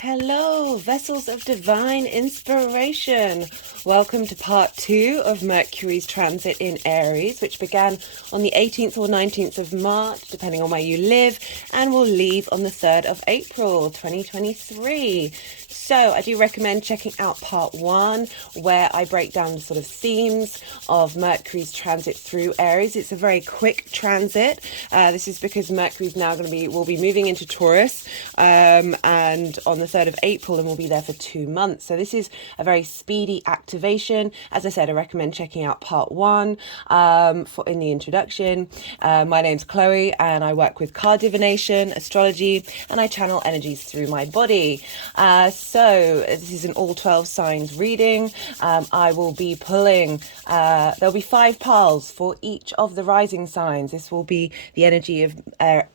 Hello, vessels of divine inspiration. Welcome to part 2 of Mercury's transit in Aries, which began on the 18th or 19th of March, depending on where you live, and will leave on the 3rd of April 2023. So I do recommend checking out part 1, where I break down the sort of themes of Mercury's transit through Aries. It's a very quick transit. This is because Mercury's now will be moving into Taurus, and on the 3rd of April, and will be there for 2 months. So this is a very speedy activation. As I said, I recommend checking out part 1 in the introduction. My name's Chloe, and I work with card divination, astrology, and I channel energies through my body. So this is an all 12 signs reading. I will be pulling, there'll be 5 piles for each of the rising signs. This will be the energy of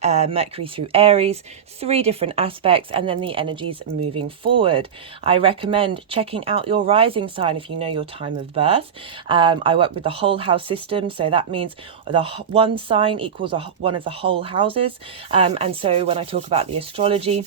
Mercury through Aries, 3 different aspects, and then the energies moving forward. I recommend checking out your rising sign if you know your time of birth. I work with the whole house system, so that means one sign equals one of the whole houses. And so when I talk about the astrology,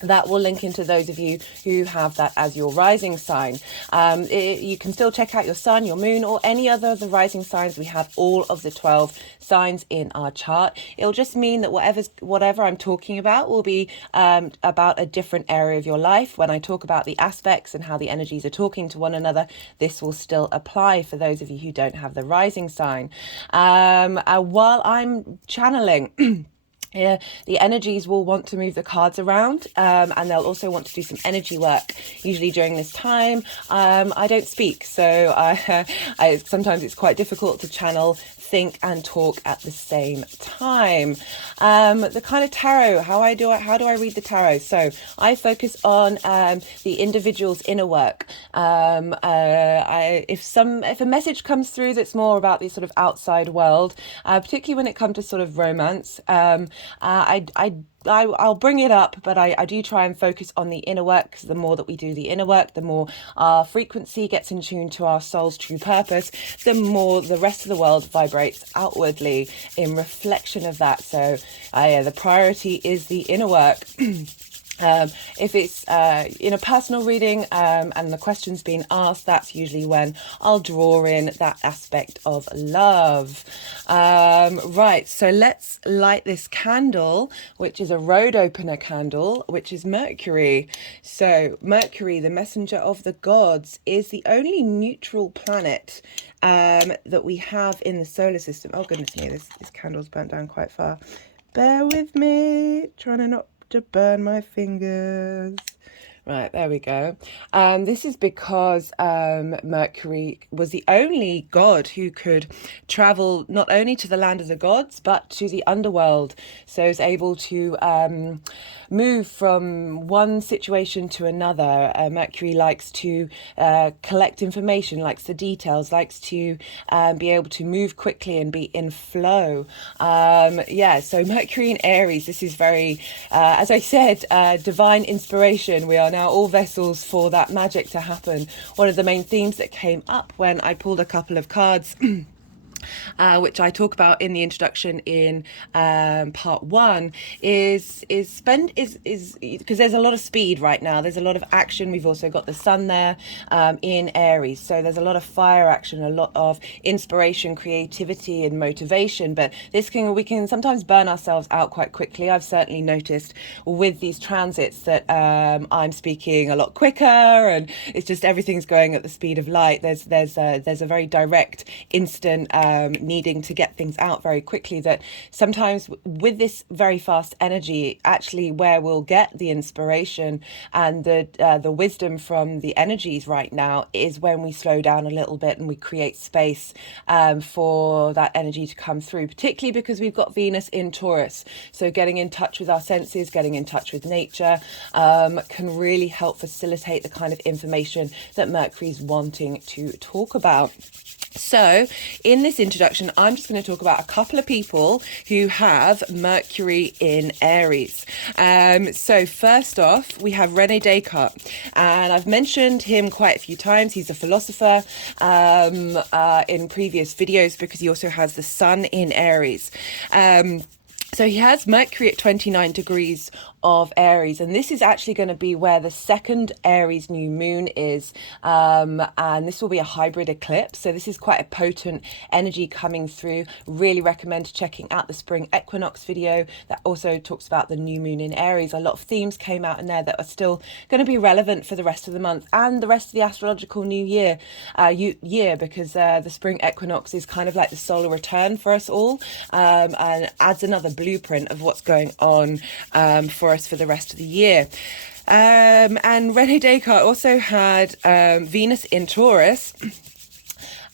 that will link into those of you who have that as your rising sign. You can still check out your sun, your moon, or any other of the rising signs. We have all of the 12 signs in our chart. It'll just mean that whatever I'm talking about will be about a different area of your life. When I talk about the aspects and how the energies are talking to one another, this will still apply for those of you who don't have the rising sign. While I'm channeling, yeah, the energies will want to move the cards around, and they'll also want to do some energy work. Usually during this time, I don't speak, so sometimes it's quite difficult to channel, think and talk at the same time. The kind of tarot, how do I read the tarot? So I focus on the individual's inner work. If a message comes through that's more about the sort of outside world, particularly when it comes to sort of romance, I'll bring it up, but I do try and focus on the inner work, because the more that we do the inner work, the more our frequency gets in tune to our soul's true purpose, the more the rest of the world vibrates outwardly in reflection of that. So the priority is the inner work. If it's in a personal reading and the question's being asked, that's usually when I'll draw in that aspect of love. Right, so let's light this candle, which is a road opener candle, which is Mercury. So Mercury, the messenger of the gods, is the only neutral planet that we have in the solar system. Oh goodness me, this candle's burnt down quite far. Bear with me, trying not to burn my fingers. Right, there we go. This is because Mercury was the only god who could travel not only to the land of the gods, but to the underworld. So is able to move from one situation to another. Mercury likes to collect information, likes the details, likes to be able to move quickly and be in flow. So Mercury in Aries, this is very, as I said, divine inspiration. We are now all vessels for that magic to happen. One of the main themes that came up when I pulled a couple of cards which I talk about in the introduction in part 1, is because there's a lot of speed right now. There's a lot of action. We've also got the sun there in Aries, so there's a lot of fire action, a lot of inspiration, creativity, and motivation. But we can sometimes burn ourselves out quite quickly. I've certainly noticed with these transits that I'm speaking a lot quicker, and it's just everything's going at the speed of light. There's a very direct, instant needing to get things out very quickly, that sometimes with this very fast energy, actually where we'll get the inspiration and the wisdom from the energies right now is when we slow down a little bit and we create space for that energy to come through, particularly because we've got Venus in Taurus. So getting in touch with our senses, getting in touch with nature can really help facilitate the kind of information that Mercury's wanting to talk about. So in this introduction, I'm just going to talk about a couple of people who have Mercury in Aries. So first off, we have René Descartes, and I've mentioned him quite a few times. He's a philosopher in previous videos because he also has the sun in Aries. So he has Mercury at 29 degrees of Aries, and this is actually going to be where the second Aries new moon is, and this will be a hybrid eclipse. So this is quite a potent energy coming through. Really recommend checking out the spring equinox video that also talks about the new moon in Aries. A lot of themes came out in there that are still going to be relevant for the rest of the month and the rest of the astrological new year, because the spring equinox is kind of like the solar return for us all, and adds another blueprint of what's going on for us for the rest of the year. And René Descartes also had Venus in Taurus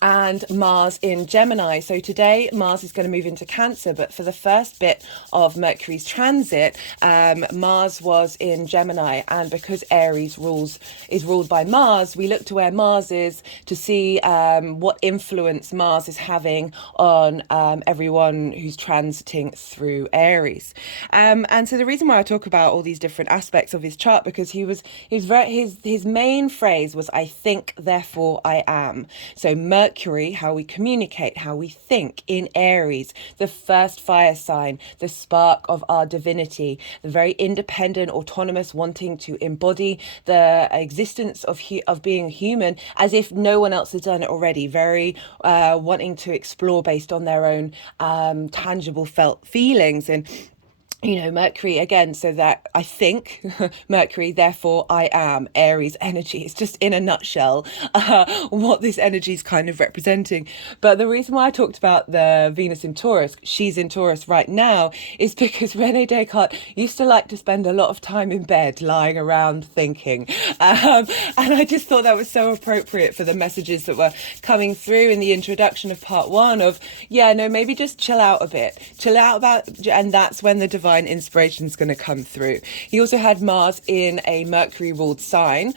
and Mars in Gemini. So today Mars is going to move into Cancer, but for the first bit of Mercury's transit, Mars was in Gemini, and because Aries is ruled by Mars, we look to where Mars is to see what influence Mars is having on everyone who's transiting through Aries. And so the reason why I talk about all these different aspects of his chart, because his main phrase was "I think, therefore I am." So Mercury, how we communicate, how we think in Aries, the first fire sign, the spark of our divinity, the very independent, autonomous, wanting to embody the existence of being human as if no one else has done it already, very wanting to explore based on their own tangible felt feelings. And Mercury again, so that I think, Mercury, therefore I am, Aries energy. It's just in a nutshell what this energy is kind of representing. But the reason why I talked about the Venus in Taurus, she's in Taurus right now, is because René Descartes used to like to spend a lot of time in bed lying around thinking. And I just thought that was so appropriate for the messages that were coming through in the introduction of part one of, maybe just chill out a bit, and that's when the divine inspiration is going to come through. He also had Mars in a Mercury ruled sign,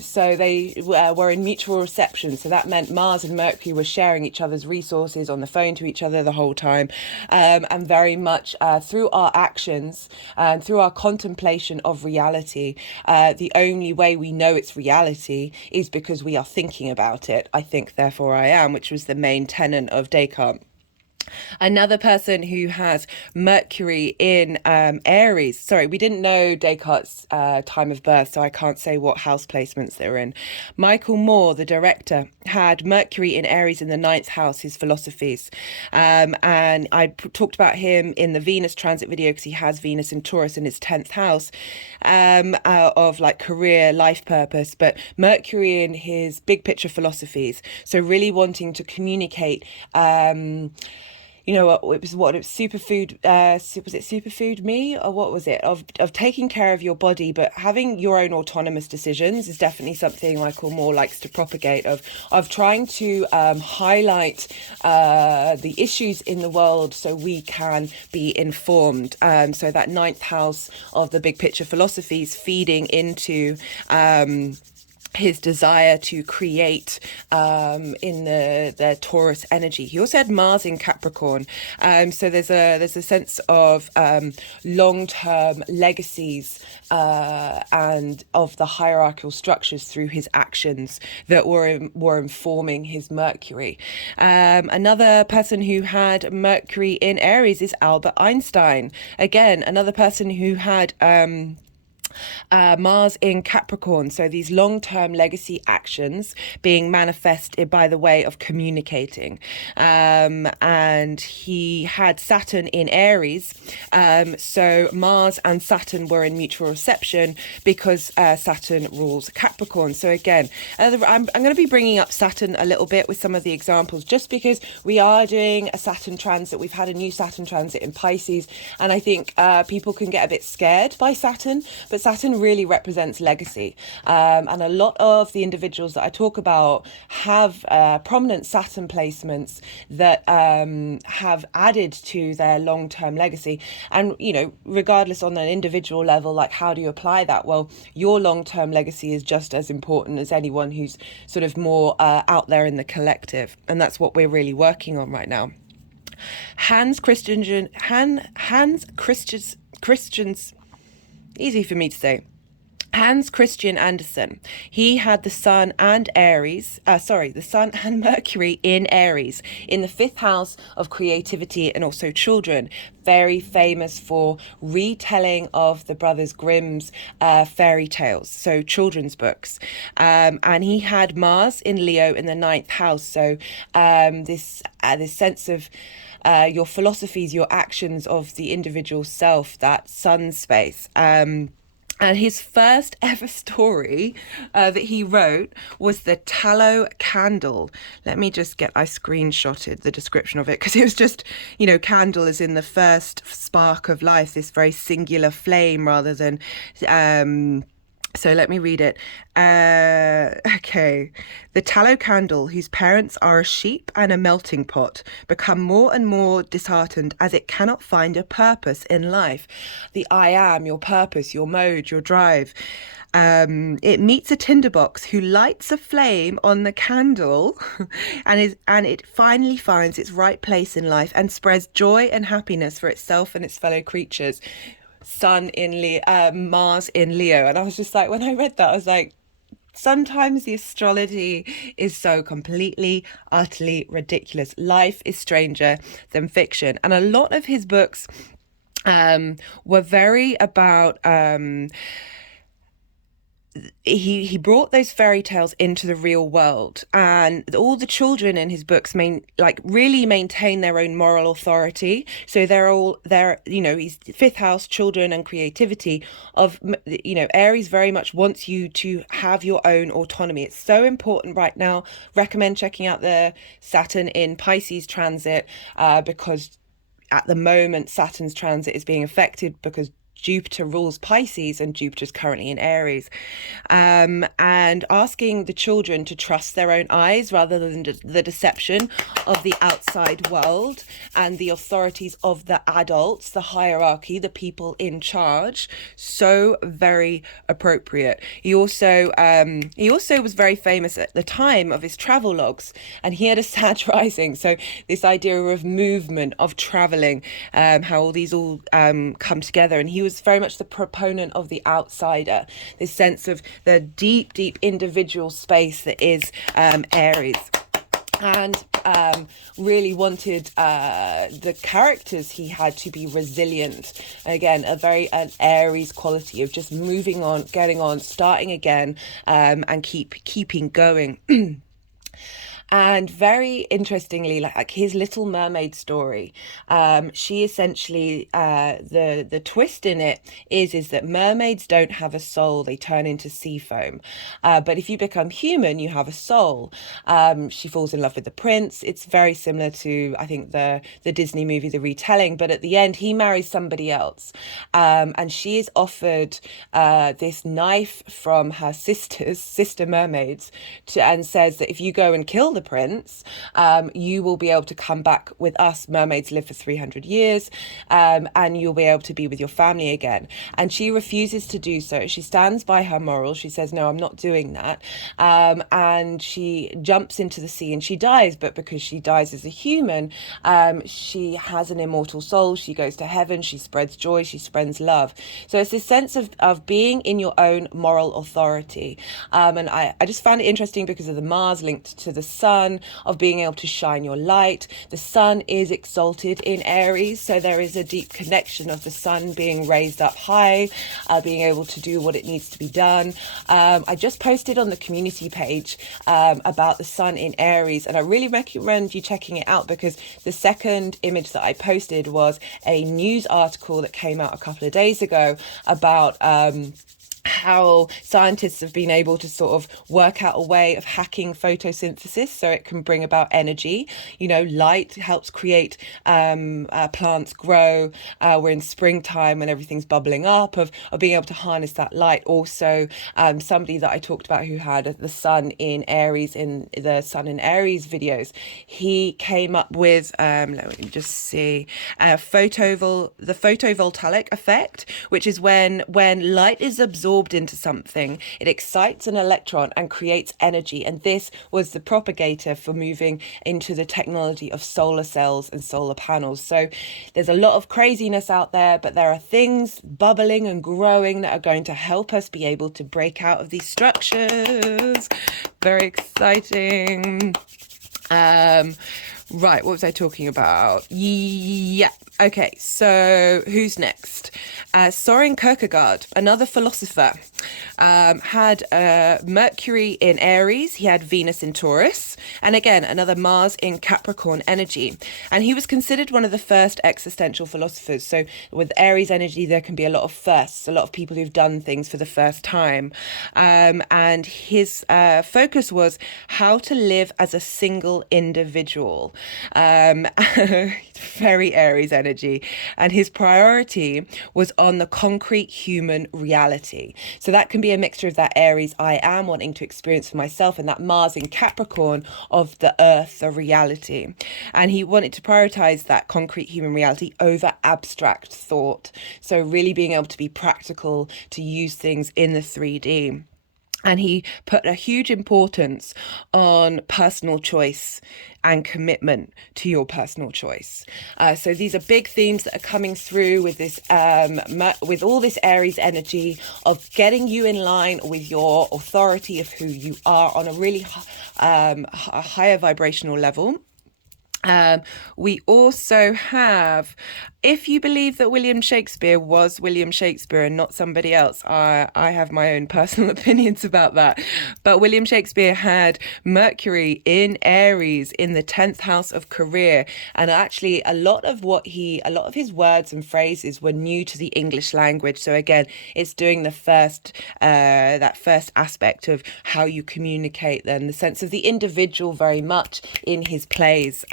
so they were in mutual reception. So that meant Mars and Mercury were sharing each other's resources, on the phone to each other the whole time, and very much through our actions and through our contemplation of reality. The only way we know it's reality is because we are thinking about it. I think, therefore I am, which was the main tenet of Descartes. Another person who has Mercury in Aries. Sorry, we didn't know Descartes' time of birth, so I can't say what house placements they're in. Michael Moore, the director, had Mercury in Aries in the 9th house, his philosophies. And I talked about him in the Venus transit video because he has Venus in Taurus in his 10th house of like career, life purpose. But Mercury in his big picture philosophies. So really wanting to communicate it was superfood, was it superfood me, or what was it, of taking care of your body, but having your own autonomous decisions is definitely something Michael Moore likes to propagate, of trying to highlight the issues in the world so we can be informed. So that 9th house of the big picture philosophies feeding into his desire to create in the Taurus energy. He also had Mars in Capricorn, so there's a sense of long-term legacies and of the hierarchical structures through his actions that were informing his Mercury. Another person who had Mercury in Aries is Albert Einstein. Again, another person who had Mars in Capricorn, so these long-term legacy actions being manifested by the way of communicating, and he had Saturn in Aries, so Mars and Saturn were in mutual reception because Saturn rules Capricorn. So again, I'm going to be bringing up Saturn a little bit with some of the examples, just because we are doing a Saturn transit. We've had a new Saturn transit in Pisces, and I think people can get a bit scared by Saturn, but Saturn really represents legacy, and a lot of the individuals that I talk about have prominent Saturn placements that have added to their long-term legacy. And regardless on an individual level, like, how do you apply that? Well, your long-term legacy is just as important as anyone who's sort of more out there in the collective, and that's what we're really working on right now. Hans Christians, easy for me to say. Hans Christian Andersen, he had the Sun and the Sun and Mercury in Aries, in the fifth house of creativity and also children. Very famous for retelling of the Brothers Grimm's fairy tales, so children's books. And he had Mars in Leo in the ninth house, so this sense of your philosophies, your actions of the individual self, that sun space. And his first ever story that he wrote was the tallow candle. Let me just I screenshotted the description of it, because it was just, candle is in the first spark of life, this very singular flame rather than... So let me read it. Okay. The tallow candle, whose parents are a sheep and a melting pot, become more and more disheartened as it cannot find a purpose in life. The I am, your purpose, your mode, your drive. It meets a tinderbox who lights a flame on the candle and it finally finds its right place in life and spreads joy and happiness for itself and its fellow creatures. Sun in Leo, Mars in Leo. And I was just like, when I read that, I was like, sometimes the astrology is so completely, utterly ridiculous. Life is stranger than fiction. And a lot of his books were very about... He brought those fairy tales into the real world, and all the children in his books really maintain their own moral authority. So he's fifth house, children and creativity of, Aries very much wants you to have your own autonomy. It's so important right now. Recommend checking out the Saturn in Pisces transit, because at the moment Saturn's transit is being affected because Jupiter rules Pisces and Jupiter's currently in Aries, and asking the children to trust their own eyes rather than the deception of the outside world and the authorities of the adults, the hierarchy, the people in charge. So very appropriate. He also was very famous at the time of his travel logs, and he had a Sag rising. So this idea of movement, of traveling, how all these come together, and he was very much the proponent of the outsider, this sense of the deep individual space that is Aries. And really wanted the characters he had to be resilient. Again, an Aries quality of just moving on, getting on, starting again, and keeping going. And very interestingly, like his Little Mermaid story, she essentially, the twist in it is that mermaids don't have a soul, they turn into sea foam. But if you become human, you have a soul. She falls in love with the prince. It's very similar to, I think, the Disney movie, The Retelling, but at the end he marries somebody else. And she is offered this knife from her sister mermaids, and says that if you go and kill the prince, you will be able to come back with us. Mermaids live for 300 years, and you'll be able to be with your family again. And she refuses to do so. She stands by her morals. She says, no, I'm not doing that. And she jumps into the sea and she dies. But because she dies as a human, she has an immortal soul. She goes to heaven. She spreads joy. She spreads love. So it's this sense of being in your own moral authority. And I just found it interesting because of the Mars linked to the sun, of being able to shine your light. The sun is exalted in Aries, so there is a deep connection of the sun being raised up high, being able to do what it needs to be done. I just posted on the community page about the sun in Aries, and I really recommend you checking it out, because the second image that I posted was a news article that came out a couple of days ago about how scientists have been able to sort of work out a way of hacking photosynthesis so it can bring about energy. Light helps create plants grow. We're in springtime when everything's bubbling up, of being able to harness that light. Also, somebody that I talked about who had the sun in Aries, in the Sun in Aries videos, he came up with, let me just see, the photovoltaic effect, which is when light is absorbed absorbed into something, it excites an electron and creates energy. And this was the propagator for moving into the technology of solar cells and solar panels. So there's a lot of craziness out there, but there are things bubbling and growing that are going to help us be able to break out of these structures. Very exciting. Right, what was I talking about? Yeah. Okay, so who's next? Soren Kierkegaard, another philosopher, had Mercury in Aries. He had Venus in Taurus, and again, another Mars in Capricorn energy. And he was considered one of the first existential philosophers. So with Aries energy, there can be a lot of firsts, a lot of people who've done things for the first time. And his focus was how to live as a single individual. Very Aries energy. And his priority was on the concrete human reality. So that can be a mixture of that Aries I am wanting to experience for myself, and that Mars in Capricorn of the earth, the reality. And he wanted to prioritize that concrete human reality over abstract thought. So really being able to be practical, to use things in the 3D. And he put a huge importance on personal choice and commitment to your personal choice. So these are big themes that are coming through with this, with all this Aries energy of getting you in line with your authority of who you are on a really higher vibrational level. We also have, if you believe that William Shakespeare was William Shakespeare and not somebody else, I have my own personal opinions about that. But William Shakespeare had Mercury in Aries in the 10th house of career. And actually a lot of his words and phrases were new to the English language. So again, it's doing the that first aspect of how you communicate, then the sense of the individual very much in his plays.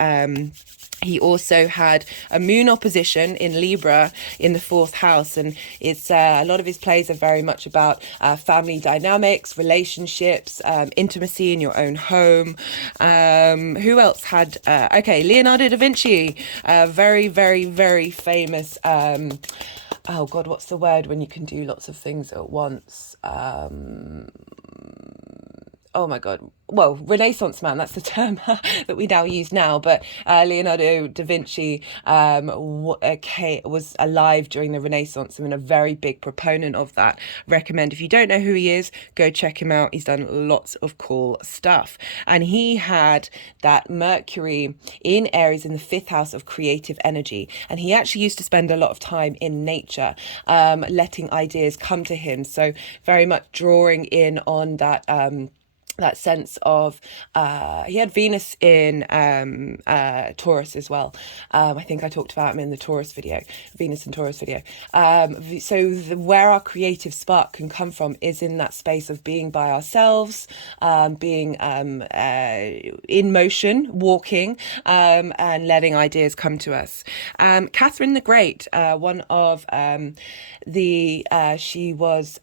He also had a moon opposition in Libra in the 4th house, and it's a lot of his plays are very much about family dynamics, relationships, intimacy in your own home. Who else had Leonardo da Vinci, very, very, very famous. Oh God, what's the word when you can do lots of things at once? Oh my God. Well, Renaissance man, that's the term that we now use now. But Leonardo da Vinci was alive during the Renaissance and a very big proponent of that. Recommend, if you don't know who he is, go check him out. He's done lots of cool stuff. And he had that Mercury in Aries in the 5th house of creative energy. And he actually used to spend a lot of time in nature, letting ideas come to him. So very much drawing in on that sense of he had Venus in Taurus as well. I think I talked about him in the Taurus video, Venus and Taurus video. So where our creative spark can come from is in that space of being by ourselves, being in motion, walking, and letting ideas come to us. Catherine the Great, one of she was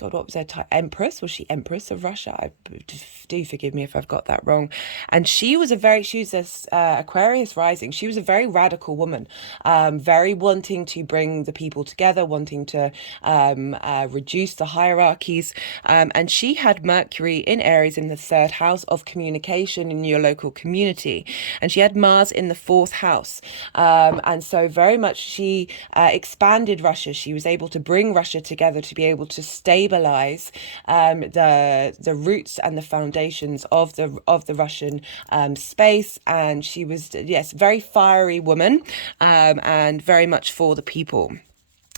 God, what was her title? Empress? Was she Empress of Russia? Do forgive me if I've got that wrong. And she was Aquarius rising. She was a very radical woman, very wanting to bring the people together, wanting to reduce the hierarchies. And she had Mercury in Aries in the 3rd house of communication in your local community. And she had Mars in the 4th house. And so very much she expanded Russia. She was able to bring Russia together to be able to stabilize the roots and the foundations of the Russian space. And she was, yes, very fiery woman, and very much for the people.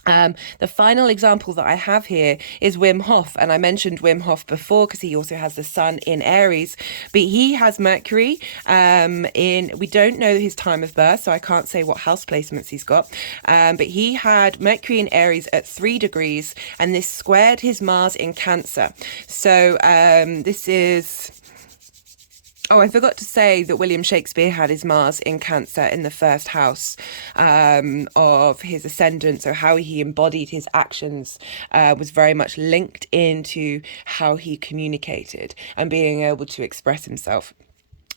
The final example that I have here is Wim Hof, and I mentioned Wim Hof before because he also has the sun in Aries, but he has Mercury we don't know his time of birth, so I can't say what house placements he's got, but he had Mercury in Aries at 3 degrees, and this squared his Mars in Cancer. So this is... Oh, I forgot to say that William Shakespeare had his Mars in Cancer in the 1st house of his Ascendant. So how he embodied his actions was very much linked into how he communicated and being able to express himself.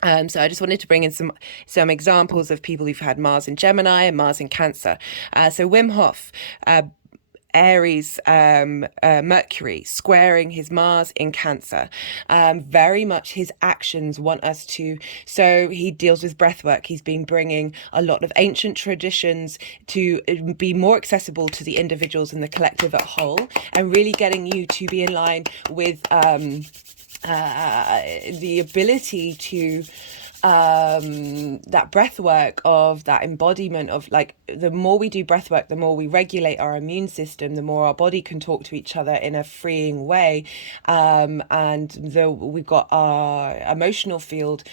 So I just wanted to bring in some examples of people who've had Mars in Gemini and Mars in Cancer. So Wim Hof, Aries Mercury squaring his Mars in Cancer. Very much his actions want us to, so he deals with breath work. He's been bringing a lot of ancient traditions to be more accessible to the individuals and the collective at whole, and really getting you to be in line with the ability to that breath work, of that embodiment of, like, the more we do breath work, the more we regulate our immune system, the more our body can talk to each other in a freeing way, and we've got our emotional field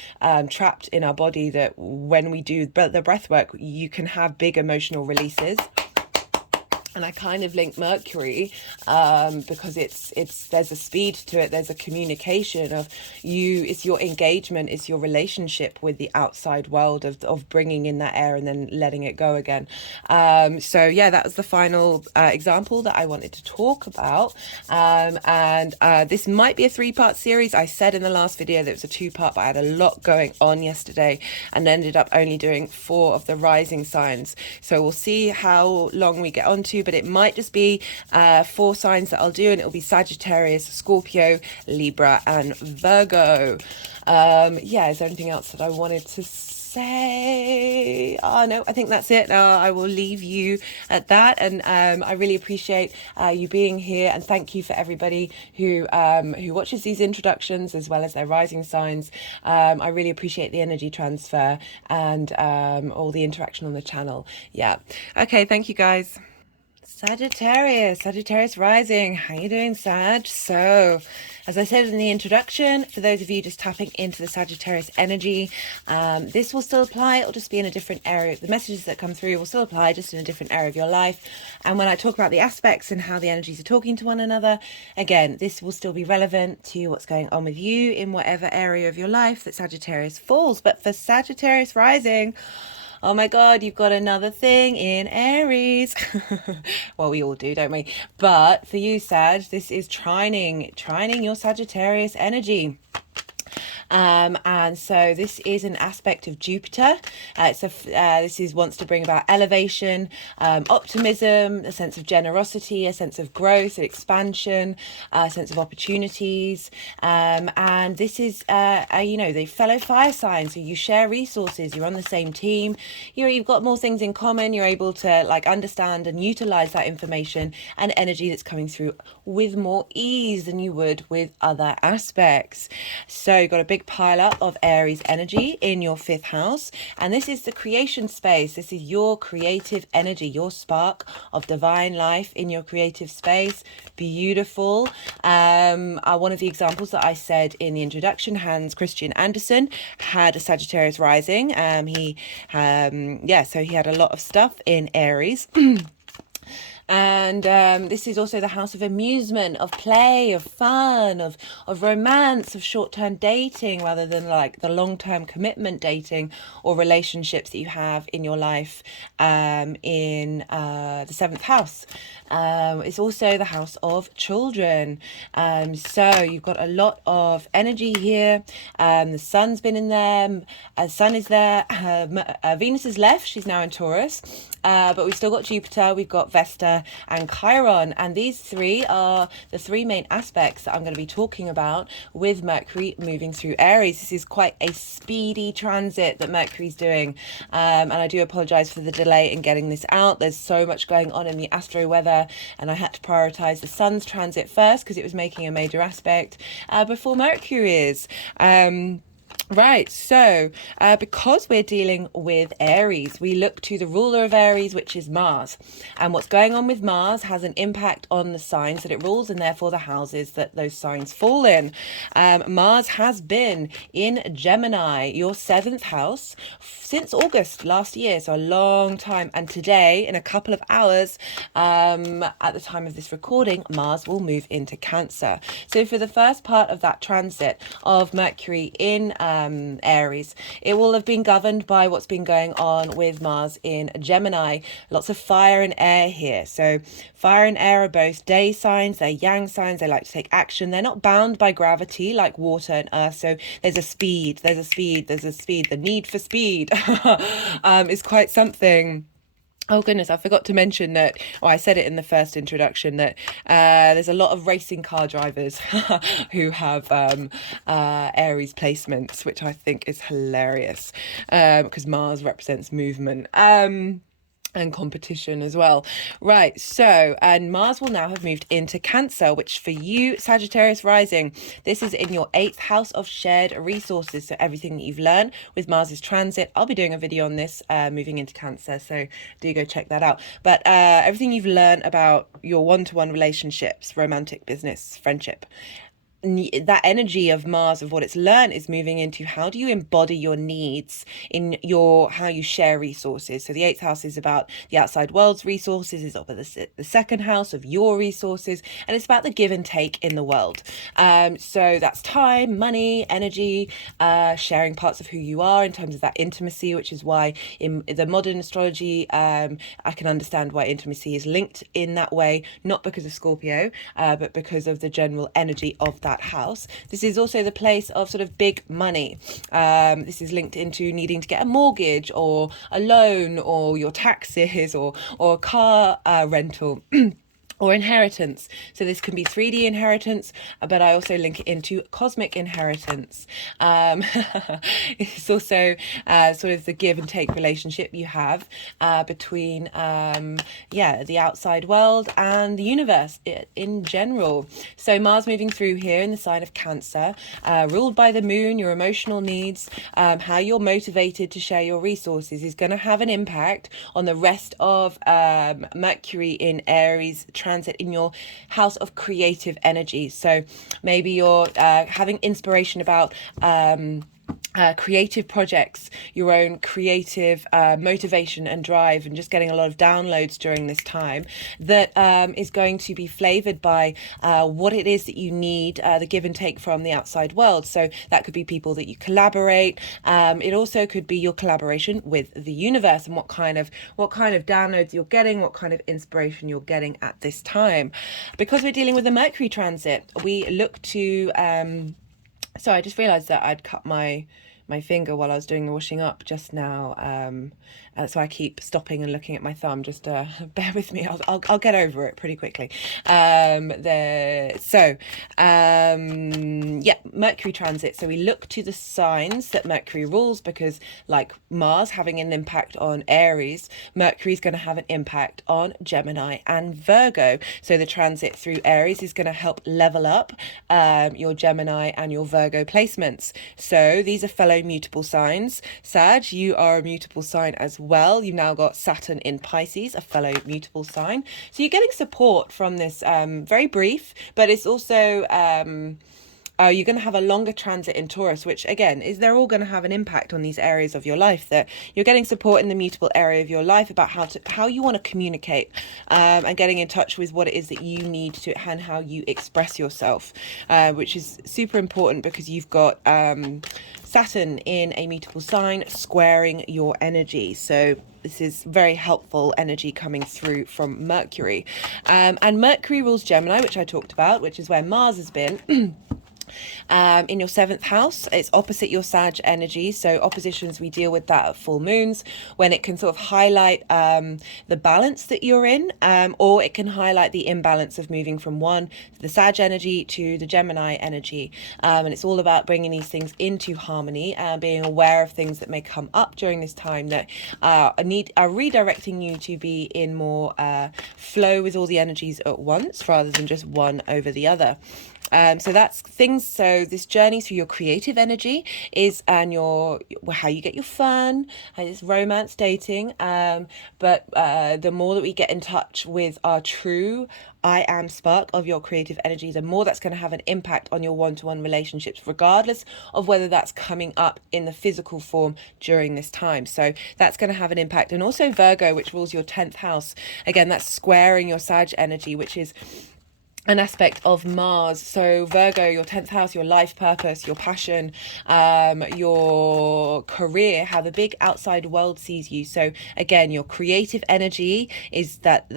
trapped in our body, that when we do the breath work, you can have big emotional releases. And I kind of link Mercury because there's a speed to it. There's a communication of you. It's your engagement. It's your relationship with the outside world of bringing in that air and then letting it go again. So yeah, that was the final example that I wanted to talk about. And this might be a 3-part series. I said in the last video that it was a 2-part, but I had a lot going on yesterday and ended up only doing 4 of the rising signs. So we'll see how long we get on to, but it might just be 4 signs that I'll do, and it'll be Sagittarius, Scorpio, Libra, and Virgo. Yeah, is there anything else that I wanted to say? Oh no, I think that's it. I will leave you at that, and I really appreciate you being here, and thank you for everybody who watches these introductions as well as their rising signs. I really appreciate the energy transfer and all the interaction on the channel. Yeah, okay, thank you guys. Sagittarius rising. How you doing, Sag? So, as I said in the introduction, for those of you just tapping into the Sagittarius energy, this will still apply. It'll just be in a different area. The messages that come through will still apply, just in a different area of your life. And when I talk about the aspects and how the energies are talking to one another, again, this will still be relevant to what's going on with you in whatever area of your life that Sagittarius falls. But for Sagittarius rising, oh my God, you've got another thing in Aries. Well, we all do, don't we? But for you, Sag, this is trining your Sagittarius energy. And so this is an aspect of Jupiter. This wants to bring about elevation, optimism, a sense of generosity, a sense of growth and expansion, a sense of opportunities. And this is, the fellow fire signs. So you share resources, you're on the same team, you've got more things in common, you're able to understand and utilize that information and energy that's coming through with more ease than you would with other aspects. So you've got a big pile up of Aries energy in your 5th house, and this is the creation space. This is your creative energy, your spark of divine life in your creative space. Beautiful. One of the examples that I said in the introduction, Hans Christian Andersen had a Sagittarius rising. So he had a lot of stuff in Aries. And this is also the house of amusement, of play, of fun, of romance, of short-term dating, rather than the long-term commitment dating or relationships that you have in your life in the 7th house. It's also the house of children. So you've got a lot of energy here. The sun's been in there. Sun is there. Venus is left. She's now in Taurus. But we've still got Jupiter, we've got Vesta and Chiron, and these 3 are the 3 main aspects that I'm going to be talking about with Mercury moving through Aries. This is quite a speedy transit that Mercury's doing, and I do apologize for the delay in getting this out. There's so much going on in the astro weather, and I had to prioritize the sun's transit first because it was making a major aspect before Mercury is. Right, so because we're dealing with Aries, we look to the ruler of Aries, which is Mars. And what's going on with Mars has an impact on the signs that it rules, and therefore the houses that those signs fall in. Mars has been in Gemini, your 7th house, since August last year, so a long time. And today, in a couple of hours, at the time of this recording, Mars will move into Cancer. So for the first part of that transit of Mercury in Aries, it will have been governed by what's been going on with Mars in Gemini. Lots of fire and air here. So fire and air are both day signs, they're yang signs, they like to take action. They're not bound by gravity like water and earth. So there's a speed. The need for speed is quite something. Oh goodness, I forgot to mention that, or I said it in the first introduction, that there's a lot of racing car drivers who have Aries placements, which I think is hilarious, because Mars represents movement. And competition as well. Right, so, and Mars will now have moved into Cancer, which for you, Sagittarius rising, this is in your 8th house of shared resources. So everything that you've learned with Mars's transit, I'll be doing a video on this moving into Cancer, so do go check that out. But everything you've learned about your one-to-one relationships, romantic, business, friendship, that energy of Mars, of what it's learned, is moving into how do you embody your needs in your how you share resources. So the 8th house is about the outside world's resources, is over the 2nd house of your resources, and it's about the give and take in the world. So that's time, money, energy, sharing parts of who you are in terms of that intimacy, which is why in the modern astrology, I can understand why intimacy is linked in that way, not because of Scorpio, but because of the general energy of that house. This is also the place of sort of big money. This is linked into needing to get a mortgage or a loan or your taxes or a car rental. Or inheritance. So this can be 3D inheritance, but I also link it into cosmic inheritance. It's also sort of the give and take relationship you have between, the outside world and the universe in general. So Mars moving through here in the sign of Cancer, ruled by the moon, your emotional needs, how you're motivated to share your resources is going to have an impact on the rest of Mercury in Aries transit in your house of creative energy. So maybe you're having inspiration about creative projects, your own creative motivation and drive, and just getting a lot of downloads during this time that is going to be flavored by what it is that you need, the give and take from the outside world. So that could be people that you collaborate. It also could be your collaboration with the universe and what kind of downloads you're getting, what kind of inspiration you're getting at this time. Because we're dealing with a Mercury transit, we look to so I just realised that I'd cut my finger while I was doing the washing up just now, so I keep stopping and looking at my thumb. Just bear with me. I'll get over it pretty quickly. Mercury transit. So we look to the signs that Mercury rules, because like Mars having an impact on Aries, Mercury is going to have an impact on Gemini and Virgo. So the transit through Aries is going to help level up your Gemini and your Virgo placements. So these are fellow mutable signs. Sag, you are a mutable sign as well. You've now got Saturn in Pisces, a fellow mutable sign. So you're getting support from this very brief, but it's also you're going to have a longer transit in Taurus, which again they're all going to have an impact on these areas of your life. That you're getting support in the mutable area of your life about how you want to communicate, and getting in touch with what it is that you need to and how you express yourself, which is super important because you've got Saturn in a mutable sign squaring your energy. So this is very helpful energy coming through from Mercury. And Mercury rules Gemini, which I talked about, which is where Mars has been. In your 7th house, it's opposite your Sag energy. So oppositions, we deal with that at full moons, when it can sort of highlight the balance that you're in, or it can highlight the imbalance of moving from the Sag energy to the Gemini energy. And it's all about bringing these things into harmony and being aware of things that may come up during this time that are redirecting you to be in more flow with all the energies at once, rather than just one over the other. So that's things. So this journey through your creative energy is, and how you get your fun, and it's romance, dating. But the more that we get in touch with our true I am spark of your creative energy, the more that's going to have an impact on your one-to-one relationships, regardless of whether that's coming up in the physical form during this time. So that's going to have an impact. And also Virgo, which rules your 10th house. Again, that's squaring your Sag energy, which is an aspect of Mars. So Virgo, your 10th house, your life purpose, your passion, your career, how the big outside world sees you. So again, your creative energy is that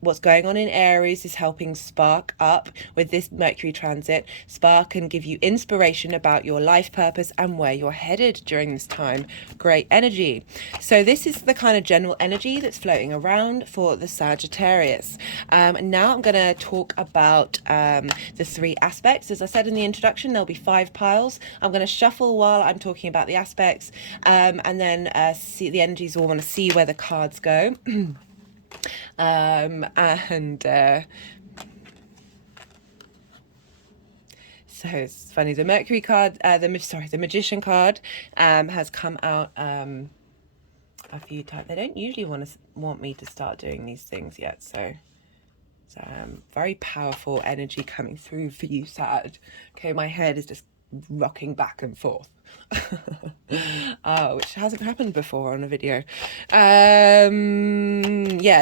what's going on in Aries is helping spark up with this Mercury transit. Spark and give you inspiration about your life purpose and where you're headed during this time. Great energy. So this is the kind of general energy that's floating around for the Sagittarius. Now I'm going to talk about the three aspects. As I said in the introduction, there'll be 5 piles. I'm going to shuffle while I'm talking about the aspects, and then see the energies. We'll want to see where the cards go. So it's funny. The Mercury card, the Magician card, has come out a few times. They don't usually want me to start doing these things yet, so. Very powerful energy coming through for you, Sag. Okay, my head is just rocking back and forth. Which hasn't happened before on a video. Yeah,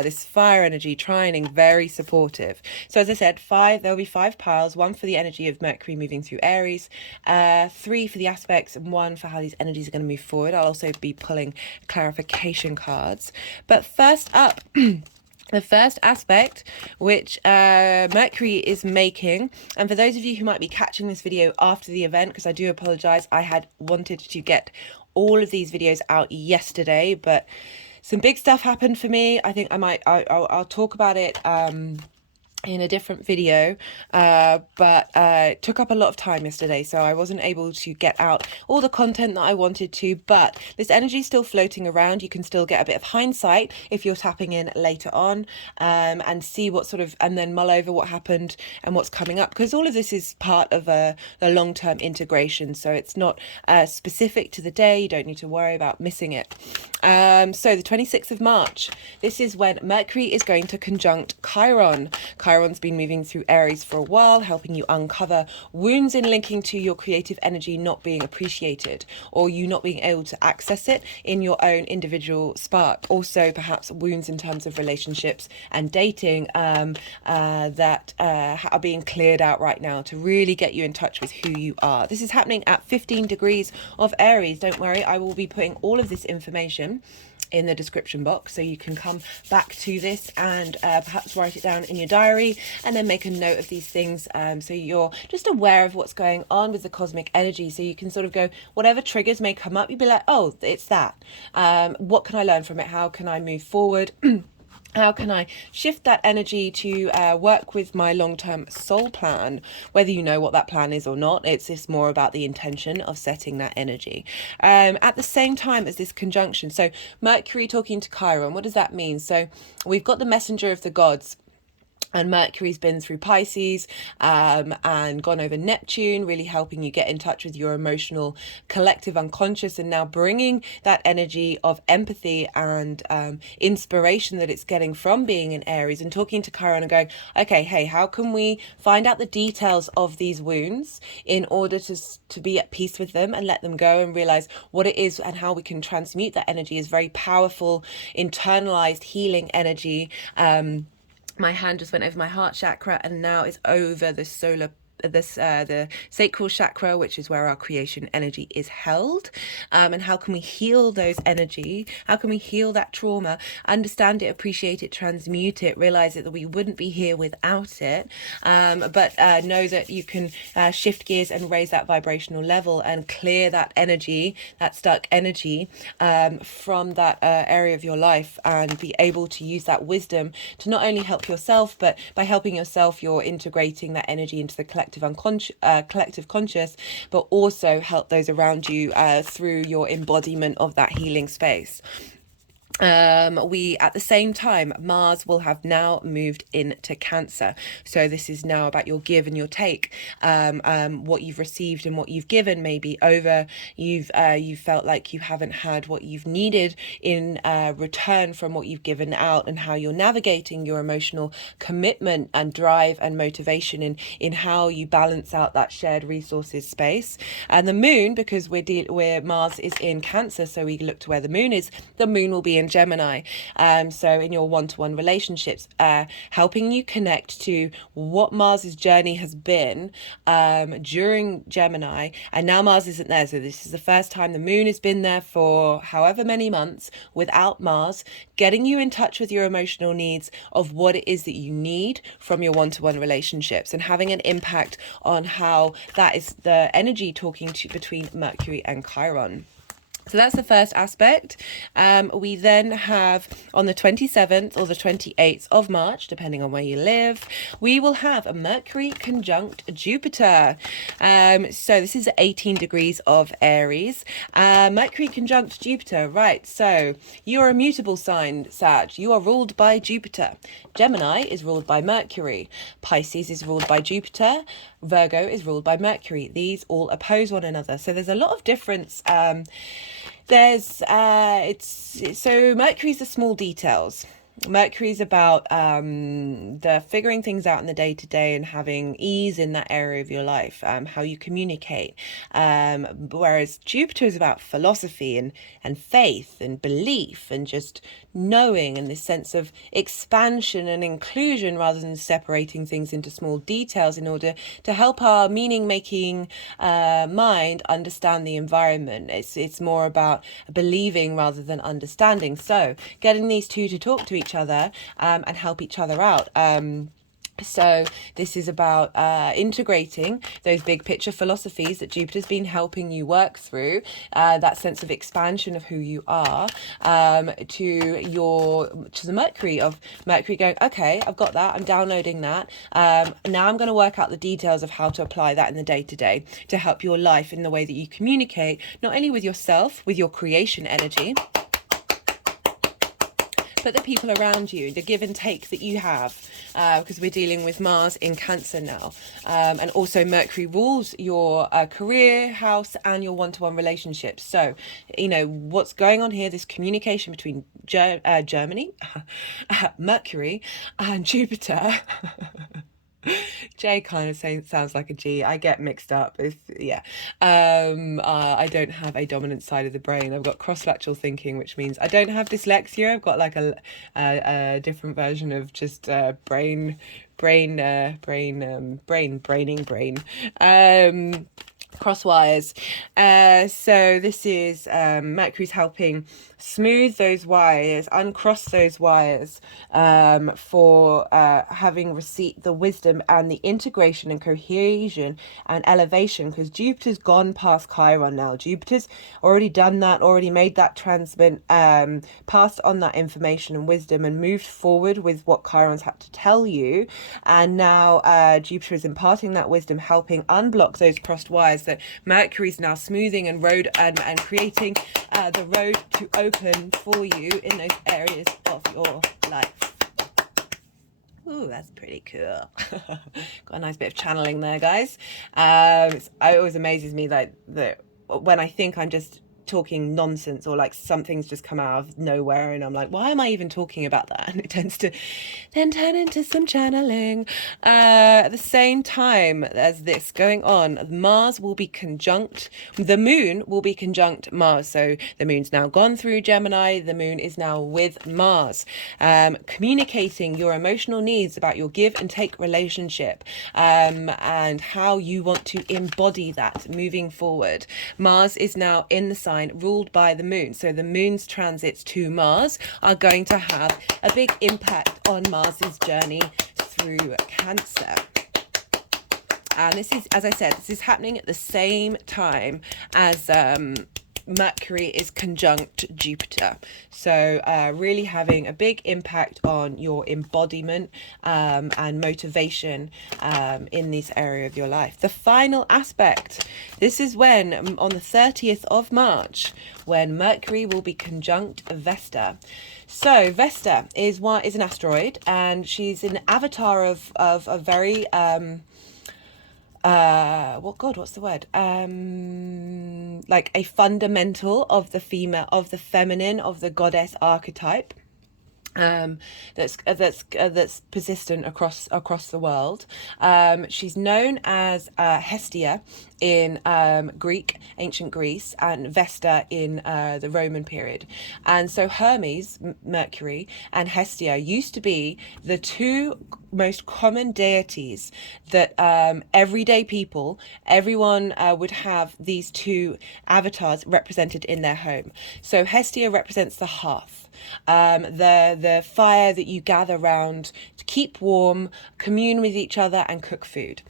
this fire energy, trining, very supportive. So as I said, there'll be 5 piles, 1 for the energy of Mercury moving through Aries, 3 for the aspects, and 1 for how these energies are going to move forward. I'll also be pulling clarification cards. But first up, the first aspect, which Mercury is making, and for those of you who might be catching this video after the event, because I do apologize, I had wanted to get all of these videos out yesterday, but some big stuff happened for me. I think I'll talk about it in a different video, but it took up a lot of time yesterday, so I wasn't able to get out all the content that I wanted to. But this energy is still floating around. You can still get a bit of hindsight if you're tapping in later on, and see what sort of, and then mull over what happened and what's coming up, because all of this is part of the long-term integration, so it's not specific to the day. You don't need to worry about missing it. So the 26th of March, this is when Mercury is going to conjunct Chiron. Chiron's been moving through Aries for a while, helping you uncover wounds in linking to your creative energy not being appreciated, or you not being able to access it in your own individual spark. Also, perhaps wounds in terms of relationships and dating that are being cleared out right now to really get you in touch with who you are. This is happening at 15 degrees of Aries. Don't worry, I will be putting all of this information in the description box, so you can come back to this and perhaps write it down in your diary and then make a note of these things, so you're just aware of what's going on with the cosmic energy, so you can sort of go, whatever triggers may come up, you'd be like, oh, it's that. What can I learn from it? How can I move forward? How can I shift that energy to work with my long-term soul plan? Whether you know what that plan is or not, it's just more about the intention of setting that energy. At the same time as this conjunction, so Mercury talking to Chiron, what does that mean? So we've got the messenger of the gods, and Mercury's been through Pisces and gone over Neptune, really helping you get in touch with your emotional collective unconscious, and now bringing that energy of empathy and inspiration that it's getting from being in Aries, and talking to Chiron and going, okay, hey, how can we find out the details of these wounds in order to be at peace with them and let them go, and realize what it is and how we can transmute that energy is very powerful, internalized healing energy. My hand just went over my heart chakra and now it's over the the sacral chakra, which is where our creation energy is held. And how can we heal those energy? How can we heal that trauma? Understand it, appreciate it, transmute it, realize that we wouldn't be here without it. But know that you can shift gears and raise that vibrational level and clear that energy, that stuck energy, from that area of your life, and be able to use that wisdom to not only help yourself, but by helping yourself, you're integrating that energy into the collective conscious, but also help those around you through your embodiment of that healing space. We at the same time, Mars will have now moved into Cancer, so this is now about your give and your take. What you've received and what you've given may be over. You've felt like you haven't had what you've needed in return from what you've given out, and how you're navigating your emotional commitment and drive and motivation in how you balance out that shared resources space. And the moon, because Mars is in Cancer, so we look to where the moon is. The moon will be in in Gemini. So in your one-to-one relationships, helping you connect to what Mars's journey has been during Gemini, and now Mars isn't there. So this is the first time the moon has been there for however many months without Mars, getting you in touch with your emotional needs of what it is that you need from your one-to-one relationships, and having an impact on how that is the energy talking to between Mercury and Chiron. So that's the first aspect. We then have on the 27th or the 28th of March, depending on where you live, we will have a Mercury conjunct Jupiter. So this is 18 degrees of Aries. Mercury conjunct Jupiter, right. So you're a mutable sign, Sag. You are ruled by Jupiter. Gemini is ruled by Mercury. Pisces is ruled by Jupiter. Virgo is ruled by Mercury. These all oppose one another. So there's a lot of difference. So Mercury's the small details. Mercury's about the figuring things out in the day-to-day and having ease in that area of your life, how you communicate. Whereas Jupiter is about philosophy and faith and belief and just knowing, and this sense of expansion and inclusion rather than separating things into small details in order to help our meaning-making mind understand the environment. It's more about believing rather than understanding. So getting these two to talk to each other and help each other out. So this is about integrating those big picture philosophies that Jupiter's been helping you work through, that sense of expansion of who you are, to the Mercury going, okay, I've got that, I'm downloading that. Now I'm going to work out the details of how to apply that in the day-to-day to help your life in the way that you communicate, not only with yourself, with your creation energy, but the people around you, the give and take that you have, because we're dealing with Mars in Cancer now. And also Mercury rules your career house and your one-to-one relationships. So, what's going on here, this communication between Germany, Mercury and Jupiter. J kind of sounds like a G. I get mixed up. I don't have a dominant side of the brain. I've got cross-lateral thinking, which means I don't have dyslexia. I've got like a different version of just braining brain. Cross wires. So this is Mercury's helping smooth those wires, uncross those wires, for having received the wisdom and the integration and cohesion and elevation, because Jupiter's gone past Chiron now. Jupiter's already done that, already made that transmit, passed on that information and wisdom and moved forward with what Chiron's had to tell you. And now Jupiter is imparting that wisdom, helping unblock those crossed wires that Mercury's now smoothing and creating the road to open for you in those areas of your life. Ooh, that's pretty cool. Got a nice bit of channeling there, guys. It always amazes me that when I think I'm just talking nonsense, or like something's just come out of nowhere and I'm like, why am I even talking about that? And it tends to then turn into some channeling. At the same time as this going on, the moon will be conjunct Mars. So the moon's now gone through Gemini, the moon is now with Mars, communicating your emotional needs about your give and take relationship, and how you want to embody that moving forward. Mars is now in the sign ruled by the moon, so the moon's transits to Mars are going to have a big impact on Mars's journey through Cancer. And this is, as I said, this is happening at the same time as Mercury is conjunct Jupiter. So really having a big impact on your embodiment and motivation in this area of your life. The final aspect, this is when on the 30th of March, when Mercury will be conjunct Vesta. So Vesta is an asteroid, and she's an avatar of a very what's the word? Like a fundamental of the female, of the feminine, of the goddess archetype. that's persistent across the world. She's known as Hestia in ancient Greece, and Vesta in the Roman period. And so Hermes, Mercury, and Hestia used to be the two most common deities that everyday people, everyone would have these two avatars represented in their home. So Hestia represents the hearth, the fire that you gather around to keep warm, commune with each other, and cook food.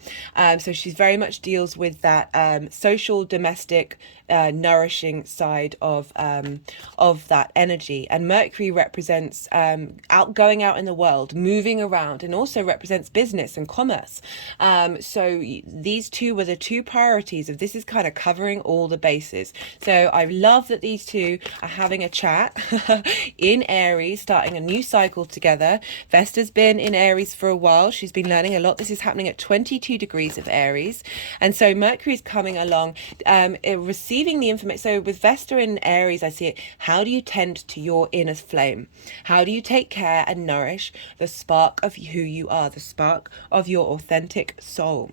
So she's very much deals with that social, domestic, nourishing side of that energy. And Mercury represents going out in the world, moving around, and also represents business and commerce. So these two were the two priorities of this, is kind of covering all the bases. So I love that these two are having a chat in Aries, starting a new cycle together. Vesta's been in Aries for a while. She's been learning a lot. This is happening at 22 degrees of Aries. And so Mercury's coming along, receiving the information. So with Vesta in Aries, I see it. How do you tend to your inner flame? How do you take care and nourish the spark of who you are, the spark of your authentic soul?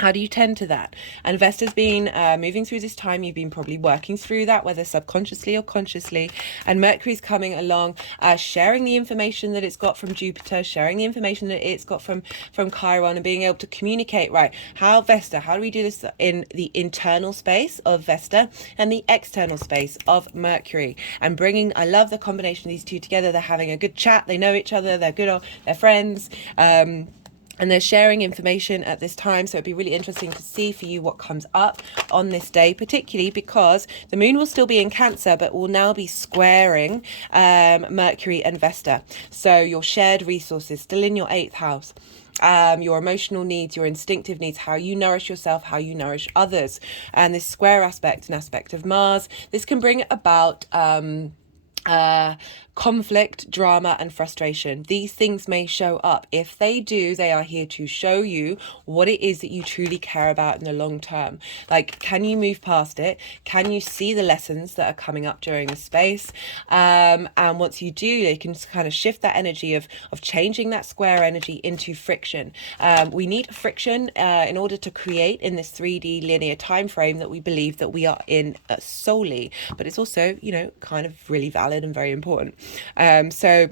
How do you tend to that? And Vesta's been moving through this time. You've been probably working through that, whether subconsciously or consciously. And Mercury's coming along, sharing the information that it's got from Jupiter, sharing the information that it's got from Chiron, and being able to communicate, right, how do we do this in the internal space of Vesta and the external space of Mercury? And I love the combination of these two together. They're having a good chat. They know each other. They're good. They're friends. And they're sharing information at this time. So it'd be really interesting to see for you what comes up on this day, particularly because the moon will still be in Cancer, but will now be squaring Mercury and Vesta. So your shared resources still in your 8th house. Your emotional needs, your instinctive needs, how you nourish yourself, how you nourish others. And this square aspect, an aspect of Mars, this can bring about conflict, drama, and frustration. These things may show up. If they do, they are here to show you what it is that you truly care about in the long term. Like, can you move past it? Can you see the lessons that are coming up during the space? And once you do, they can kind of shift that energy of changing that square energy into friction. We need friction in order to create in this 3D linear time frame that we believe that we are in solely, but it's also, kind of really valid and very important. So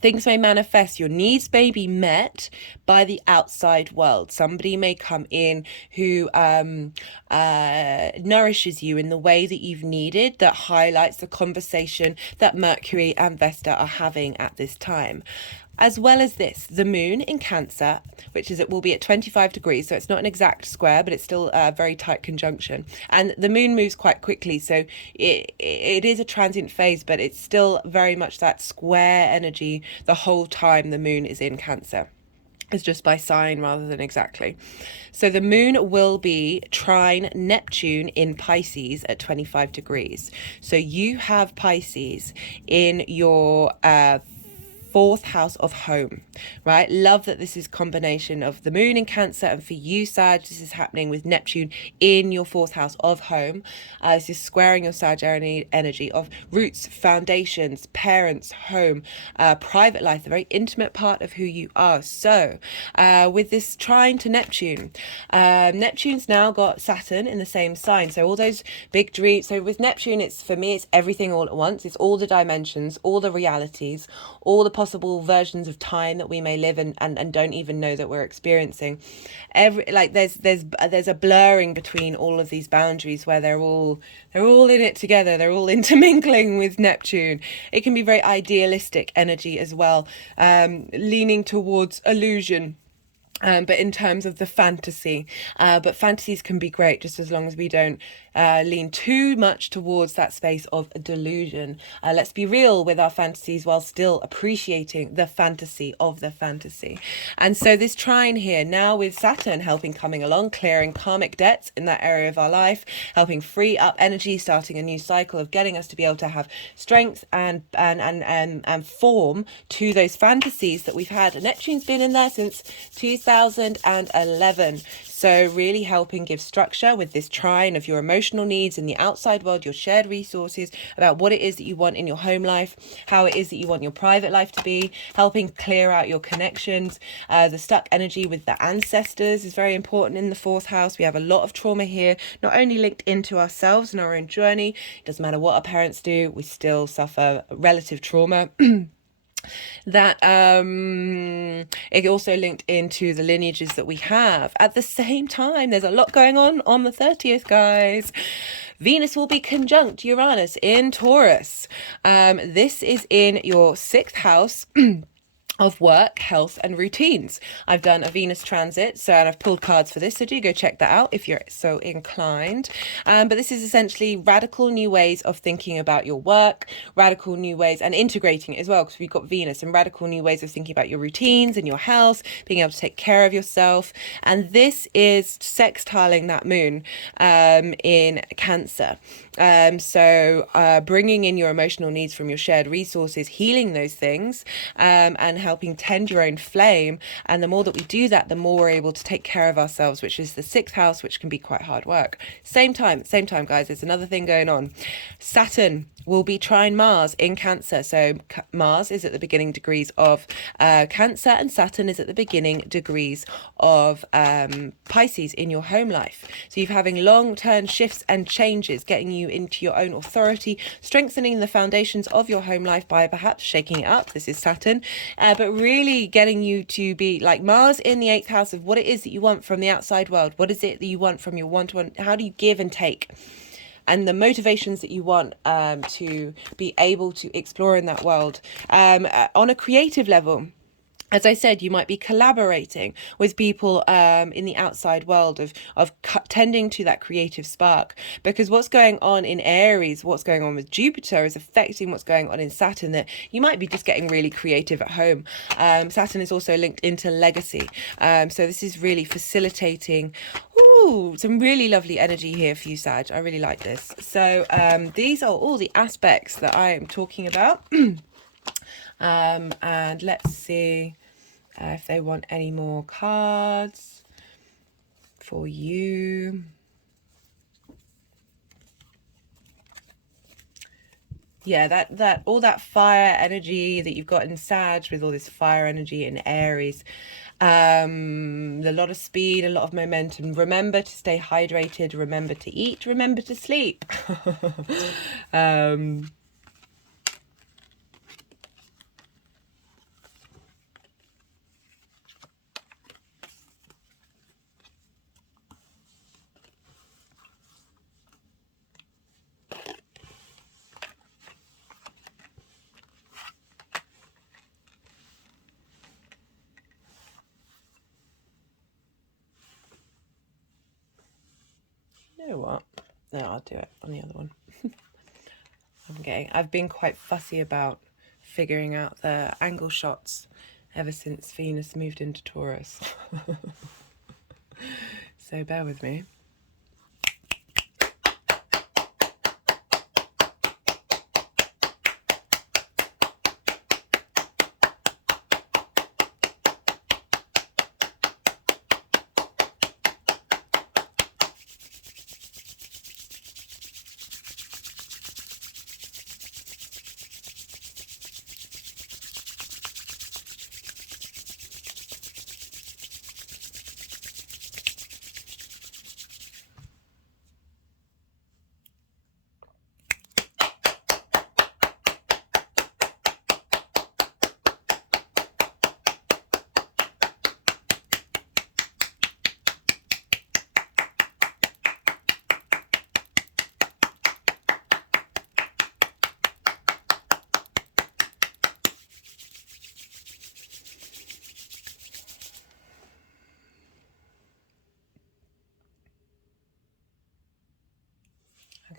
things may manifest. Your needs may be met by the outside world. Somebody may come in who nourishes you in the way that you've needed, that highlights the conversation that Mercury and Vesta are having at this time. As well as this, the moon in Cancer, it will be at 25 degrees, so it's not an exact square, but it's still a very tight conjunction. And the moon moves quite quickly, so it is a transient phase, but it's still very much that square energy the whole time the moon is in Cancer. It's just by sign rather than exactly. So the moon will be trine Neptune in Pisces at 25 degrees. So you have Pisces in your 4th house of home, right? Love that this is combination of the moon in Cancer, and for you, Sag, this is happening with Neptune in your 4th house of home. This is squaring your Sag energy of roots, foundations, parents, home, private life, the very intimate part of who you are. So with this trine to Neptune, Neptune's now got Saturn in the same sign. So all those big dreams. So with Neptune, it's everything all at once. It's all the dimensions, all the realities, all the possible versions of time that we may live in and don't even know that we're experiencing. There's a blurring between all of these boundaries where they're all in it together. They're all intermingling with Neptune. It can be very idealistic energy as well, leaning towards illusion. But in terms of the fantasy, but fantasies can be great just as long as we don't lean too much towards that space of delusion. Let's be real with our fantasies while still appreciating the fantasy of the fantasy. And so this trine here now with Saturn coming along, clearing karmic debts in that area of our life, helping free up energy, starting a new cycle of getting us to be able to have strength and form to those fantasies that we've had. And Neptune's been in there since 2011. So really helping give structure with this trine of your emotional needs in the outside world, your shared resources, about what it is that you want in your home life, how it is that you want your private life to be, helping clear out your connections. The stuck energy with the ancestors is very important in the fourth house. We have a lot of trauma here, not only linked into ourselves and our own journey. It doesn't matter what our parents do, we still suffer relative trauma. That it also linked into the lineages that we have. At the same time, there's a lot going on the 30th, guys. Venus will be conjunct Uranus in Taurus. This is in your 6th house of work, health, and routines. I've done a Venus transit, and I've pulled cards for this, so do go check that out if you're so inclined. But this is essentially radical new ways of thinking about your work, radical new ways, and integrating it as well, because we've got Venus, and radical new ways of thinking about your routines and your health, being able to take care of yourself. And this is sextiling that moon in Cancer. So bringing in your emotional needs from your shared resources, healing those things, and helping tend your own flame. And the more that we do that, the more we're able to take care of ourselves, which is the 6th house, which can be quite hard work. Same time, guys, there's another thing going on. Saturn will be trine Mars in Cancer. So Mars is at the beginning degrees of Cancer, and Saturn is at the beginning degrees of Pisces in your home life. So you're having long-term shifts and changes, getting you into your own authority, strengthening the foundations of your home life by perhaps shaking it up. This is Saturn, but really getting you to be like Mars in the 8th house of what it is that you want from the outside world. What is it that you want from your one-to-one? How do you give and take? And the motivations that you want to be able to explore in that world on a creative level. As I said, you might be collaborating with people in the outside world of tending to that creative spark, because what's going on in Aries, what's going on with Jupiter is affecting what's going on in Saturn, that you might be just getting really creative at home. Saturn is also linked into legacy. So this is really facilitating some really lovely energy here for you, Sag. I really like this. So these are all the aspects that I am talking about. And let's see if they want any more cards for you. Yeah, that all that fire energy that you've got in Sag, with all this fire energy in Aries, a lot of speed, a lot of momentum. Remember to stay hydrated, remember to eat, remember to sleep. You know what? No, I'll do it on the other one. I've been quite fussy about figuring out the angle shots ever since Venus moved into Taurus. So bear with me.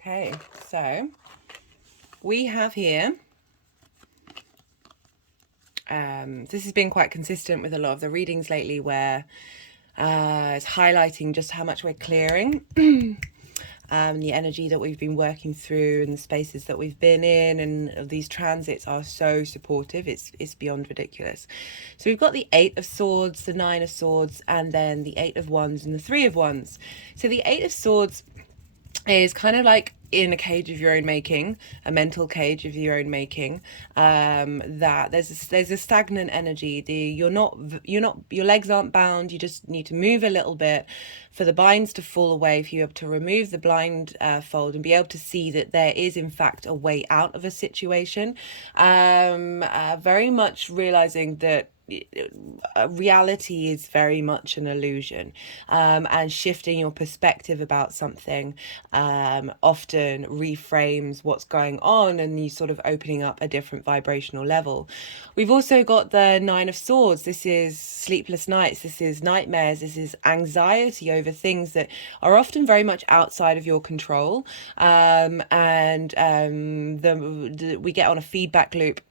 Okay, so we have here, this has been quite consistent with a lot of the readings lately, where it's highlighting just how much we're clearing. The energy that we've been working through and the spaces that we've been in, and these transits are so supportive. It's beyond ridiculous. So we've got the Eight of Swords, the Nine of Swords, and then the Eight of Wands and the Three of Wands. So the Eight of Swords is kind of like in a cage of your own making, a mental cage of your own making. That there's a stagnant energy. You're not your legs aren't bound. You just need to move a little bit for the binds to fall away, for you to remove the blind fold and be able to see that there is in fact a way out of a situation. Very much realizing that reality is very much an illusion, and shifting your perspective about something often reframes what's going on, and you sort of opening up a different vibrational level. We've also got the Nine of Swords. This is sleepless nights, this is nightmares, this is anxiety over things that are often very much outside of your control, we get on a feedback loop.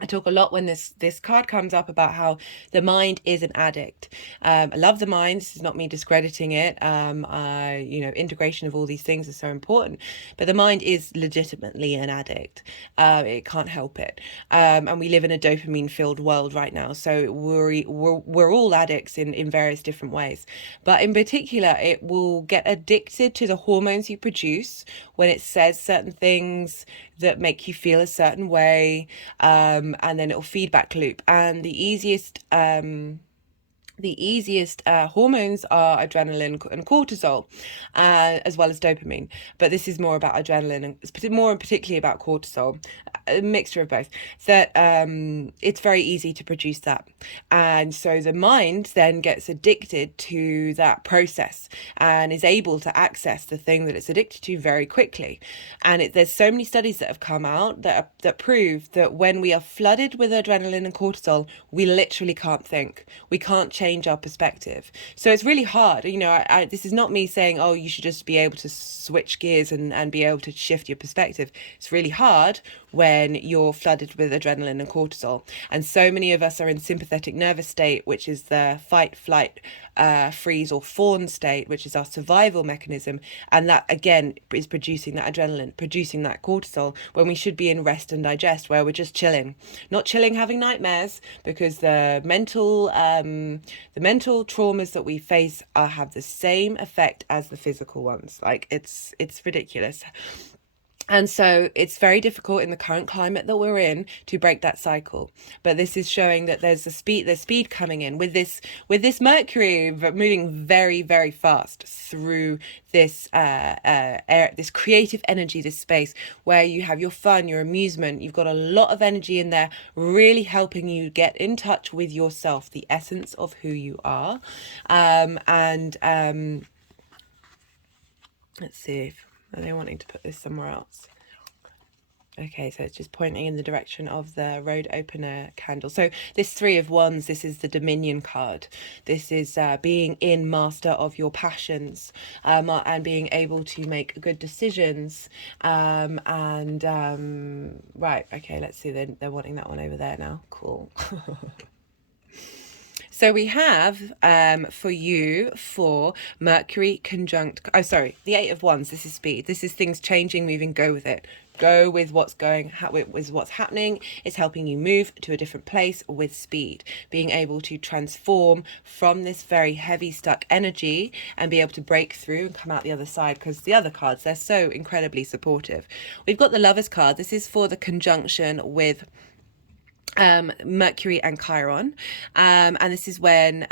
I talk a lot when this card comes up about how the mind is an addict. I love the mind. This is not me discrediting it. Integration of all these things is so important. But the mind is legitimately an addict. It can't help it. And we live in a dopamine-filled world right now. So we're all addicts in various different ways. But in particular, it will get addicted to the hormones you produce when it says certain things that make you feel a certain way, and then it'll feedback loop. And the easiest hormones are adrenaline and cortisol, as well as dopamine. But this is more about adrenaline, and it's more particularly about cortisol, a mixture of both. That it's very easy to produce that, and so the mind then gets addicted to that process and is able to access the thing that it's addicted to very quickly. And there's so many studies that have come out that prove that when we are flooded with adrenaline and cortisol, we literally can't think. We can't change our perspective. So it's really hard. This is not me saying, oh, you should just be able to switch gears and be able to shift your perspective. It's really hard when you're flooded with adrenaline and cortisol. And so many of us are in sympathetic nervous state, which is the fight, flight, freeze or fawn state, which is our survival mechanism. And that, again, is producing that adrenaline, producing that cortisol, when we should be in rest and digest, where we're just chilling. Not chilling having nightmares, because the mental traumas that we face have the same effect as the physical ones. Like, it's ridiculous. And so it's very difficult in the current climate that we're in to break that cycle. But this is showing that there's speed coming in with this Mercury moving very, very fast through this this creative energy, this space where you have your fun, your amusement. You've got a lot of energy in there, really helping you get in touch with yourself, the essence of who you are. Let's see. Are they wanting to put this somewhere else? Okay, so it's just pointing in the direction of the road opener candle. So this Three of Wands, this is the Dominion card. This is being in master of your passions, and being able to make good decisions. Right, okay, let's see. They're wanting that one over there now. Cool. So we have for Mercury conjunct, the Eight of Wands. This is speed. This is things changing, moving, go with it. Go with what's what's happening. It's helping you move to a different place with speed, being able to transform from this very heavy stuck energy and be able to break through and come out the other side, because the other cards, they're so incredibly supportive. We've got the Lovers card. This is for the conjunction with Mercury and Chiron, and this is when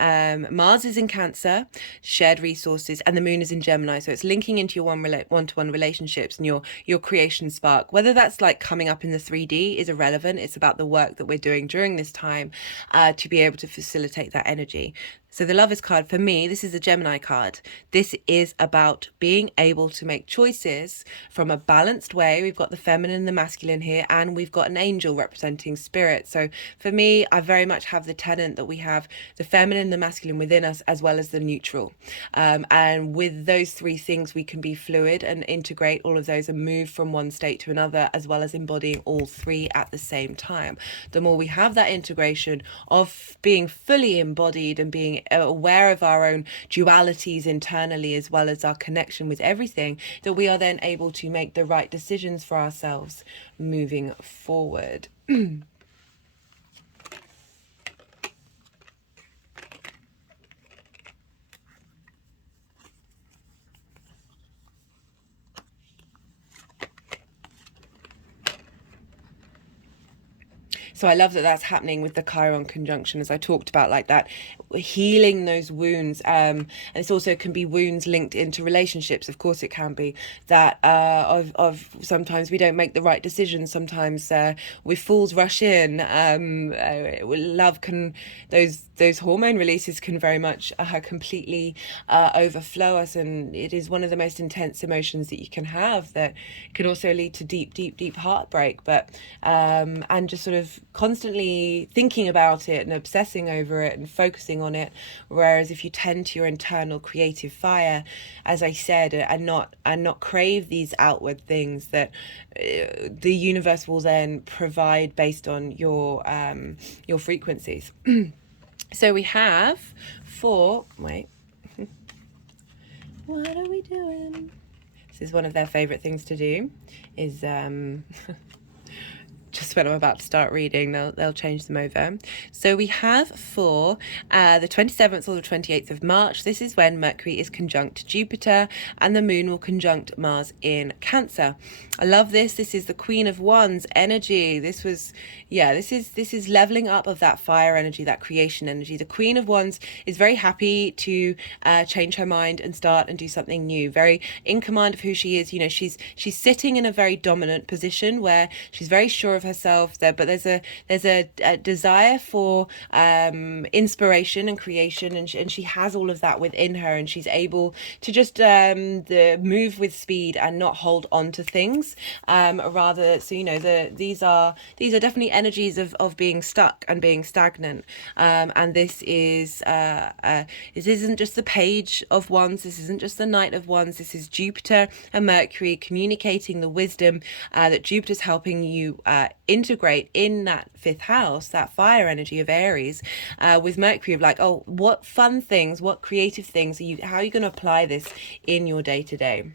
Mars is in Cancer, shared resources, and the Moon is in Gemini. So it's linking into your one-to-one relationships and your creation spark. Whether that's like coming up in the 3D is irrelevant. It's about the work that we're doing during this time to be able to facilitate that energy. So the Lovers card, for me, this is a Gemini card. This is about being able to make choices from a balanced way. We've got the feminine and the masculine here, and we've got an angel representing spirit. So for me, I very much have the tenet that we have the feminine and the masculine within us, as well as the neutral. And with those three things, we can be fluid and integrate all of those and move from one state to another, as well as embodying all three at the same time. The more we have that integration of being fully embodied and being aware of our own dualities internally, as well as our connection with everything, that we are then able to make the right decisions for ourselves moving forward. So I love that that's happening with the Chiron conjunction, as I talked about, like that, healing those wounds. And this also can be wounds linked into relationships. Of course it can be that of sometimes we don't make the right decisions. Sometimes we fools rush in. Love can, those hormone releases can very much completely overflow us. And it is one of the most intense emotions that you can have, that can also lead to deep heartbreak. But and just sort of constantly thinking about it and obsessing over it and focusing on it. Whereas if you tend to your internal creative fire, as I said, and not crave these outward things, that the universe will then provide based on your frequencies. So we have what are we doing? This is one of their favorite things to do, is just when I'm about to start reading, they'll change them over. So we have for the 27th or the 28th of March, this is when Mercury is conjunct Jupiter and the moon will conjunct Mars in Cancer. I love this. This is the Queen of Wands energy. This is leveling up of that fire energy, that creation energy. The Queen of Wands is very happy to change her mind and start and do something new, very in command of who she is. You know, she's sitting in a very dominant position where she's very sure of herself there, but there's a desire for inspiration and creation, and she has all of that within her, and she's able to just move with speed and not hold on to things, rather. So, you know, these are definitely energies of being stuck and being stagnant, and this isn't just the Page of Wands, this isn't just the Knight of Wands, this is Jupiter and Mercury communicating the wisdom that Jupiter's helping you integrate in that 5th house, that fire energy of Aries, with Mercury, of like, oh, what fun things, what creative things how are you going to apply this in your day-to-day?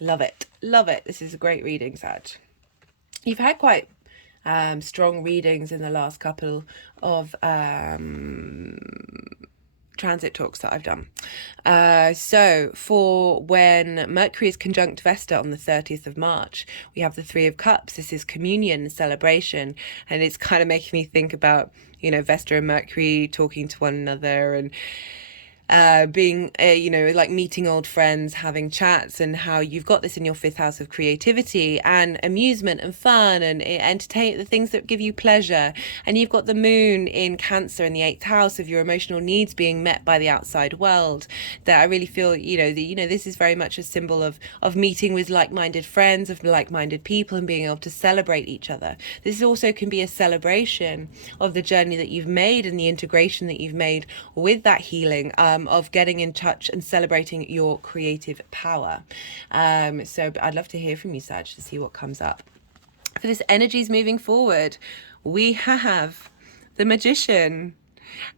Love it. This is a great reading, Sag. You've had quite strong readings in the last couple of transit talks that I've done. So for when Mercury is conjunct Vesta on the 30th of March, we have the 3 of Cups. This is communion and celebration, and it's kind of making me think about, you know, Vesta and Mercury talking to one another and being like meeting old friends, having chats, and how you've got this in your 5th house of creativity and amusement and fun and entertain, the things that give you pleasure. And you've got the moon in Cancer in the 8th house of your emotional needs being met by the outside world. That I really feel, this is very much a symbol of meeting with like-minded friends, of like-minded people, and being able to celebrate each other. This also can be a celebration of the journey that you've made and the integration that you've made with that healing, of getting in touch and celebrating your creative power. So I'd love to hear from you, Sag, to see what comes up. For this energies moving forward, we have the Magician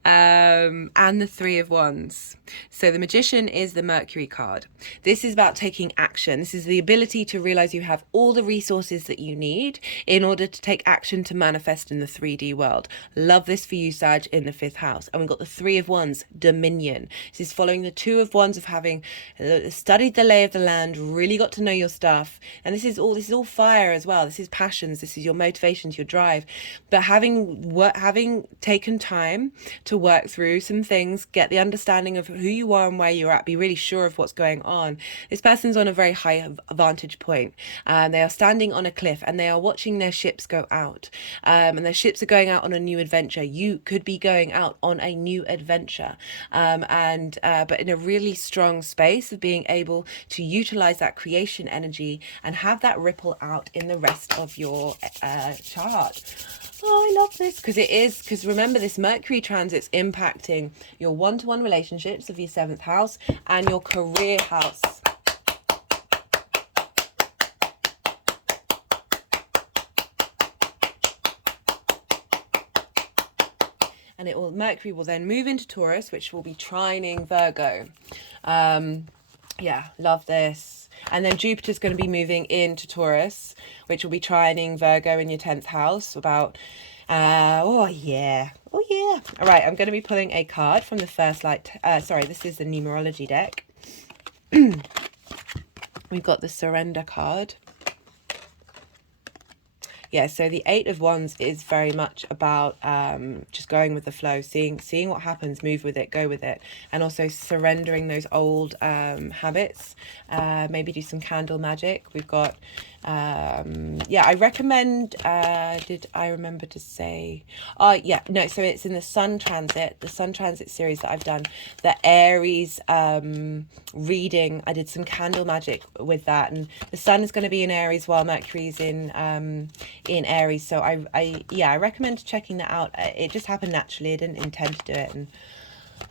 and the 3 of Wands. So the Magician is the Mercury card. This is about taking action. This is the ability to realize you have all the resources that you need in order to take action to manifest in the 3D world. Love this for you, Sag, in the 5th house. And we've got the 3 of Wands, Dominion. This is following the 2 of Wands of having studied the lay of the land, really got to know your stuff. And this is all fire as well. This is passions. This is your motivations, your drive. But having taken time to work through some things, get the understanding of who you are and where you're at, be really sure of what's going on. This person's on a very high vantage point. They are standing on a cliff and they are watching their ships go out. And their ships are going out on a new adventure. You could be going out on a new adventure. But in a really strong space of being able to utilize that creation energy and have that ripple out in the rest of your chart. Oh, I love this because remember, this Mercury transit's impacting your one-to-one relationships of your 7th house and your career house. and Mercury will then move into Taurus, which will be trining Virgo. Yeah, love this. And then Jupiter's going to be moving into Taurus, which will be trining Virgo in your 10th house about, oh yeah. All right, I'm going to be pulling a card from the First Light. Sorry, this is the numerology deck. We've got the Surrender card. Yeah, so the Eight of Wands is very much about just going with the flow, seeing what happens, move with it, go with it, and also surrendering those old habits. Maybe do some candle magic. We've got, yeah, I recommend, did I remember to say, yeah, no, so it's in the Sun Transit series that I've done, the Aries reading. I did some candle magic with that, and the Sun is going to be in Aries while Mercury's in Aries, so I recommend checking that out. It just happened naturally. I didn't intend to do it, and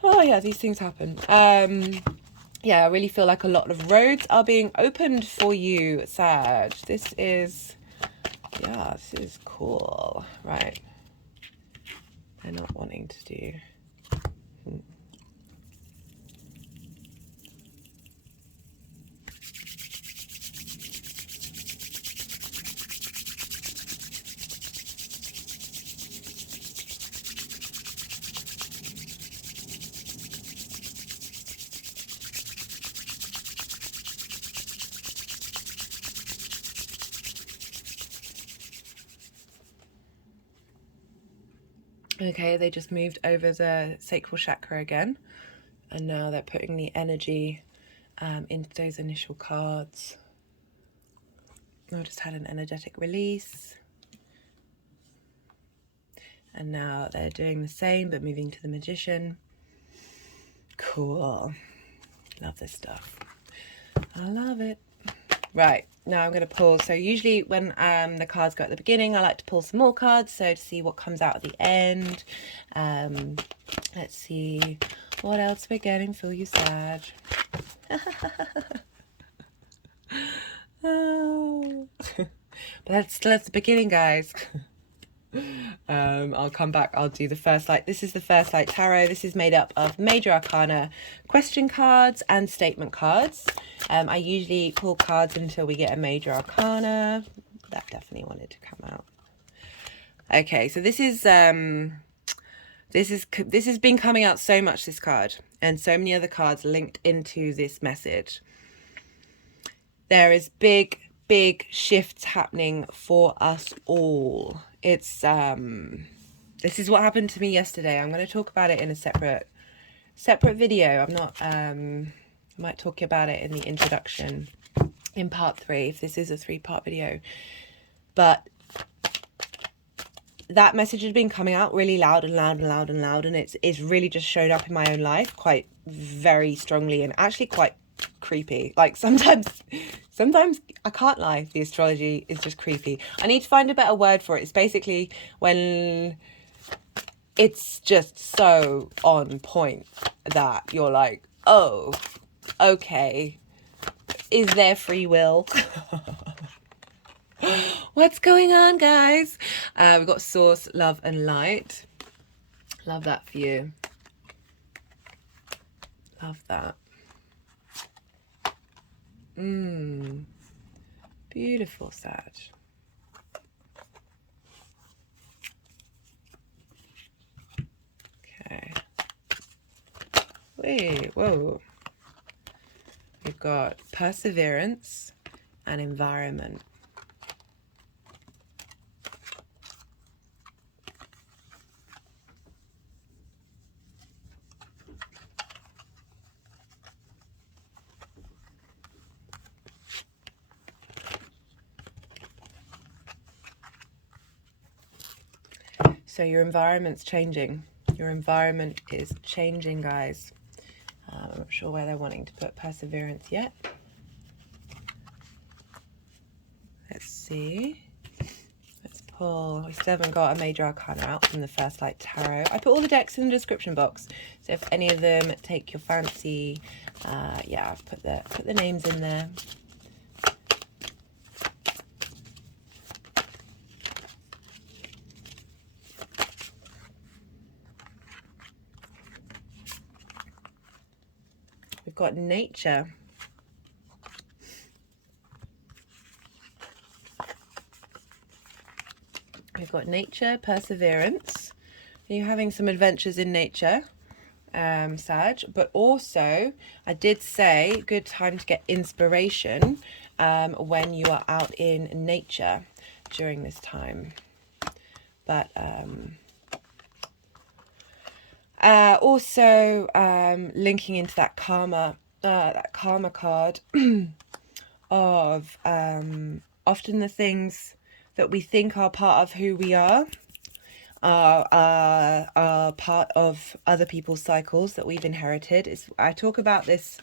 oh yeah, these things happen. Yeah, I really feel like a lot of roads are being opened for you, Sag. This is cool. Right, they're not wanting to do. Okay, they just moved over the sacral chakra again, and now they're putting the energy into those initial cards. I just had an energetic release, and now they're doing the same but moving to the Magician. Cool. Love this stuff. I love it. Right, now I'm going to pull. So usually when the cards go at the beginning, I like to pull some more cards, so to see what comes out at the end. Let's see what else we're getting for you, Sag. But that's the beginning, guys. I'll come back. I'll do the First Light. This is the First Light Tarot. This is made up of Major Arcana question cards and statement cards. I usually pull cards until we get a Major Arcana. That definitely wanted to come out. Okay, so this has been coming out so much, this card, and so many other cards linked into this message. There is big shifts happening for us all. It's this is what happened to me yesterday. I'm going to talk about it in a separate video. I'm not I might talk about it in the introduction in part 3 if this is a 3-part video. But that message has been coming out really loud, and it's really just showed up in my own life quite very strongly, and actually quite creepy. Like sometimes I can't lie, the astrology is just creepy. I need to find a better word for it. It's basically when it's just so on point that you're like, oh, okay, is there free will? What's going on, guys? We've got Source, Love and Light. Love that for you. Love that. Beautiful, Sag. Okay. Wait, whoa. We've got Perseverance and Environment. So your environment's changing. Your environment is changing, guys. I'm not sure where they're wanting to put Perseverance yet. Let's see. Let's pull. We still haven't got a Major Arcana out from the First Light Tarot. I put all the decks in the description box, so if any of them take your fancy, yeah, I've put the names in there. got nature. We've got nature, perseverance. You're having some adventures in nature, Sag, but also I did say good time to get inspiration when you are out in nature during this time. But also linking into that karma card of often the things that we think are part of who we are part of other people's cycles that we've inherited. I talk about this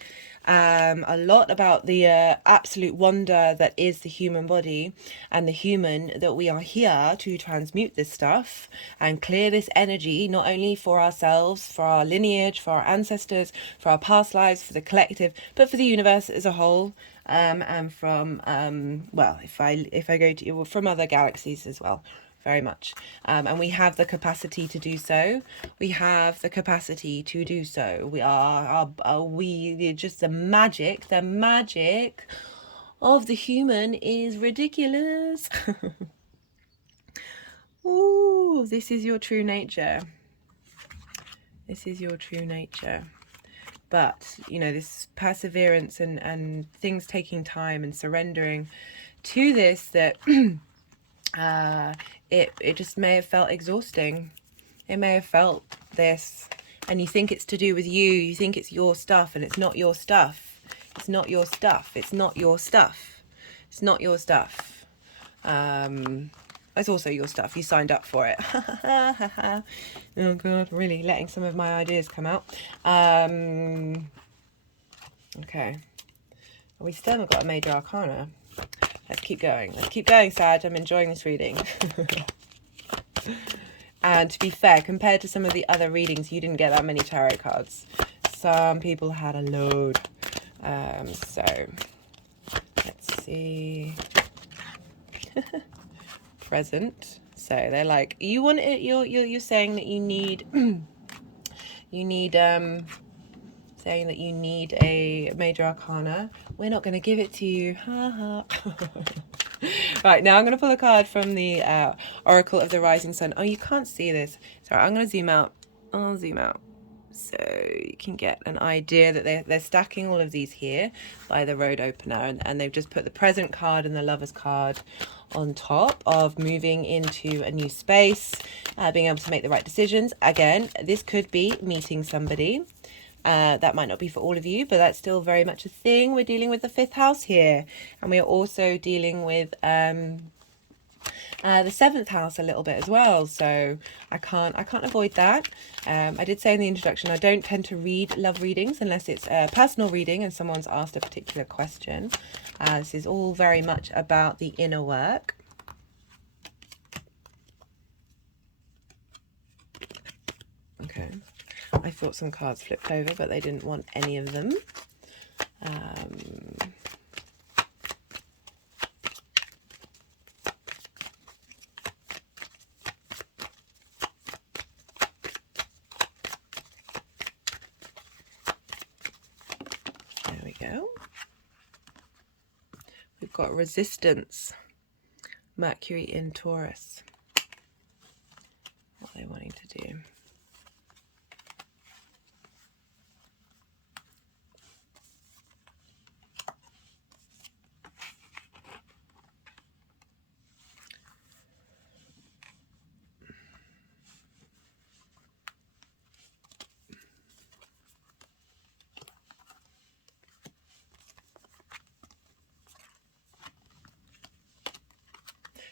a lot, about the absolute wonder that is the human body and the human, that we are here to transmute this stuff and clear this energy, not only for ourselves, for our lineage, for our ancestors, for our past lives, for the collective, but for the universe as a whole. And from well, if I go to from other galaxies as well, very much. And we have the capacity to do so. We have the capacity to do so. We are just the magic of the human is ridiculous. Ooh, this is your true nature. This is your true nature. But, you know, this perseverance and things taking time and surrendering to this, that it just may have felt exhausting. It may have felt this, and you think it's to do with you. You think it's your stuff, and it's not your stuff. It's not your stuff. It's not your stuff. It's not your stuff. It's also your stuff. You signed up for it. Oh God, really letting some of my ideas come out. Okay. We still haven't got a major arcana. Let's keep going. Let's keep going, Sag. I'm enjoying this reading. And to be fair, compared to some of the other readings, you didn't get that many tarot cards. Some people had a load. So let's see. Present. So they're like, you want it. You're saying that you need. Saying that you need a major arcana. We're not going to give it to you. Ha ha. Right, now I'm going to pull a card from the Oracle of the Rising Sun. Oh, you can't see this. Sorry, I'm going to zoom out. I'll zoom out so you can get an idea that they're stacking all of these here by the road opener, and they've just put the present card and the lovers card on top of moving into a new space, being able to make the right decisions. Again, this could be meeting somebody. That might not be for all of you, but that's still very much a thing. We're dealing with the 5th house here, and we are also dealing with the 7th house a little bit as well. So I can't avoid that. I did say in the introduction, I don't tend to read love readings unless it's a personal reading and someone's asked a particular question. This is all very much about the inner work. Okay. I thought some cards flipped over, but they didn't want any of them. There we go. We've got resistance. Mercury in Taurus. What are they wanting to do?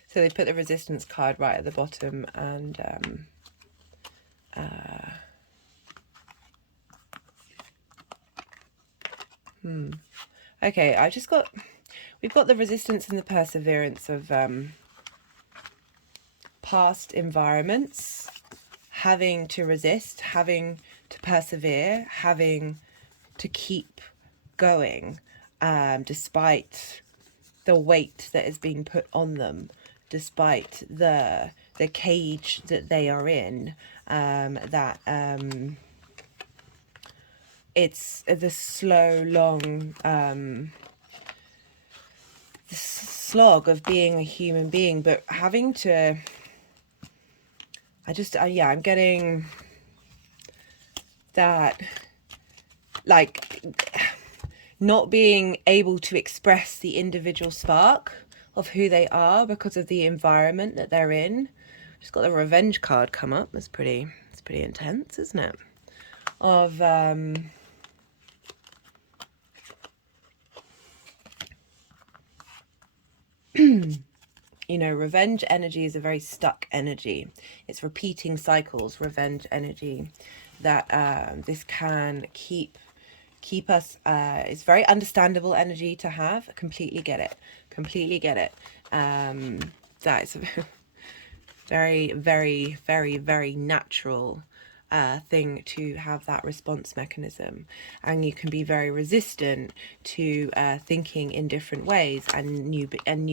So they put the resistance card right at the bottom, and okay, we've got the resistance and the perseverance of past environments, having to resist, having to persevere, having to keep going, despite the weight that is being put on them, despite the cage that they are in, that it's the slow, long slog of being a human being, but having to, yeah, I'm getting that, like, not being able to express the individual spark of who they are because of the environment that they're in. Just got the revenge card come up. It's pretty intense, isn't it? Of you know, revenge energy is a very stuck energy. It's repeating cycles, revenge energy, that this can keep us, it's very understandable energy to have. Completely get it. That is a very, very, very, very natural thing to have that response mechanism, and you can be very resistant to thinking in different ways and new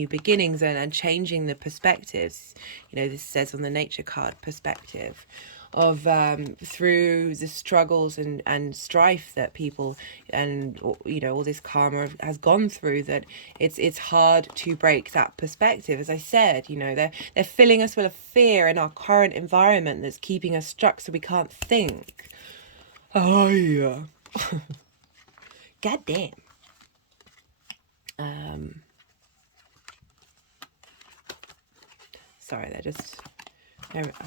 beginnings, and changing the perspectives. You know, this says on the nature card, perspective of through the struggles and strife that people, and you know, all this karma has gone through, that it's hard to break that perspective. As I said, you know, they're filling us with a fear in our current environment that's keeping us stuck, so we can't think. Oh yeah. God damn. Sorry,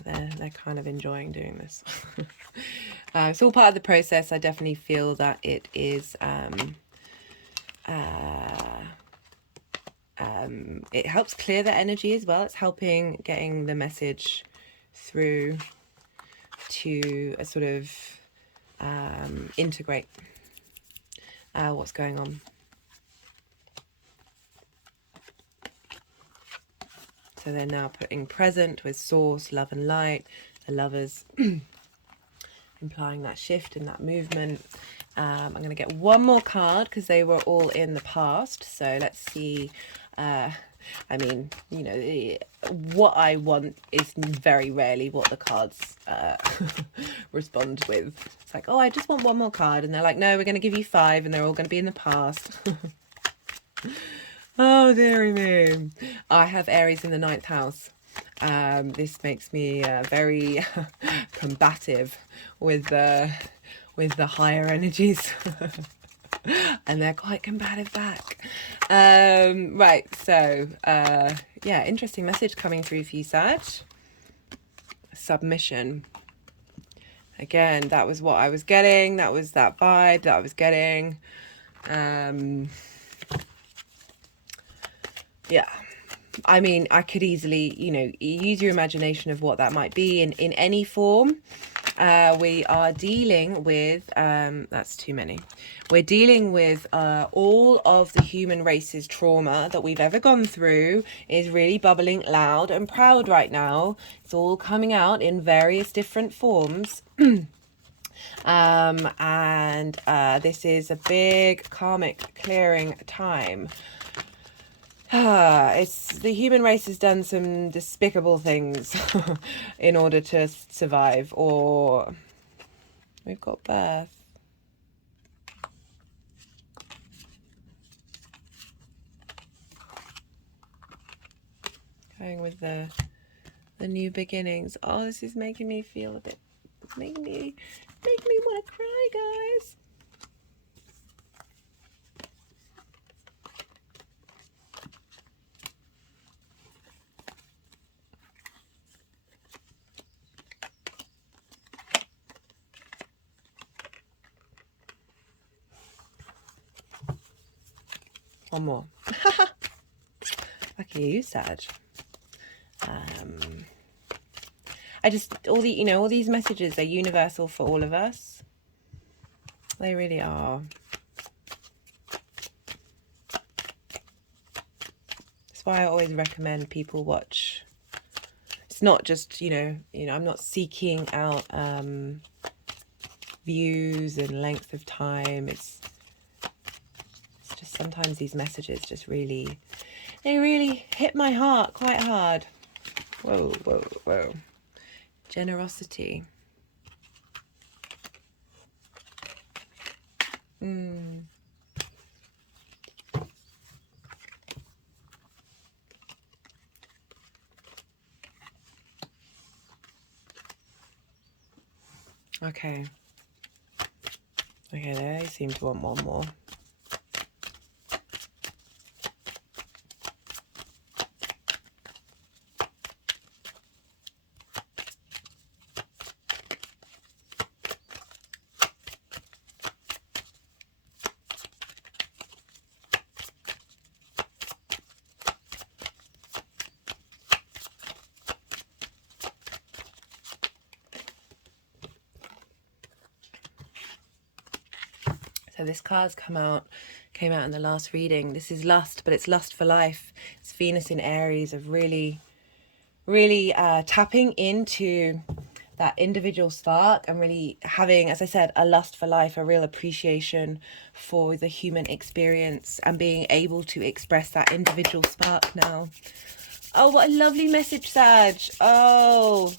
they're kind of enjoying doing this. It's all part of the process. I definitely feel that it is it helps clear the energy as well. It's helping getting the message through to a sort of integrate what's going on. So they're now putting present with source, love and light, the lovers, implying that shift and that movement. I'm going to get one more card because they were all in the past. So let's see. I mean, you know, what I want is very rarely what the cards respond with. It's like, oh, I just want one more card. And they're like, no, we're going to give you 5, and they're all going to be in the past. Oh, dearie me. I have Aries in the 9th house. This makes me very combative with the higher energies. And they're quite combative back. Right, so yeah, interesting message coming through for you, Sag. Submission. Again, that was what I was getting. That was that vibe that I was getting. Yeah, I mean, I could easily, you know, use your imagination of what that might be in any form. We are dealing with, that's too many. We're dealing with all of the human race's trauma that we've ever gone through is really bubbling loud and proud right now. It's all coming out in various different forms. And this is a big karmic clearing time. It's the human race has done some despicable things in order to survive, or we've got birth. Going with the new beginnings. Oh, this is making me feel a bit, making me want to cry, guys. One more. Lucky you, Sag. I just, all these messages are universal for all of us. They really are. That's why I always recommend people watch. It's not just, you know, I'm not seeking out views and length of time. It's just sometimes these messages just really, they really hit my heart quite hard. Whoa, whoa, whoa. Generosity. Okay. Okay, they seem to want one more. So this card's came out in the last reading. This is lust, but it's lust for life. It's Venus in Aries, of really tapping into that individual spark and really having, as I said, a lust for life, a real appreciation for the human experience and being able to express that individual spark now. Oh, what a lovely message, Sag. Oh,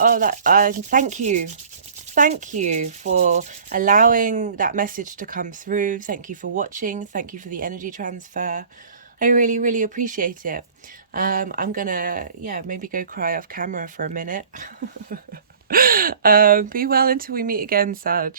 that thank you. Thank you for allowing that message to come through. Thank you for watching. Thank you for the energy transfer. I really, really appreciate it. I'm gonna, maybe go cry off camera for a minute. Be well until we meet again, Sag.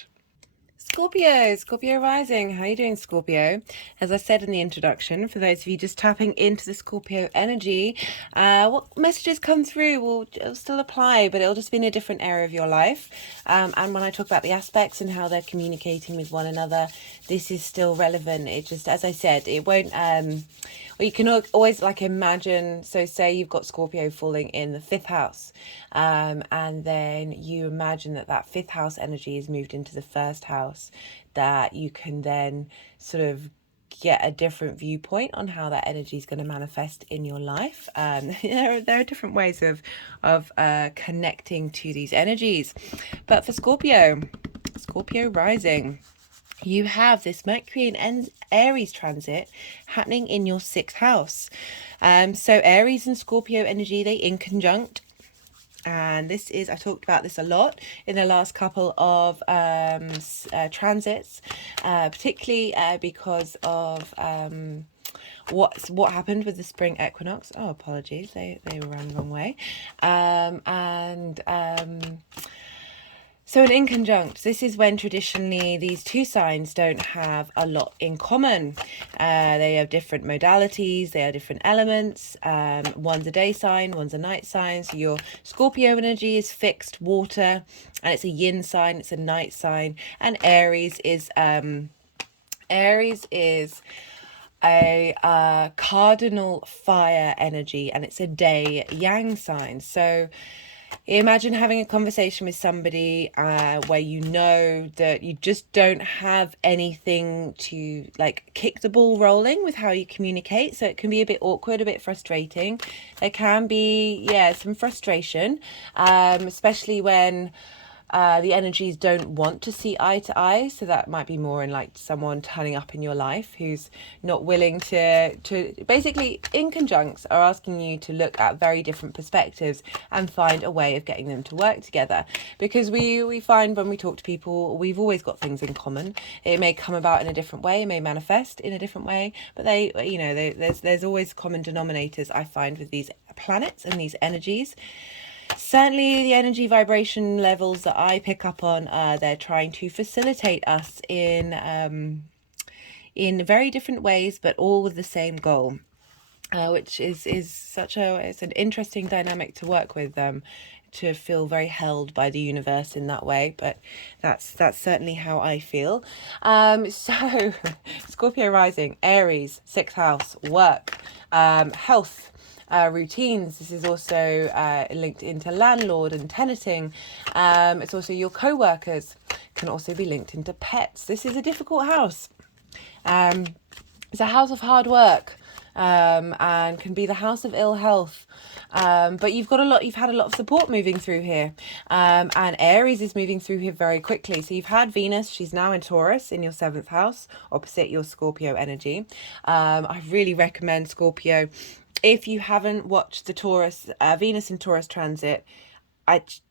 Scorpio rising. How are you doing, Scorpio? As I said in the introduction, for those of you just tapping into the Scorpio energy, what messages come through will still apply, but it'll just be in a different area of your life. And when I talk about the aspects and how they're communicating with one another, this is still relevant. It just, as I said, it won't... Well, you can always imagine, so say you've got Scorpio falling in the 5th house, and then you imagine that 5th house energy is moved into the 1st house, that you can then sort of get a different viewpoint on how that energy is going to manifest in your life. There are different ways of connecting to these energies. But for Scorpio rising, you have this Mercury and Aries transit happening in your 6th house. So Aries and Scorpio energy, they in conjunct. And this is, I talked about this a lot in the last couple of transits, particularly because of what happened with the spring equinox. Oh, apologies, they were run the wrong way. So an inconjunct, this is when traditionally these two signs don't have a lot in common. They have different modalities, they are different elements. One's a day sign, one's a night sign. So your Scorpio energy is fixed water, and it's a yin sign, it's a night sign. And Aries is a cardinal fire energy, and it's a day yang sign. So imagine having a conversation with somebody where you know that you just don't have anything to kick the ball rolling with how you communicate. So it can be a bit awkward, a bit frustrating. There can be, some frustration, especially when the energies don't want to see eye to eye. So that might be more in someone turning up in your life who's not willing to basically, inconjuncts are asking you to look at very different perspectives and find a way of getting them to work together. Because we find when we talk to people, we've always got things in common. It may come about in a different way, it may manifest in a different way, but there's always common denominators, I find, with these planets and these energies. Certainly the energy vibration levels that I pick up on, they're trying to facilitate us in very different ways, but all with the same goal, which is it's an interesting dynamic to work with, to feel very held by the universe in that way. But that's certainly how I feel. So Scorpio rising, Aries, 6th house, work, health, routines. This is also linked into landlord and tenanting. It's also your co-workers, can also be linked into pets. This is a difficult house. It's a house of hard work, and can be the house of ill health. But you've had a lot of support moving through here. And Aries is moving through here very quickly. So you've had Venus, she's now in Taurus in your 7th house, opposite your Scorpio energy. I really recommend, Scorpio, if you haven't watched the Venus in Taurus transit,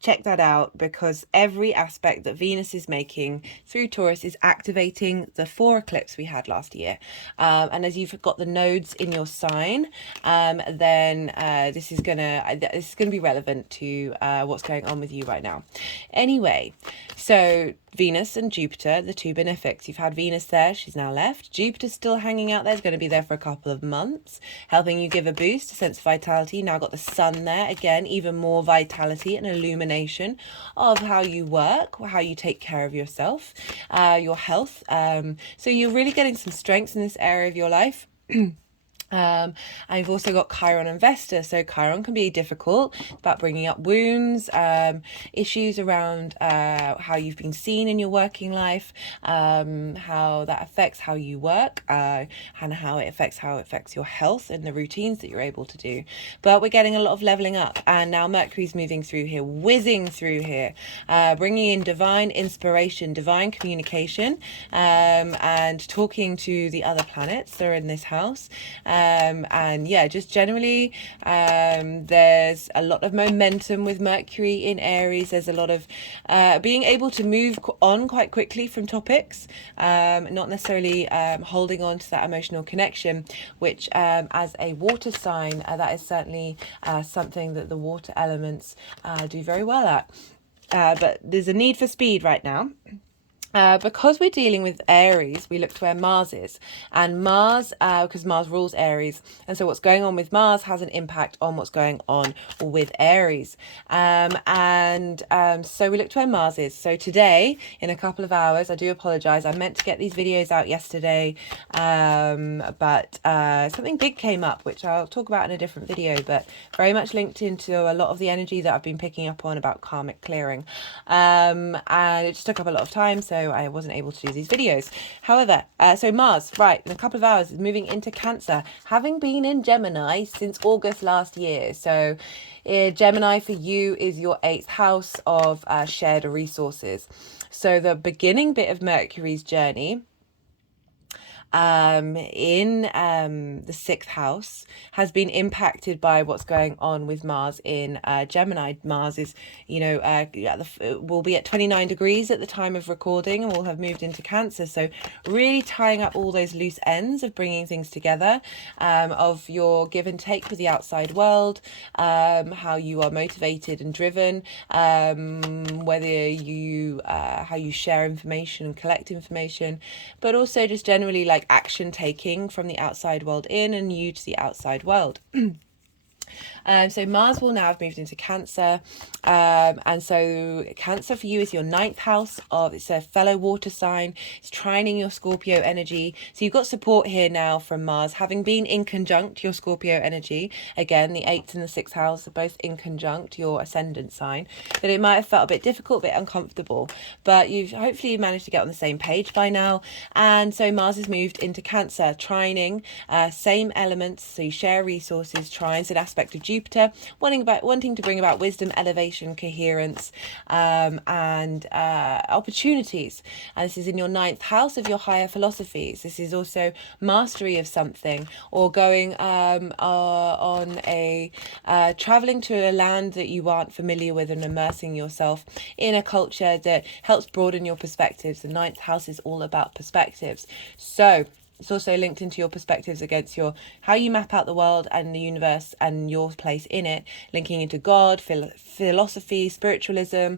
check that out, because every aspect that Venus is making through Taurus is activating the 4 eclipse we had last year. And as you've got the nodes in your sign, then this is gonna be relevant to what's going on with you right now. Anyway, so Venus and Jupiter, the 2 benefics. You've had Venus there, she's now left. Jupiter's still hanging out there, is going to be there for a couple of months, helping you give a boost, a sense of vitality. Now got the sun there, again, even more vitality and illumination of how you work, how you take care of yourself, your health. So you're really getting some strengths in this area of your life. And you've also got Chiron and Vesta. So Chiron can be difficult, about bringing up wounds, issues around how you've been seen in your working life, how that affects how you work, and how it affects your health and the routines that you're able to do. But we're getting a lot of leveling up, and now Mercury's moving through here, whizzing through here, bringing in divine inspiration, divine communication, and talking to the other planets that are in this house. And yeah, just generally, there's a lot of momentum with Mercury in Aries. There's a lot of being able to move on quite quickly from topics, not necessarily holding on to that emotional connection, which as a water sign, that is certainly something that the water elements do very well at. But there's a need for speed right now. Because we're dealing with Aries, we look to where Mars is. And Mars, because Mars rules Aries. And so what's going on with Mars has an impact on what's going on with Aries. So we look to where Mars is. So today, in a couple of hours, I do apologise. I meant to get these videos out yesterday, but something big came up, which I'll talk about in a different video, but very much linked into a lot of the energy that I've been picking up on about karmic clearing. And it just took up a lot of time, so I wasn't able to do these videos. However, so Mars, right, in a couple of hours is moving into Cancer, having been in Gemini since August last year. So Gemini for you is your 8th house of shared resources. So the beginning bit of Mercury's journey in the 6th house has been impacted by what's going on with Mars in Gemini. Mars is, will be at 29 degrees at the time of recording, and will have moved into Cancer. So really tying up all those loose ends of bringing things together, of your give and take with the outside world, how you are motivated and driven, whether you how you share information and collect information, but also just generally like action taking from the outside world in and you to the outside world. So Mars will now have moved into Cancer, and so Cancer for you is your 9th house it's a fellow water sign. It's trining your Scorpio energy, so you've got support here now from Mars having been in conjunct your Scorpio energy. Again, the 8th and the 6th house are both in conjunct your ascendant sign, that it might have felt a bit difficult, a bit uncomfortable, but you've hopefully managed to get on the same page by now. And so Mars has moved into Cancer, trining same elements, so you share resources. Trines an aspect of Jupiter, wanting to bring about wisdom, elevation, coherence, and opportunities. And this is in your 9th house of your higher philosophies. This is also mastery of something, or going on a traveling to a land that you aren't familiar with and immersing yourself in a culture that helps broaden your perspectives. The 9th house is all about perspectives. So it's also linked into your perspectives against how you map out the world and the universe and your place in it, linking into God, philosophy, spiritualism,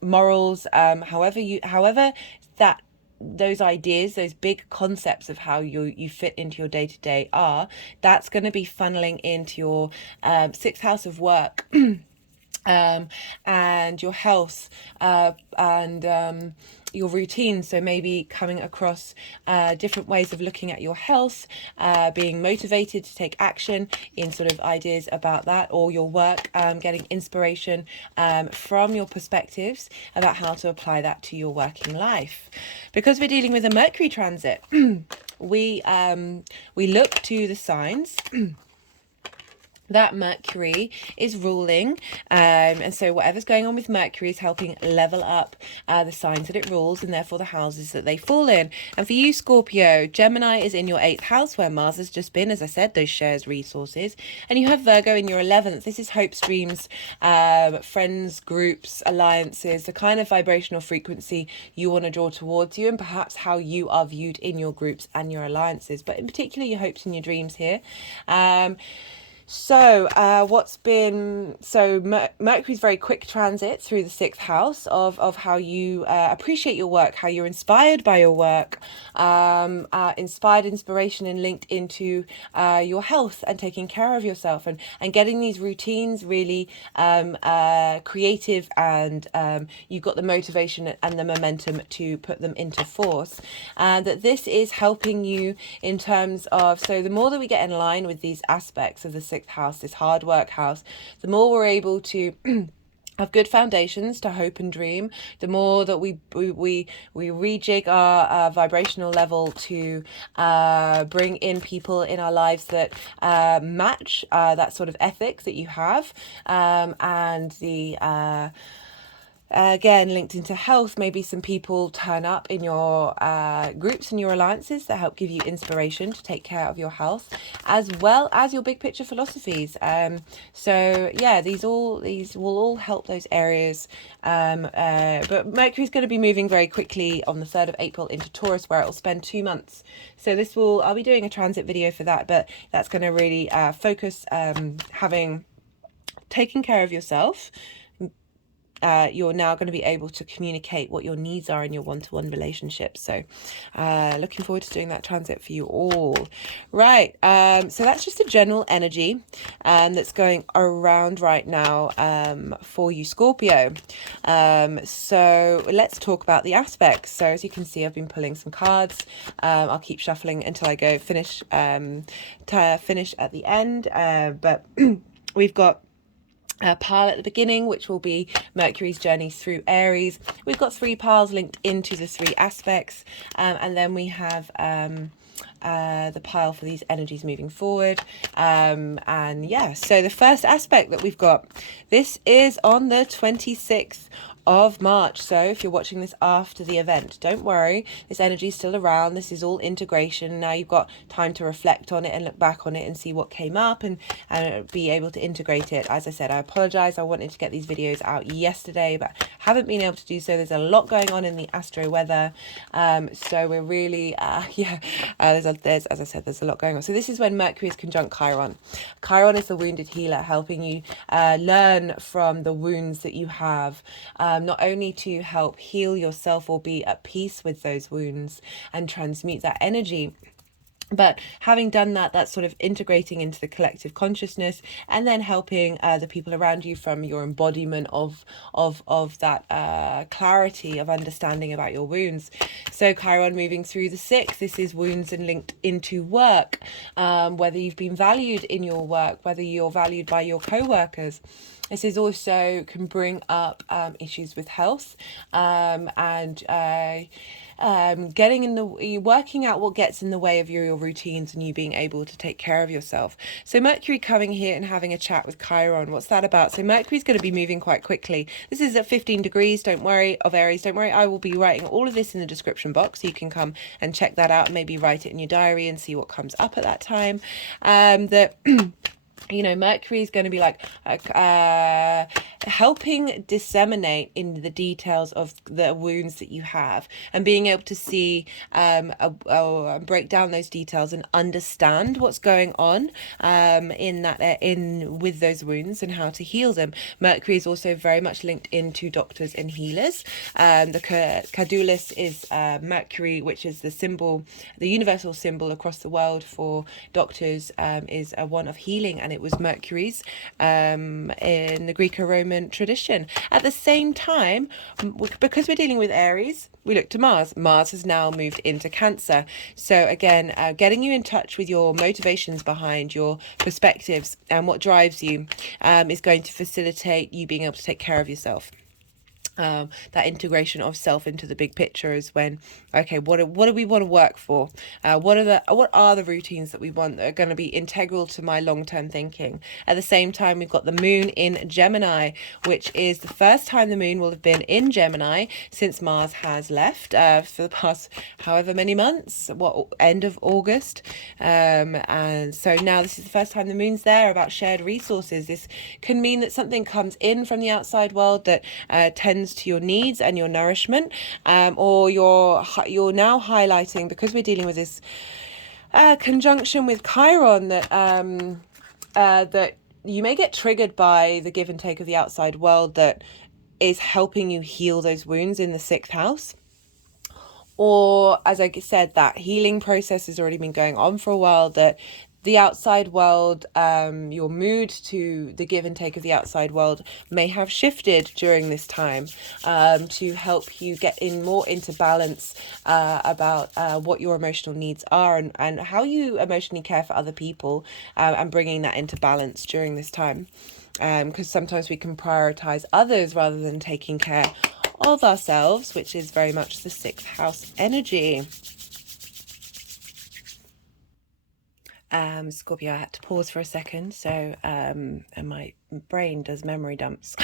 morals, however that those ideas, those big concepts of how you fit into your day-to-day that's going to be funneling into your 6th house of work. And your health, and your routine. So maybe coming across different ways of looking at your health, being motivated to take action in sort of ideas about that, or your work, getting inspiration from your perspectives about how to apply that to your working life. Because we're dealing with a Mercury transit, we look to the signs that Mercury is ruling, and so whatever's going on with Mercury is helping level up the signs that it rules, and therefore the houses that they fall in. And for you, Scorpio, Gemini is in your 8th house, where Mars has just been, as I said, those shares, resources. And you have Virgo in your 11th. This is hopes, dreams, friends, groups, alliances, the kind of vibrational frequency you want to draw towards you, and perhaps how you are viewed in your groups and your alliances, but in particular your hopes and your dreams here. Mercury's very quick transit through the 6th house of how you appreciate your work, how you're inspired by your work, inspiration and linked into your health and taking care of yourself, and getting these routines really creative, and you've got the motivation and the momentum to put them into force. And that this is helping you in terms of, so the more that we get in line with these aspects of the 6th house, this hard work house, the more we're able to have good foundations to hope and dream, the more that we rejig our vibrational level to bring in people in our lives that match that sort of ethic that you have, and the again, linked into health, maybe some people turn up in your groups and your alliances that help give you inspiration to take care of your health, as well as your big picture philosophies. So yeah, these will all help those areas. But Mercury's going to be moving very quickly on the 3rd of April into Taurus, where it will spend 2 months. So I'll be doing a transit video for that, but that's going to really focus having taken care of yourself. You're now going to be able to communicate what your needs are in your one-to-one relationships. So looking forward to doing that transit for you all. Right, so that's just a general energy that's going around right now for you, Scorpio. So let's talk about the aspects. So as you can see, I've been pulling some cards. I'll keep shuffling until I go finish at the end, but we've got a pile at the beginning, which will be Mercury's journey through Aries. We've got 3 piles linked into the 3 aspects, and then we have the pile for these energies moving forward. And yeah, so the first aspect that we've got, this is on the 26th of March. So if you're watching this after the event, don't worry, this energy is still around. This is all integration. Now you've got time to reflect on it and look back on it and see what came up, and be able to integrate it. As I said, I apologize, I wanted to get these videos out yesterday, but haven't been able to do so. There's a lot going on in the astro weather, so we're really there's as I said, there's a lot going on. So this is when Mercury is conjunct Chiron. Chiron is the wounded healer, helping you learn from the wounds that you have, not only to help heal yourself or be at peace with those wounds and transmute that energy, but having done that, that's sort of integrating into the collective consciousness, and then helping the people around you from your embodiment of that clarity of understanding about your wounds. So Chiron moving through the 6th, this is wounds and linked into work, whether you've been valued in your work, whether you're valued by your co-workers. This is also can bring up issues with health, and working out what gets in the way of your routines and you being able to take care of yourself. So Mercury coming here and having a chat with Chiron, what's that about? So Mercury's going to be moving quite quickly. This is at 15 degrees, don't worry, of Aries, don't worry. I will be writing all of this in the description box, so you can come and check that out, maybe write it in your diary and see what comes up at that time. You know, Mercury is going to be like helping disseminate in the details of the wounds that you have, and being able to see break down those details and understand what's going on with those wounds and how to heal them. Mercury is also very much linked into doctors and healers. The caduceus is Mercury, which is the symbol, the universal symbol across the world for doctors, is one of healing, and it was Mercury's in the Greco-Roman tradition. At the same time, because we're dealing with Aries, we look to Mars. Mars has now moved into Cancer. So again, getting you in touch with your motivations behind your perspectives and what drives you is going to facilitate you being able to take care of yourself. that integration of self into the big picture is when, okay, what do we want to work for? What are the routines that we want that are going to be integral to my long-term thinking? At the same time, we've got the moon in Gemini, which is the first time the moon will have been in Gemini since Mars has left for the past however many months, end of August. And so now this is the first time the moon's there, about shared resources. This can mean that something comes in from the outside world that tends to your needs and your nourishment, or you're now highlighting, because we're dealing with this conjunction with Chiron, that that you may get triggered by the give and take of the outside world that is helping you heal those wounds in the 6th house. Or, as I said, that healing process has already been going on for a while, that the outside world, your mood to the give and take of the outside world may have shifted during this time, to help you get more into balance about what your emotional needs are, and how you emotionally care for other people, and bringing that into balance during this time. Because sometimes we can prioritize others rather than taking care of ourselves, which is very much the 6th house energy. Scorpio, I had to pause for a second, so and my brain does memory dumps.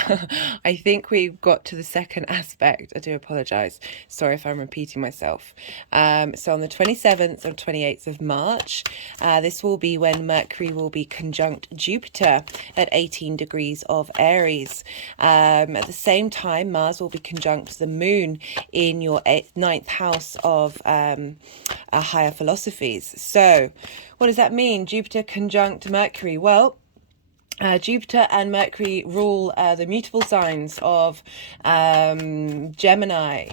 I think we've got to the second aspect. I do apologize, sorry if I'm repeating myself. So on the 27th or 28th of March, this will be when Mercury will be conjunct Jupiter at 18 degrees of Aries. At the same time, Mars will be conjunct the moon in your 9th house of higher philosophies. So what does that mean? Jupiter conjunct Mercury. Well, Jupiter and Mercury rule the mutable signs of Gemini,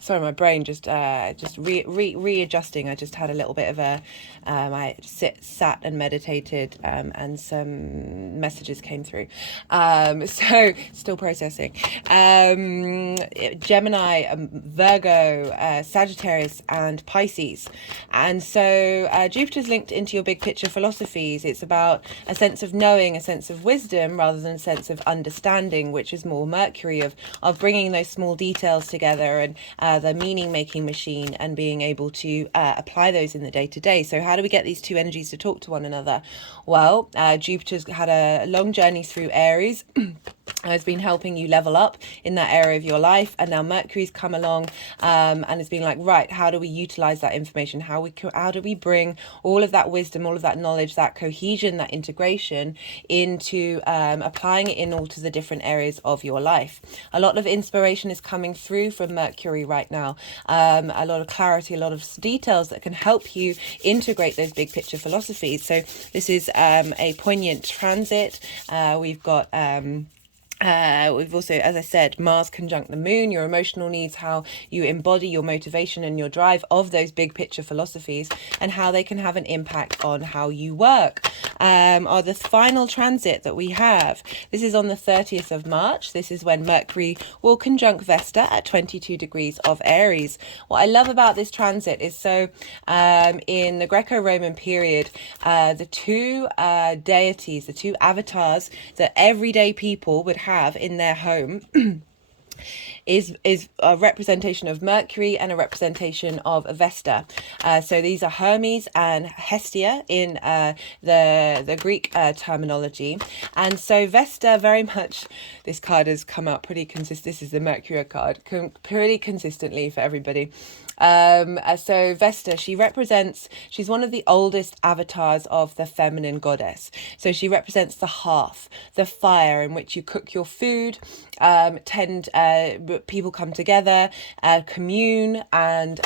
sorry, my brain just readjusting. I just had a little bit of a I sat and meditated, and some messages came through, so still processing. Gemini, Virgo, Sagittarius and Pisces. And so Jupiter's linked into your big picture philosophies. It's about a sense of knowing, a sense of wisdom, rather than a sense of understanding, which is more Mercury, of bringing those small details together, and the meaning making machine, and being able to apply those in the day to day. So how do we get these two energies to talk to one another? Well, Jupiter's had a long journey through Aries, has been helping you level up in that area of your life, and now Mercury's come along and has been like, right, how do we utilize that information? How do we bring all of that wisdom, all of that knowledge, that cohesion, that integration into applying it in all to the different areas of your life? A lot of inspiration is coming through from Mercury right now, a lot of clarity, a lot of details that can help you integrate those big picture philosophies. So this is a poignant transit. We've got we've also, as I said, Mars conjunct the moon, your emotional needs, how you embody your motivation and your drive of those big picture philosophies, and how they can have an impact on how you work. Are the final transit that we have. This is on the 30th of March. This is when Mercury will conjunct Vesta at 22 degrees of Aries. What I love about this transit is, so in the Greco-Roman period, the two deities, the two avatars that everyday people would have in their home is a representation of Mercury and a representation of Vesta. So these are Hermes and Hestia in the Greek terminology. And so Vesta, very much, this card has come out pretty consistent. This is the Mercury card, pretty consistently for everybody. So Vesta, she's one of the oldest avatars of the feminine goddess. So she represents the hearth, the fire in which you cook your food, people come together, commune, and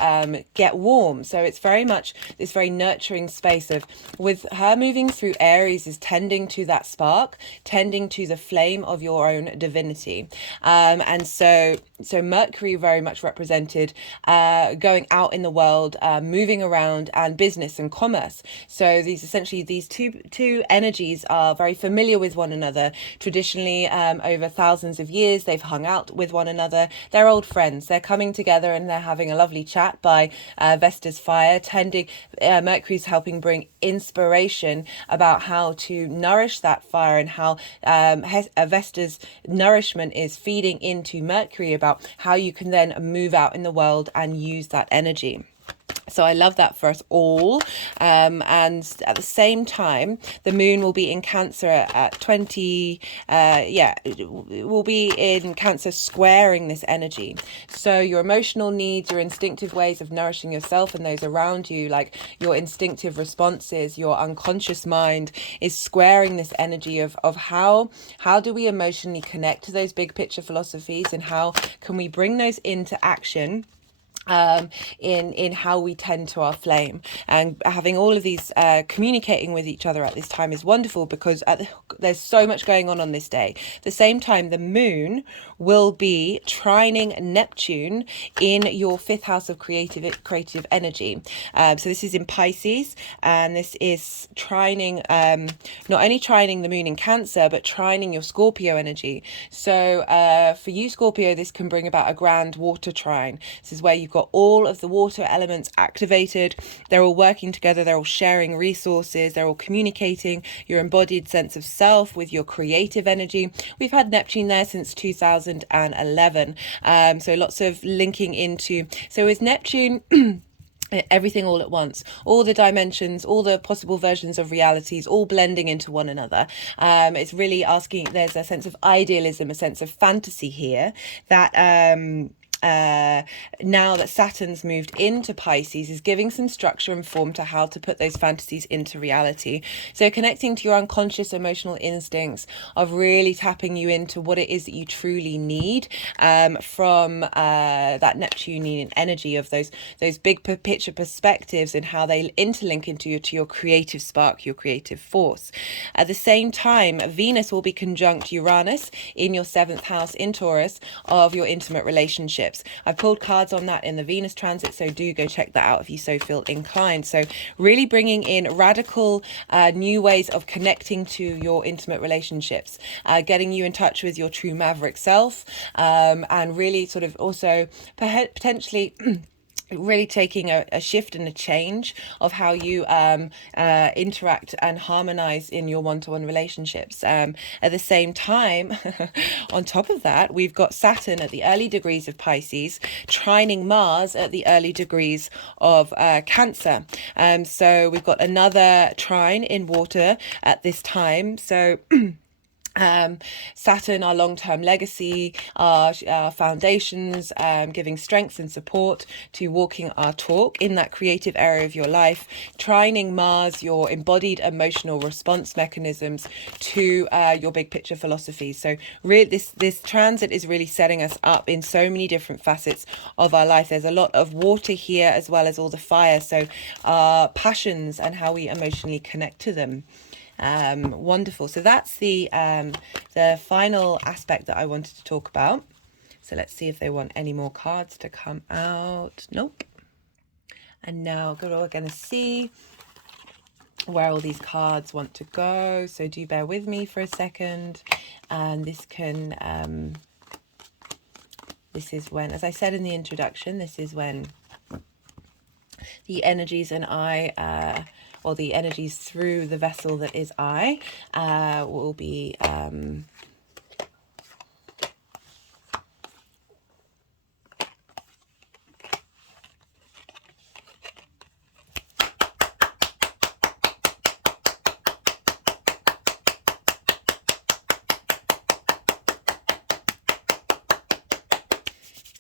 get warm. So it's very much this very nurturing space of, with her moving through Aries, is tending to that spark, tending to the flame of your own divinity. And so Mercury very much represented going out in the world, moving around, and business and commerce. So these two energies are very familiar with one another. Traditionally, over thousands of years, they've hung out with one another. they're old friends. They're coming together and they're having a lovely chat by Vesta's fire. Mercury's helping bring inspiration about how to nourish that fire, and how Vesta's nourishment is feeding into Mercury about how you can then move out in the world and use that energy. So I love that for us all. And at the same time, the moon will be in Cancer at 20. It will be in Cancer, squaring this energy. So your emotional needs, your instinctive ways of nourishing yourself and those around you, like your instinctive responses, your unconscious mind, is squaring this energy of how do we emotionally connect to those big picture philosophies, and how can we bring those into action in how we tend to our flame. And having all of these communicating with each other at this time is wonderful, because there's so much going on this day. At the same time, the moon will be trining Neptune in your 5th house of creative energy. So this is in Pisces, and this is trining, not only trining the moon in Cancer, but trining your Scorpio energy. So for you, Scorpio, this can bring about a grand water trine. This is where you've got all of the water elements activated. They're all working together. They're all sharing resources. They're all communicating your embodied sense of self with your creative energy. We've had Neptune there since 2011. So lots of linking into. So is Neptune everything all at once, all the dimensions, all the possible versions of realities, all blending into one another. It's really asking, there's a sense of idealism, a sense of fantasy here, that now that Saturn's moved into Pisces, is giving some structure and form to how to put those fantasies into reality. So connecting to your unconscious emotional instincts, of really tapping you into what it is that you truly need, from that Neptunian energy of those big picture perspectives, and how they interlink into your creative spark, your creative force. At the same time, Venus will be conjunct Uranus in your 7th house in Taurus, of your intimate relationships. I've pulled cards on that in the Venus transit, so do go check that out if you so feel inclined. So really bringing in radical new ways of connecting to your intimate relationships, getting you in touch with your true maverick self, and really sort of also potentially really taking a shift and a change of how you interact and harmonize in your one-to-one relationships. At the same time, on top of that, we've got Saturn at the early degrees of Pisces trining Mars at the early degrees of Cancer. So we've got another trine in water at this time. So Saturn, our long-term legacy, our foundations, giving strength and support to walking our talk in that creative area of your life. Trining Mars, your embodied emotional response mechanisms to your big picture philosophies. So really this transit is really setting us up in so many different facets of our life. There's a lot of water here, as well as all the fire. So our passions and how we emotionally connect to them. Wonderful. So that's the final aspect that I wanted to talk about. So let's see if they want any more cards to come out. Nope. And now we're going to see where all these cards want to go. So do bear with me for a second. And this can, this is when, as I said in the introduction, this is when the energies and I, or the energies through the vessel that is I, will be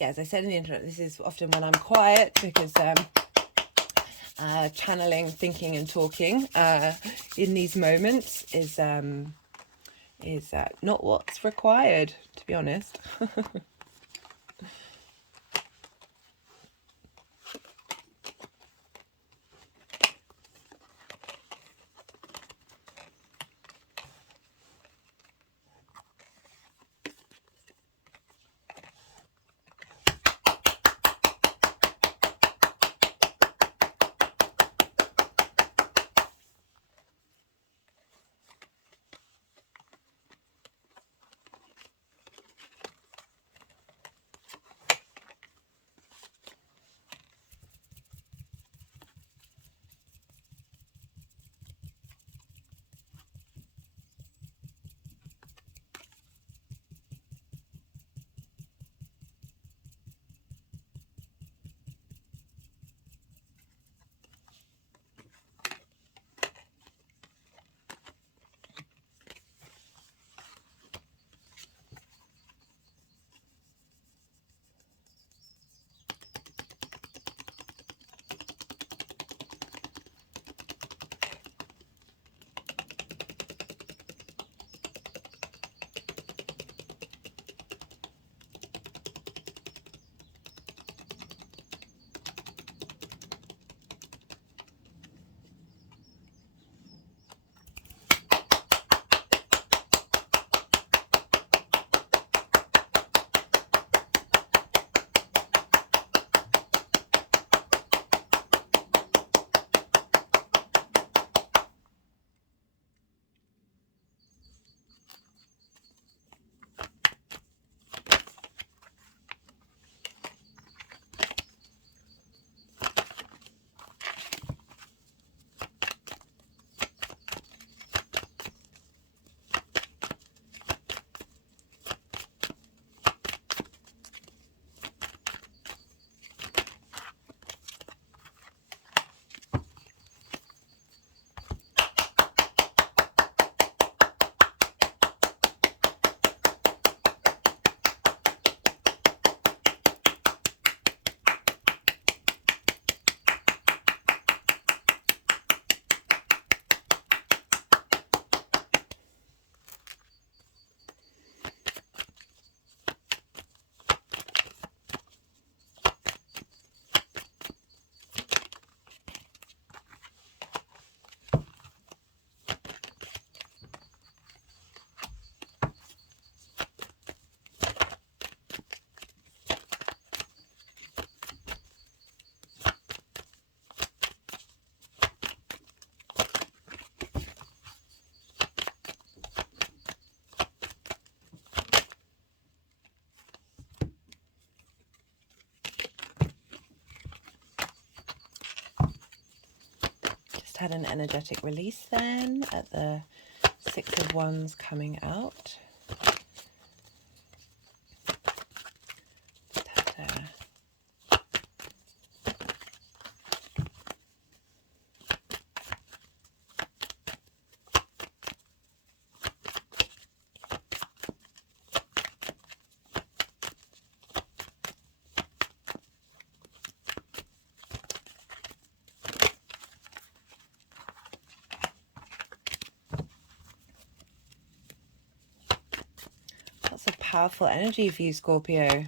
as I said in the intro, this is often when I'm quiet, because channeling, thinking and talking in these moments is not what's required, to be honest. had an energetic release then at the Six of Wands coming out. Lots of powerful energy for you, Scorpio.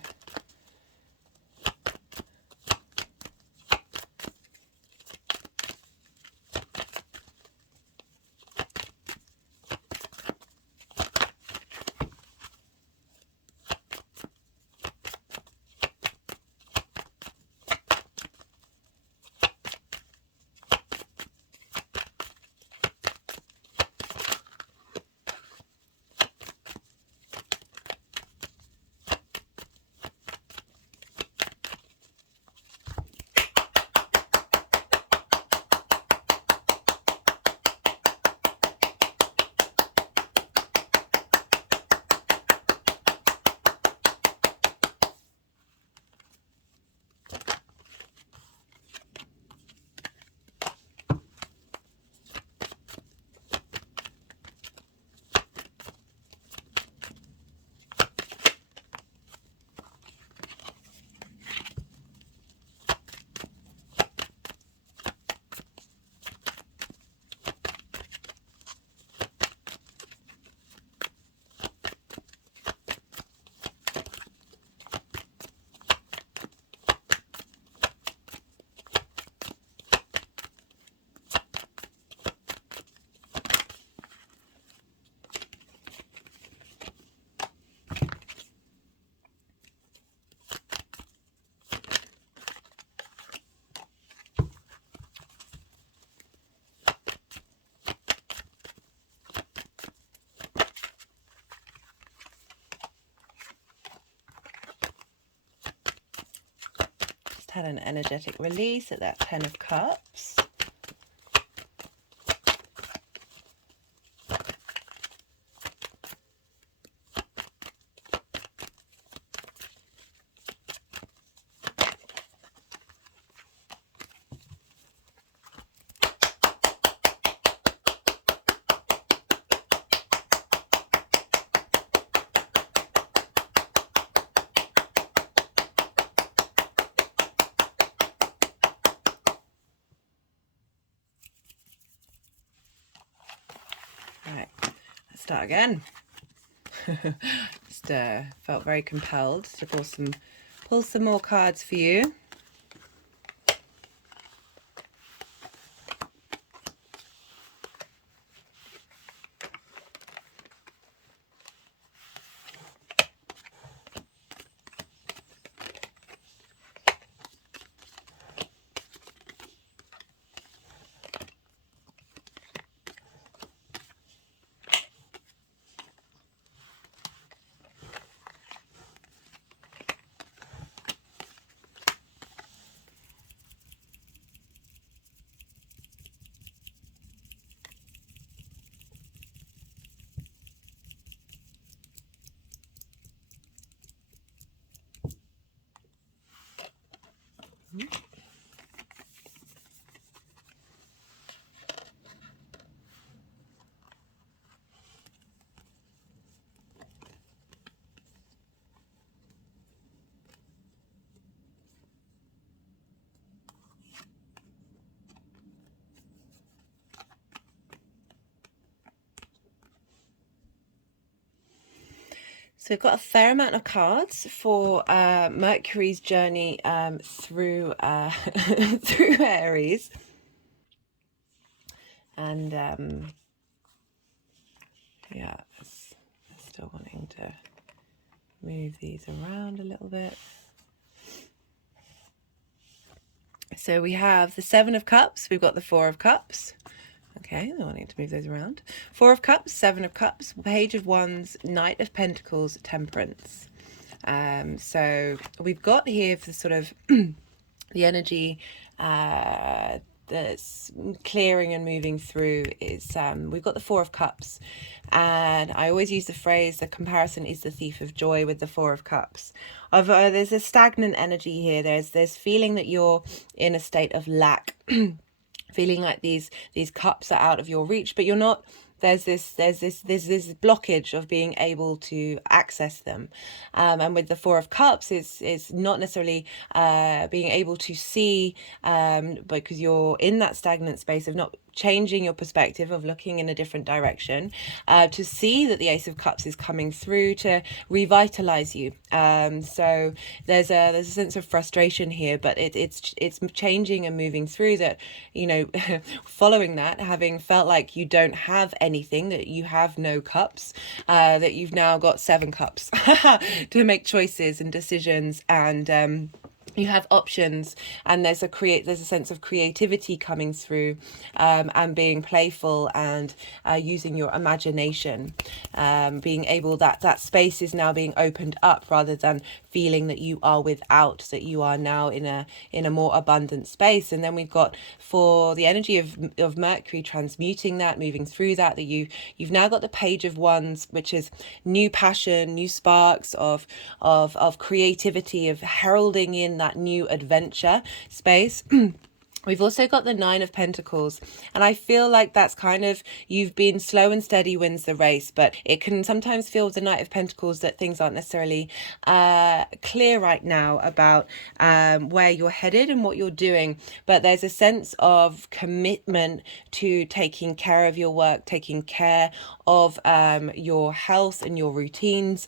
Had an energetic release at that Ten of Cups. Right, let's start again. Just felt very compelled to pull some more cards for you. So we've got a fair amount of cards for Mercury's journey through through Aries, and yeah, still wanting to move these around a little bit. So we have the Seven of Cups, we've got the Four of Cups. Okay, they're wanting to move those around. Four of Cups, Seven of Cups, Page of Wands, Knight of Pentacles, Temperance. So we've got here for sort of the energy that's clearing and moving through is we've got the Four of Cups, and I always use the phrase, the comparison is the thief of joy with the Four of Cups. There's a stagnant energy here. There's feeling that you're in a state of lack, feeling like these cups are out of your reach, but you're not. There's this blockage of being able to access them, and with the Four of Cups, it's not necessarily being able to see, because you're in that stagnant space of not changing your perspective, of looking in a different direction, to see that the Ace of Cups is coming through to revitalize you. So there's a sense of frustration here, but it's changing and moving through that, you know, following that, having felt like you don't have anything, that you have no cups, that you've now got 7 cups to make choices and decisions, and you have options, and there's a sense of creativity coming through, and being playful, and using your imagination, being able, that space is now being opened up, rather than feeling that you are without, that you are now in a more abundant space. And then we've got, for the energy of Mercury, transmuting that, moving through that, you've now got the Page of Wands, which is new passion, new sparks of creativity, of heralding in that new adventure space. We've also got the Nine of Pentacles, and I feel like that's kind of, you've been slow and steady wins the race, but it can sometimes feel with the Knight of Pentacles that things aren't necessarily clear right now about where you're headed and what you're doing, but there's a sense of commitment to taking care of your work, taking care of your health and your routines.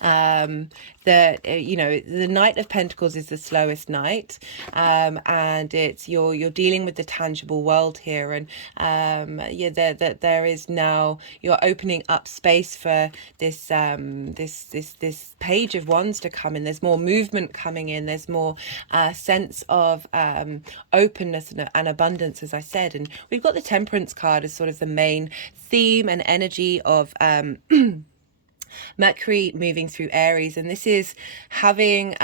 You know, the Knight of Pentacles is the slowest knight, and it's you're dealing with the tangible world here, and there is now, you're opening up space for this this Page of Wands to come in. There's more movement coming in, there's more sense of openness and abundance, as I said. And we've got the Temperance card as sort of the main theme and energy of Mercury moving through Aries, and this is having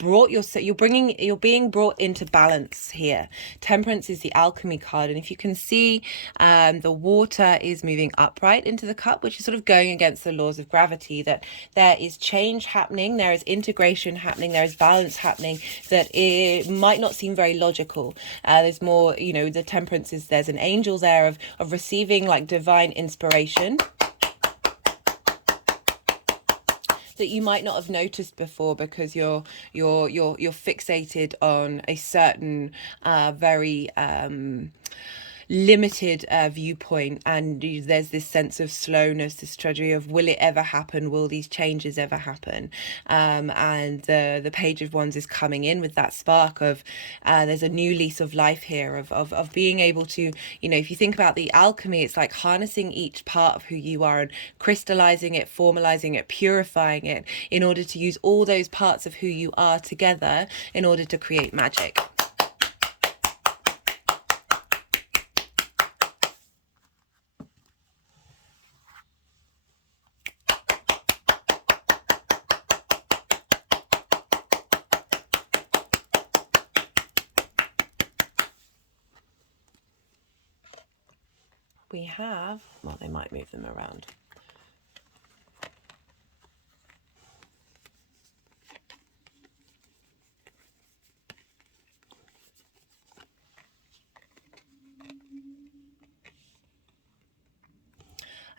you're being brought into balance here. Temperance is the alchemy card, and if you can see, the water is moving upright into the cup, which is sort of going against the laws of gravity, that there is change happening, there is integration happening, there is balance happening, that it might not seem very logical. There's more, you know, the Temperance is, there's an angel there of receiving like divine inspiration that you might not have noticed before, because you're fixated on a certain very limited viewpoint, and there's this sense of slowness, this tragedy of, will it ever happen, will these changes ever happen? And the Page of Wands is coming in with that spark of there's a new lease of life here, of being able to, you know, if you think about the alchemy, it's like harnessing each part of who you are and crystallizing it, formalizing it, purifying it, in order to use all those parts of who you are together in order to create magic. We have, well, they might move them around.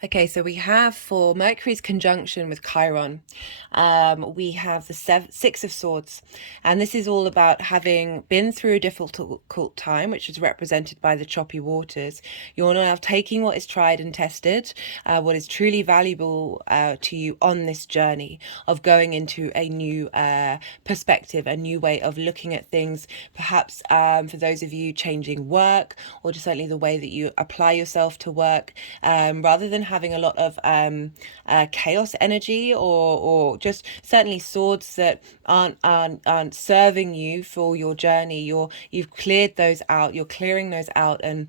Okay, so we have, for Mercury's conjunction with Chiron, we have the Six of Swords, and this is all about having been through a difficult time, which is represented by the choppy waters. You're now taking what is tried and tested, what is truly valuable to you on this journey of going into a new perspective, a new way of looking at things, perhaps for those of you changing work, or just certainly the way that you apply yourself to work, rather than having a lot of chaos energy, or just certainly swords that aren't serving you for your journey. You've cleared those out, you're clearing those out, and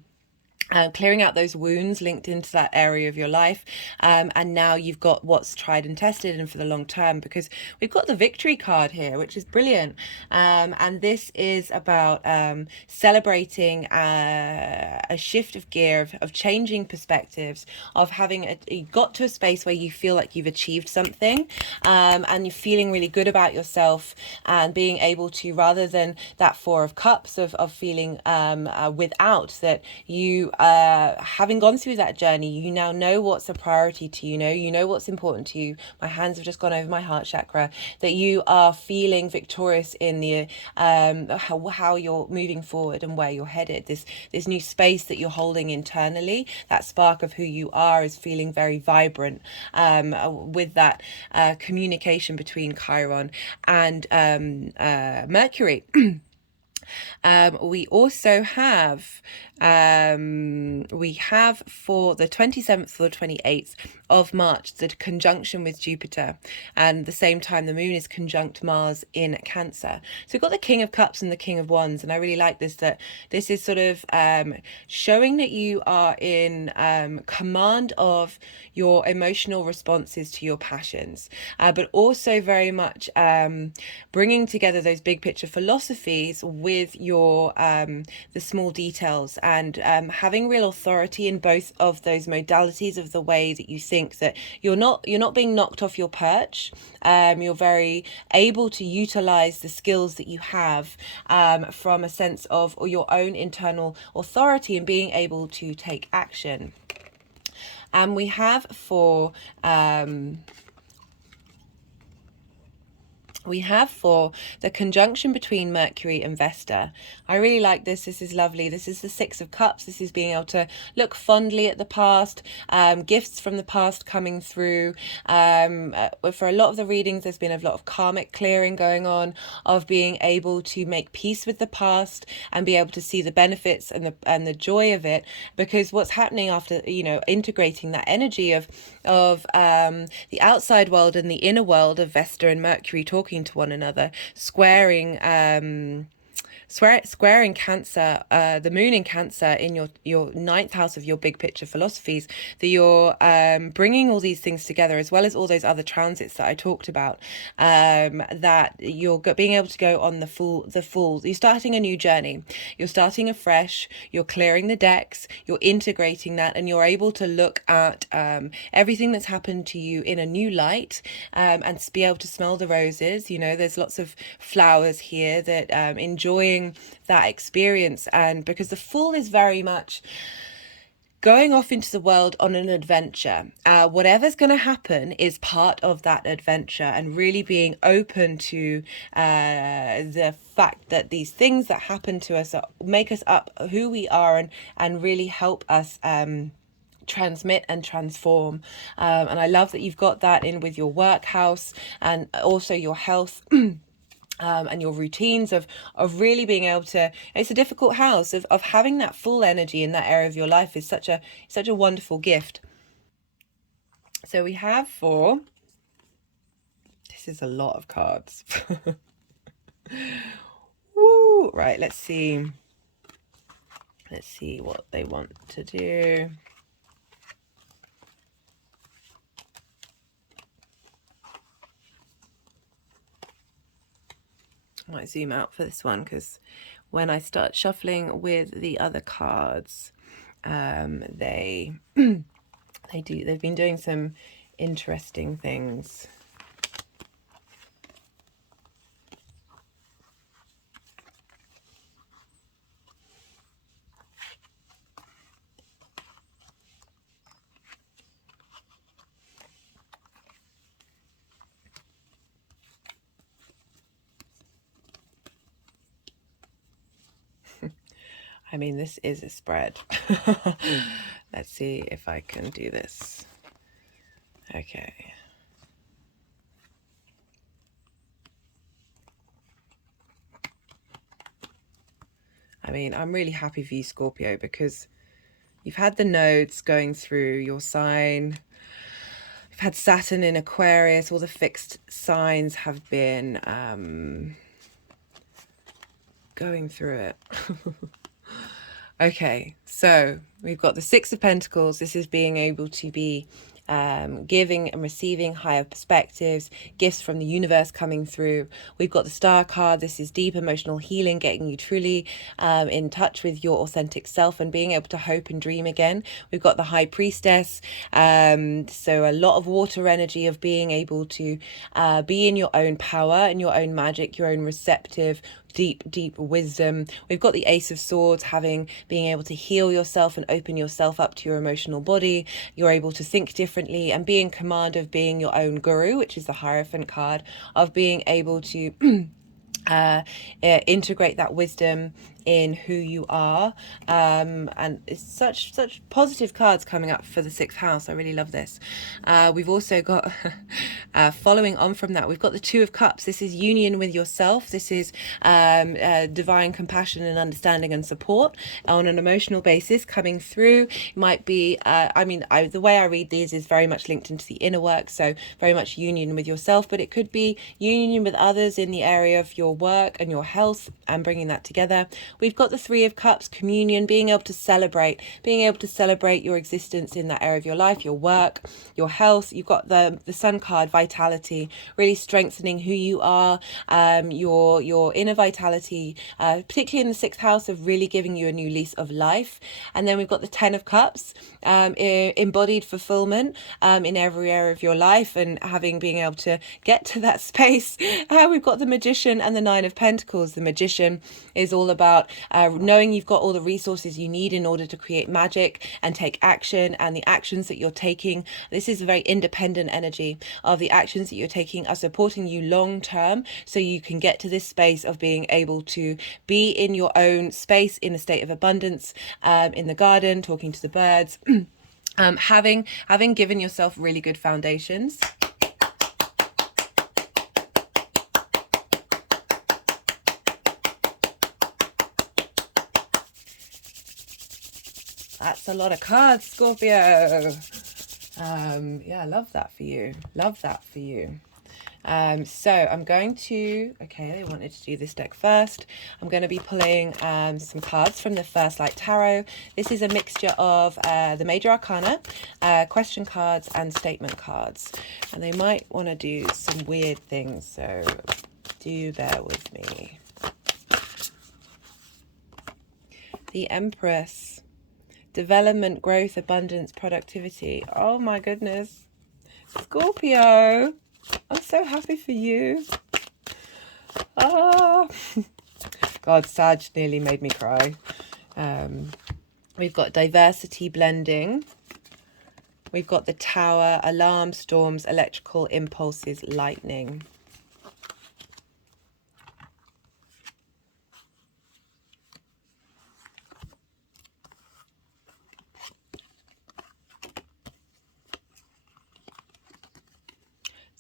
clearing out those wounds linked into that area of your life. And now you've got what's tried and tested and for the long term, because we've got the victory card here, which is brilliant. And this is about celebrating a shift of gear, of changing perspectives, of having you got to a space where you feel like you've achieved something, and you're feeling really good about yourself, and being able to, rather than that Four of Cups of feeling without, that you having gone through that journey, you now know what's a priority to you, you know what's important to you. My hands have just gone over my heart chakra. That you are feeling victorious in the how you're moving forward and where you're headed. This new space that you're holding internally, that spark of who you are, is feeling very vibrant, with that communication between Chiron and Mercury. We also have for the 27th or the 28th of March the conjunction with Jupiter, and at the same time the moon is conjunct Mars in Cancer. So we've got the King of Cups and the King of Wands, and I really like this, that this is sort of showing that you are in command of your emotional responses to your passions, but also very much bringing together those big picture philosophies with your the small details, and having real authority in both of those modalities of the way that you think, that you're not being knocked off your perch. You're very able to utilize the skills that you have from a sense of your own internal authority and being able to take action. And we have for the conjunction between Mercury and Vesta. I really like this. This is lovely. This is the Six of Cups. This is being able to look fondly at the past, gifts from the past coming through. For a lot of the readings, there's been a lot of karmic clearing going on, of being able to make peace with the past and be able to see the benefits and the joy of it. Because what's happening after, integrating that energy of the outside world and the inner world of Vesta and Mercury talking to one another, squaring Cancer, the moon in Cancer in your ninth house of your big picture philosophies, that you're bringing all these things together, as well as all those other transits that I talked about, that you're being able to go on the full. You're starting a new journey. You're starting afresh. You're clearing the decks. You're integrating that, and you're able to look at everything that's happened to you in a new light, and to be able to smell the roses. There's lots of flowers here that enjoying that experience. And because the Fool is very much going off into the world on an adventure, whatever's going to happen is part of that adventure, and really being open to the fact that these things that happen to us make us up who we are, and really help us transmit and transform. And I love that you've got that in with your work house, and also your health. And your routines of really being able to, it's a difficult house, of having that full energy in that area of your life is such a wonderful gift. So we have this is a lot of cards. Woo! Right, let's see what they want to do. I might zoom out for this one, because when I start shuffling with the other cards, they've been doing some interesting things. I mean, this is a spread. Let's see if I can do this. Okay. I mean, I'm really happy for you, Scorpio, because you've had the nodes going through your sign. You've had Saturn in Aquarius. All the fixed signs have been, going through it. Okay, so we've got the Six of Pentacles. This is being able to be giving and receiving higher perspectives, gifts from the universe coming through. We've got the Star card. This is deep emotional healing, getting you truly in touch with your authentic self and being able to hope and dream again. We've got the High Priestess. So a lot of water energy of being able to be in your own power and your own magic, your own receptive, deep wisdom. We've got the Ace of Swords, being able to heal yourself and open yourself up to your emotional body. You're able to think differently and be in command of being your own guru, which is the Hierophant card, of being able to integrate that wisdom in who you are. And it's such positive cards coming up for the 6th house. I really love this. We've also got following on from that, we've got the Two of Cups. This is union with yourself. This is divine compassion and understanding and support on an emotional basis coming through. It might be the way I read these is very much linked into the inner work, so very much union with yourself, but it could be union with others in the area of your work and your health and bringing that together. We've got the Three of Cups, communion, being able to celebrate your existence in that area of your life, your work, your health. You've got the Sun card, vitality, really strengthening who you are, your inner vitality, particularly in the 6th house, of really giving you a new lease of life. And then we've got the Ten of Cups, embodied fulfillment in every area of your life and being able to get to that space. We've got the Magician and the Nine of Pentacles. The Magician is all about knowing you've got all the resources you need in order to create magic and take action, and the actions that you're taking, this is a very independent energy of the actions that you're taking are supporting you long term, so you can get to this space of being able to be in your own space in a state of abundance, in the garden, talking to the birds, having given yourself really good foundations. That's a lot of cards, Scorpio. Yeah, I love that for you. Love that for you. So I'm going to, okay, they wanted to do this deck first. I'm going to be pulling some cards from the First Light Tarot. This is a mixture of the Major Arcana, question cards, and statement cards. And they might want to do some weird things, so do bear with me. The Empress. Development, growth, abundance, productivity. Oh my goodness. Scorpio. I'm so happy for you. Oh. God, Sag nearly made me cry. We've got diversity, blending. We've got the Tower, alarm, storms, electrical impulses, lightning.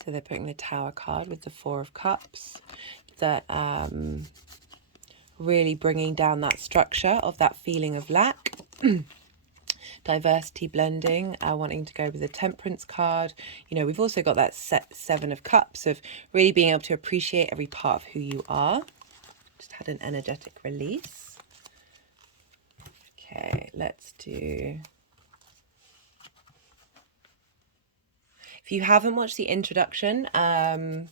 So they're putting the Tower card with the Four of Cups, that really bringing down that structure of that feeling of lack. Diversity, blending, wanting to go with the Temperance card. You know, we've also got that Seven of Cups of really being able to appreciate every part of who you are. Just had an energetic release. Okay, let's do... If you haven't watched the introduction to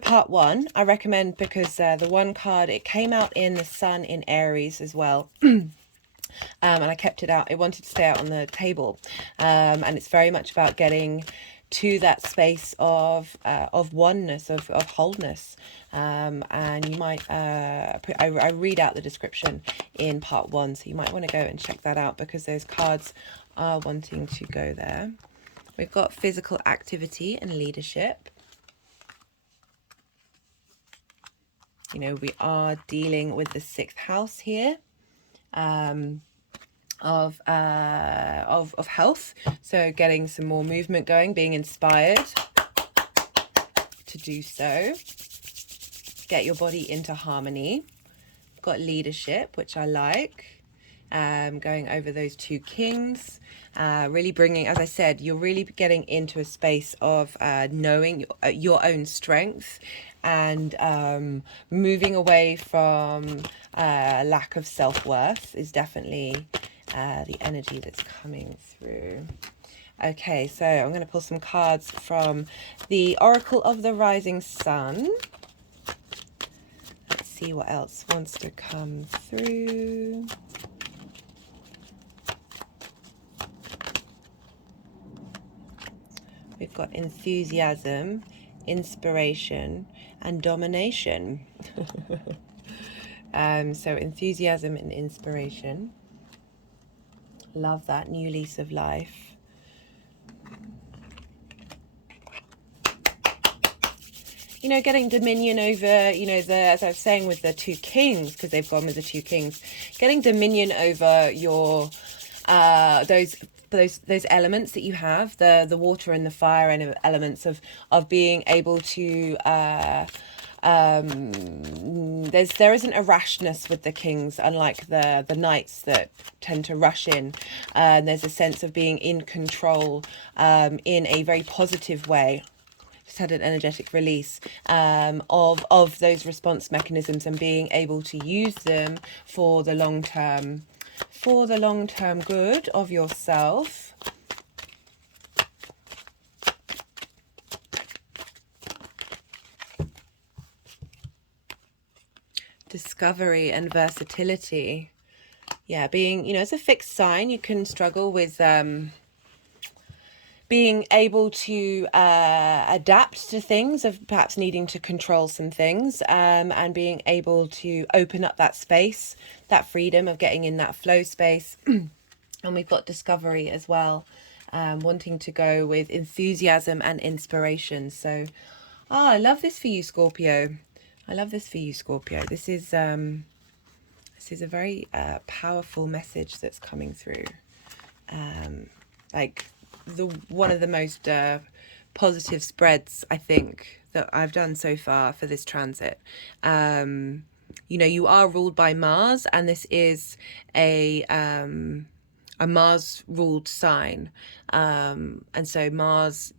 part 1, I recommend, because the one card, it came out in the Sun in Aries as well. And I kept it out. It wanted to stay out on the table. And it's very much about getting to that space of oneness, of wholeness. And you might, I read out the description in part 1, so you might want to go and check that out, because those cards are wanting to go there. We've got physical activity and leadership. You know, we are dealing with the 6th house here, of health. So getting some more movement going, being inspired to do so. Get your body into harmony. We've got leadership, which I like. Going over those 2 kings. Really bringing, as I said, you're really getting into a space of knowing your own strength, and moving away from lack of self-worth is definitely the energy that's coming through. Okay, so I'm going to pull some cards from the Oracle of the Rising Sun. Let's see what else wants to come through. We've got enthusiasm, inspiration, and domination. So enthusiasm and inspiration. Love that new lease of life. You know, getting dominion over, you know, as I was saying with the two kings, because they've gone with the two kings, getting dominion over your those elements that you have, the water and the fire and elements of being able to there isn't a rashness with the kings, unlike the knights that tend to rush in. There's a sense of being in control in a very positive way. Just had an energetic release of those response mechanisms, and being able to use them for the long term good of yourself. Discovery and versatility. Yeah, being, you know, as a fixed sign, you can struggle with being able to adapt to things, of perhaps needing to control some things, and being able to open up that space, that freedom of getting in that flow space. And we've got discovery as well, wanting to go with enthusiasm and inspiration. So, I love this for you, Scorpio. I love this for you, Scorpio. This is a very powerful message that's coming through. Like, one of the most positive spreads, I think, that I've done so far for this transit. You know, you are ruled by Mars, and this is a Mars ruled sign, and so Mars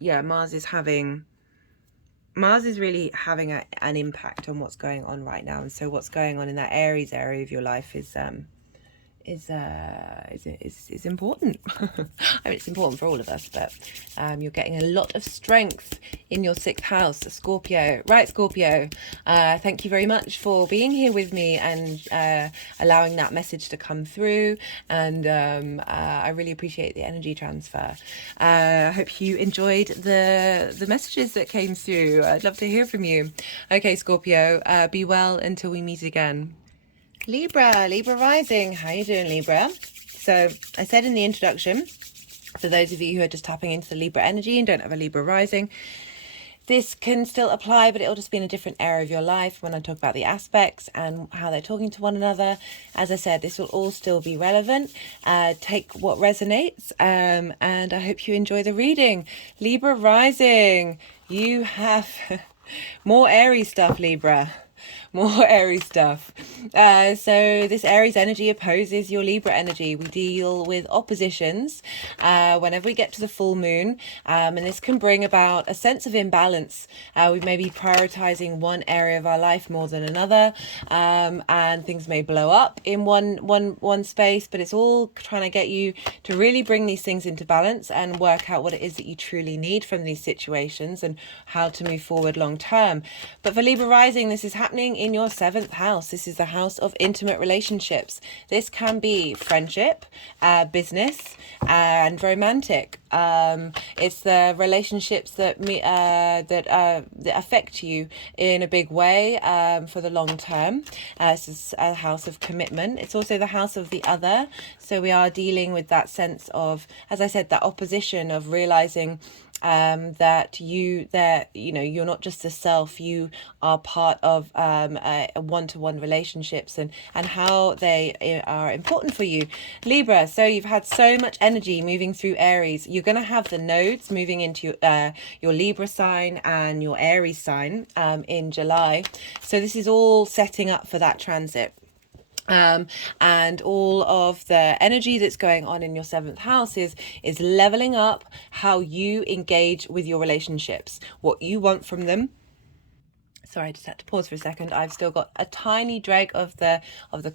is really having an impact on what's going on right now. And so what's going on in that Aries area of your life is important. I mean, it's important for all of us, but you're getting a lot of strength in your 6th house, Scorpio. Right, Scorpio, thank you very much for being here with me and allowing that message to come through. And I really appreciate the energy transfer. I hope you enjoyed the messages that came through. I'd love to hear from you. Okay, Scorpio, be well until we meet again. Libra rising. How you doing, Libra? So I said in the introduction, for those of you who are just tapping into the Libra energy and don't have a Libra rising, this can still apply, but it'll just be in a different area of your life when I talk about the aspects and how they're talking to one another. As I said, this will all still be relevant. Take what resonates, and I hope you enjoy the reading. Libra rising. You have more Aries stuff, Libra. More Aries stuff. So this Aries energy opposes your Libra energy. We deal with oppositions whenever we get to the full moon, and this can bring about a sense of imbalance. We may be prioritizing one area of our life more than another, and things may blow up in one space, but it's all trying to get you to really bring these things into balance and work out what it is that you truly need from these situations and how to move forward long term. But for Libra rising, this is happening in your 7th house. This is the house of intimate relationships. This can be friendship, business, and romantic. It's the relationships that affect you in a big way for the long term. This is a house of commitment. It's also the house of the other. So we are dealing with that sense of, as I said, that opposition of realizing that you're not just a self, you are part of a one-to-one relationships and how they are important for you. Libra, so you've had so much energy moving through Aries. You're going to have the nodes moving into your Libra sign and your Aries sign in July. So this is all setting up for that transit. And all of the energy that's going on in your seventh house is leveling up how you engage with your relationships, what you want from them. Sorry, I just had to pause for a second. I've still got a tiny drag of the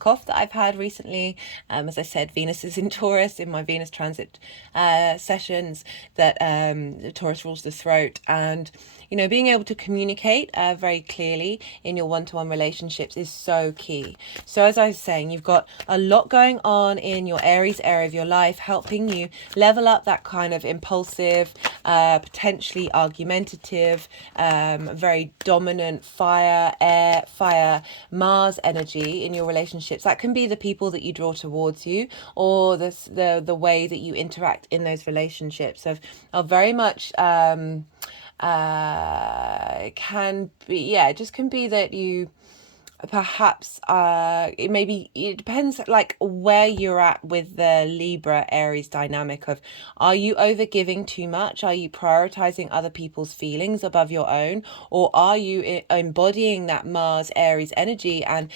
cough that I've had recently. As I said, Venus is in Taurus in my Venus transit sessions. That Taurus rules the throat, and being able to communicate very clearly in your one-to-one relationships is so key. So as I was saying, you've got a lot going on in your Aries area of your life, helping you level up that kind of impulsive, potentially argumentative, very dominant fire, air, fire, Mars energy in your relationships. That can be the people that you draw towards you, or the way that you interact in those relationships are very much can be, it just can be that you perhaps it depends like where you're at with the Libra Aries dynamic of, are you over giving too much? Are you prioritizing other people's feelings above your own? Or are you embodying that Mars Aries energy and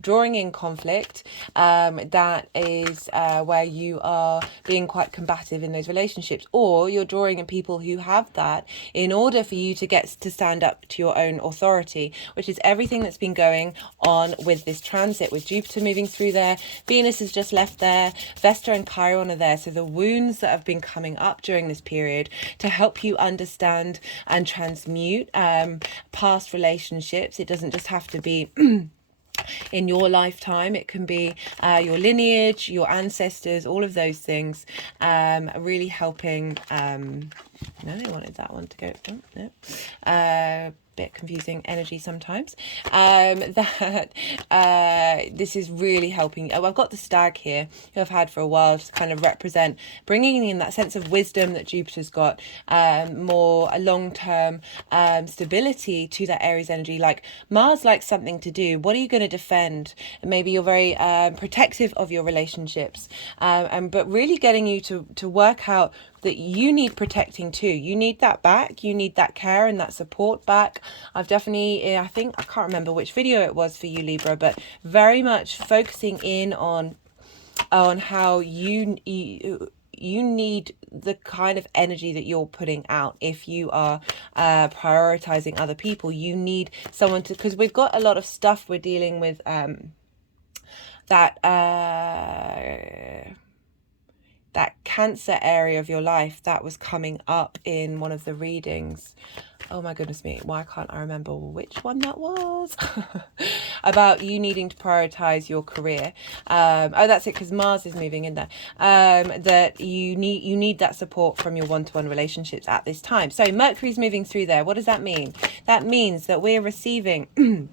drawing in conflict that is where you are being quite combative in those relationships? Or you're drawing in people who have that in order for you to get to stand up to your own authority, which is everything that's been going on with this transit, with Jupiter moving through there. Venus has just left there. Vesta and Chiron are there. So the wounds that have been coming up during this period to help you understand and transmute past relationships. It doesn't just have to be in your lifetime. It can be your lineage, your ancestors, all of those things, really helping. No, I wanted that one to go. Oh, no. Bit confusing energy sometimes. That this is really helping. I've got the stag here, who I've had for a while, to kind of represent bringing in that sense of wisdom that Jupiter's got, more a long-term stability to that Aries energy. Like Mars likes something to do. What are you going to defend? And maybe you're very protective of your relationships, but really getting you to work out that you need protecting too. You need that back. You need that care and that support back. I've definitely, I can't remember which video it was for you, Libra, but very much focusing in on how you need the kind of energy that you're putting out. If you are prioritizing other people, you need someone to, because we've got a lot of stuff we're dealing with, that Cancer area of your life that was coming up in one of the readings. Oh my goodness me, why can't I remember which one that was? About you needing to prioritize your career. Oh, that's it, because Mars is moving in there. That you need that support from your one-to-one relationships at this time. So Mercury's moving through there. What does that mean? That means that we're receiving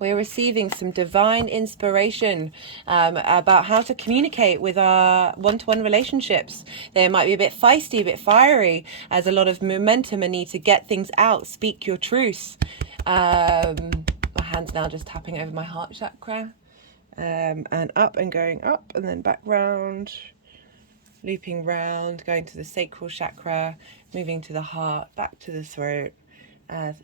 we're receiving some divine inspiration about how to communicate with our one-to-one relationships. They might be a bit feisty, a bit fiery, as a lot of momentum and need to get things out, speak your truth. My hand's now just tapping over my heart chakra, and up and going up and then back round, looping round, going to the sacral chakra, moving to the heart, back to the throat.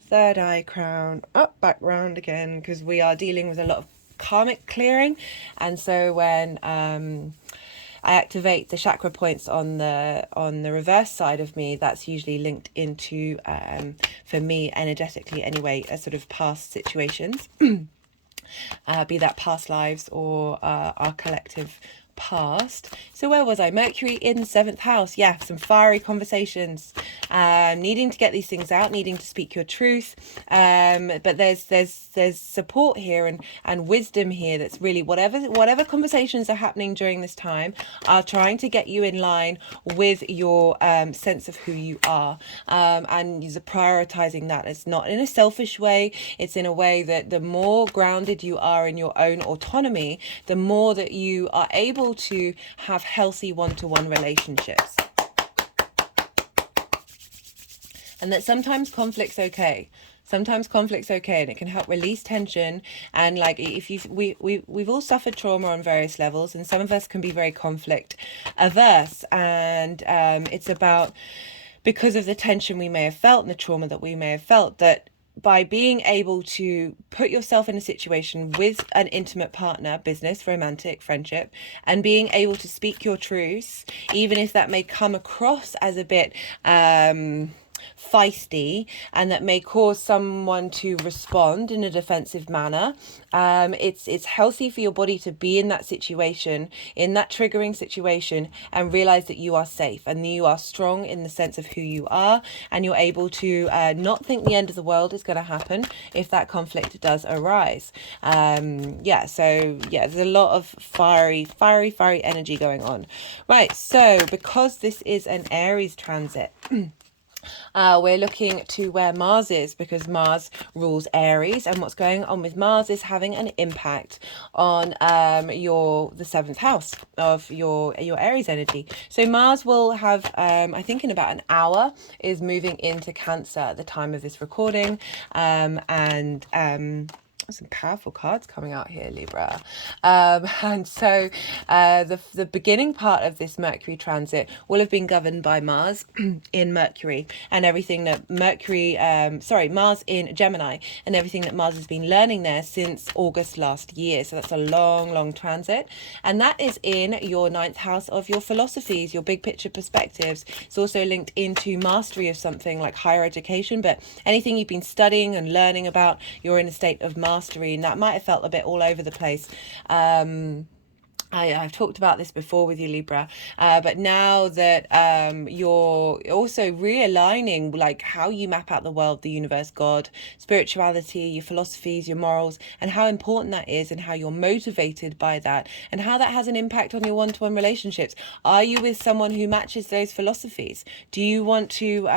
Third eye crown, up, back round again, because we are dealing with a lot of karmic clearing. And so when I activate the chakra points on the reverse side of me, that's usually linked into, for me energetically anyway, a sort of past situations, be that past lives or our collective past. So where was I? Mercury in the 7th house. Yeah, some fiery conversations, needing to get these things out, needing to speak your truth, but there's support here and wisdom here that's really, whatever conversations are happening during this time are trying to get you in line with your sense of who you are, and you're prioritizing that. It's not in a selfish way, it's in a way that the more grounded you are in your own autonomy, the more that you are able to have healthy one-to-one relationships. And that sometimes conflict's okay. Sometimes conflict's okay, and it can help release tension. And like, we've all suffered trauma on various levels, and some of us can be very conflict averse. And it's about, because of the tension we may have felt and the trauma that we may have felt, that by being able to put yourself in a situation with an intimate partner, business, romantic, friendship, and being able to speak your truths, even if that may come across as a bit feisty, and that may cause someone to respond in a defensive manner. It's healthy for your body to be in that situation, in that triggering situation, and realize that you are safe and you are strong in the sense of who you are, and you're able to not think the end of the world is going to happen if that conflict does arise. There's a lot of fiery energy going on. Right, so because this is an Aries transit, we're looking to where Mars is, because Mars rules Aries, and what's going on with Mars is having an impact on the seventh house of your Aries energy. So Mars will have, I think in about an hour, is moving into Cancer at the time of this recording, some powerful cards coming out here, Libra. And so the beginning part of this Mercury transit will have been governed by Mars in Mercury, and everything that Mars in Gemini, and everything that Mars has been learning there since August last year. So that's a long transit. And that is in your ninth house of your philosophies, your big picture perspectives. It's also linked into mastery of something like higher education, but anything you've been studying and learning about, you're in a state of mastery, and that might have felt a bit all over the place. I've talked about this before with you, Libra, but now that you're also realigning like how you map out the world, the universe, God, spirituality, your philosophies, your morals, and how important that is, and how you're motivated by that, and how that has an impact on your one-to-one relationships. Are you with someone who matches those philosophies? Do you want to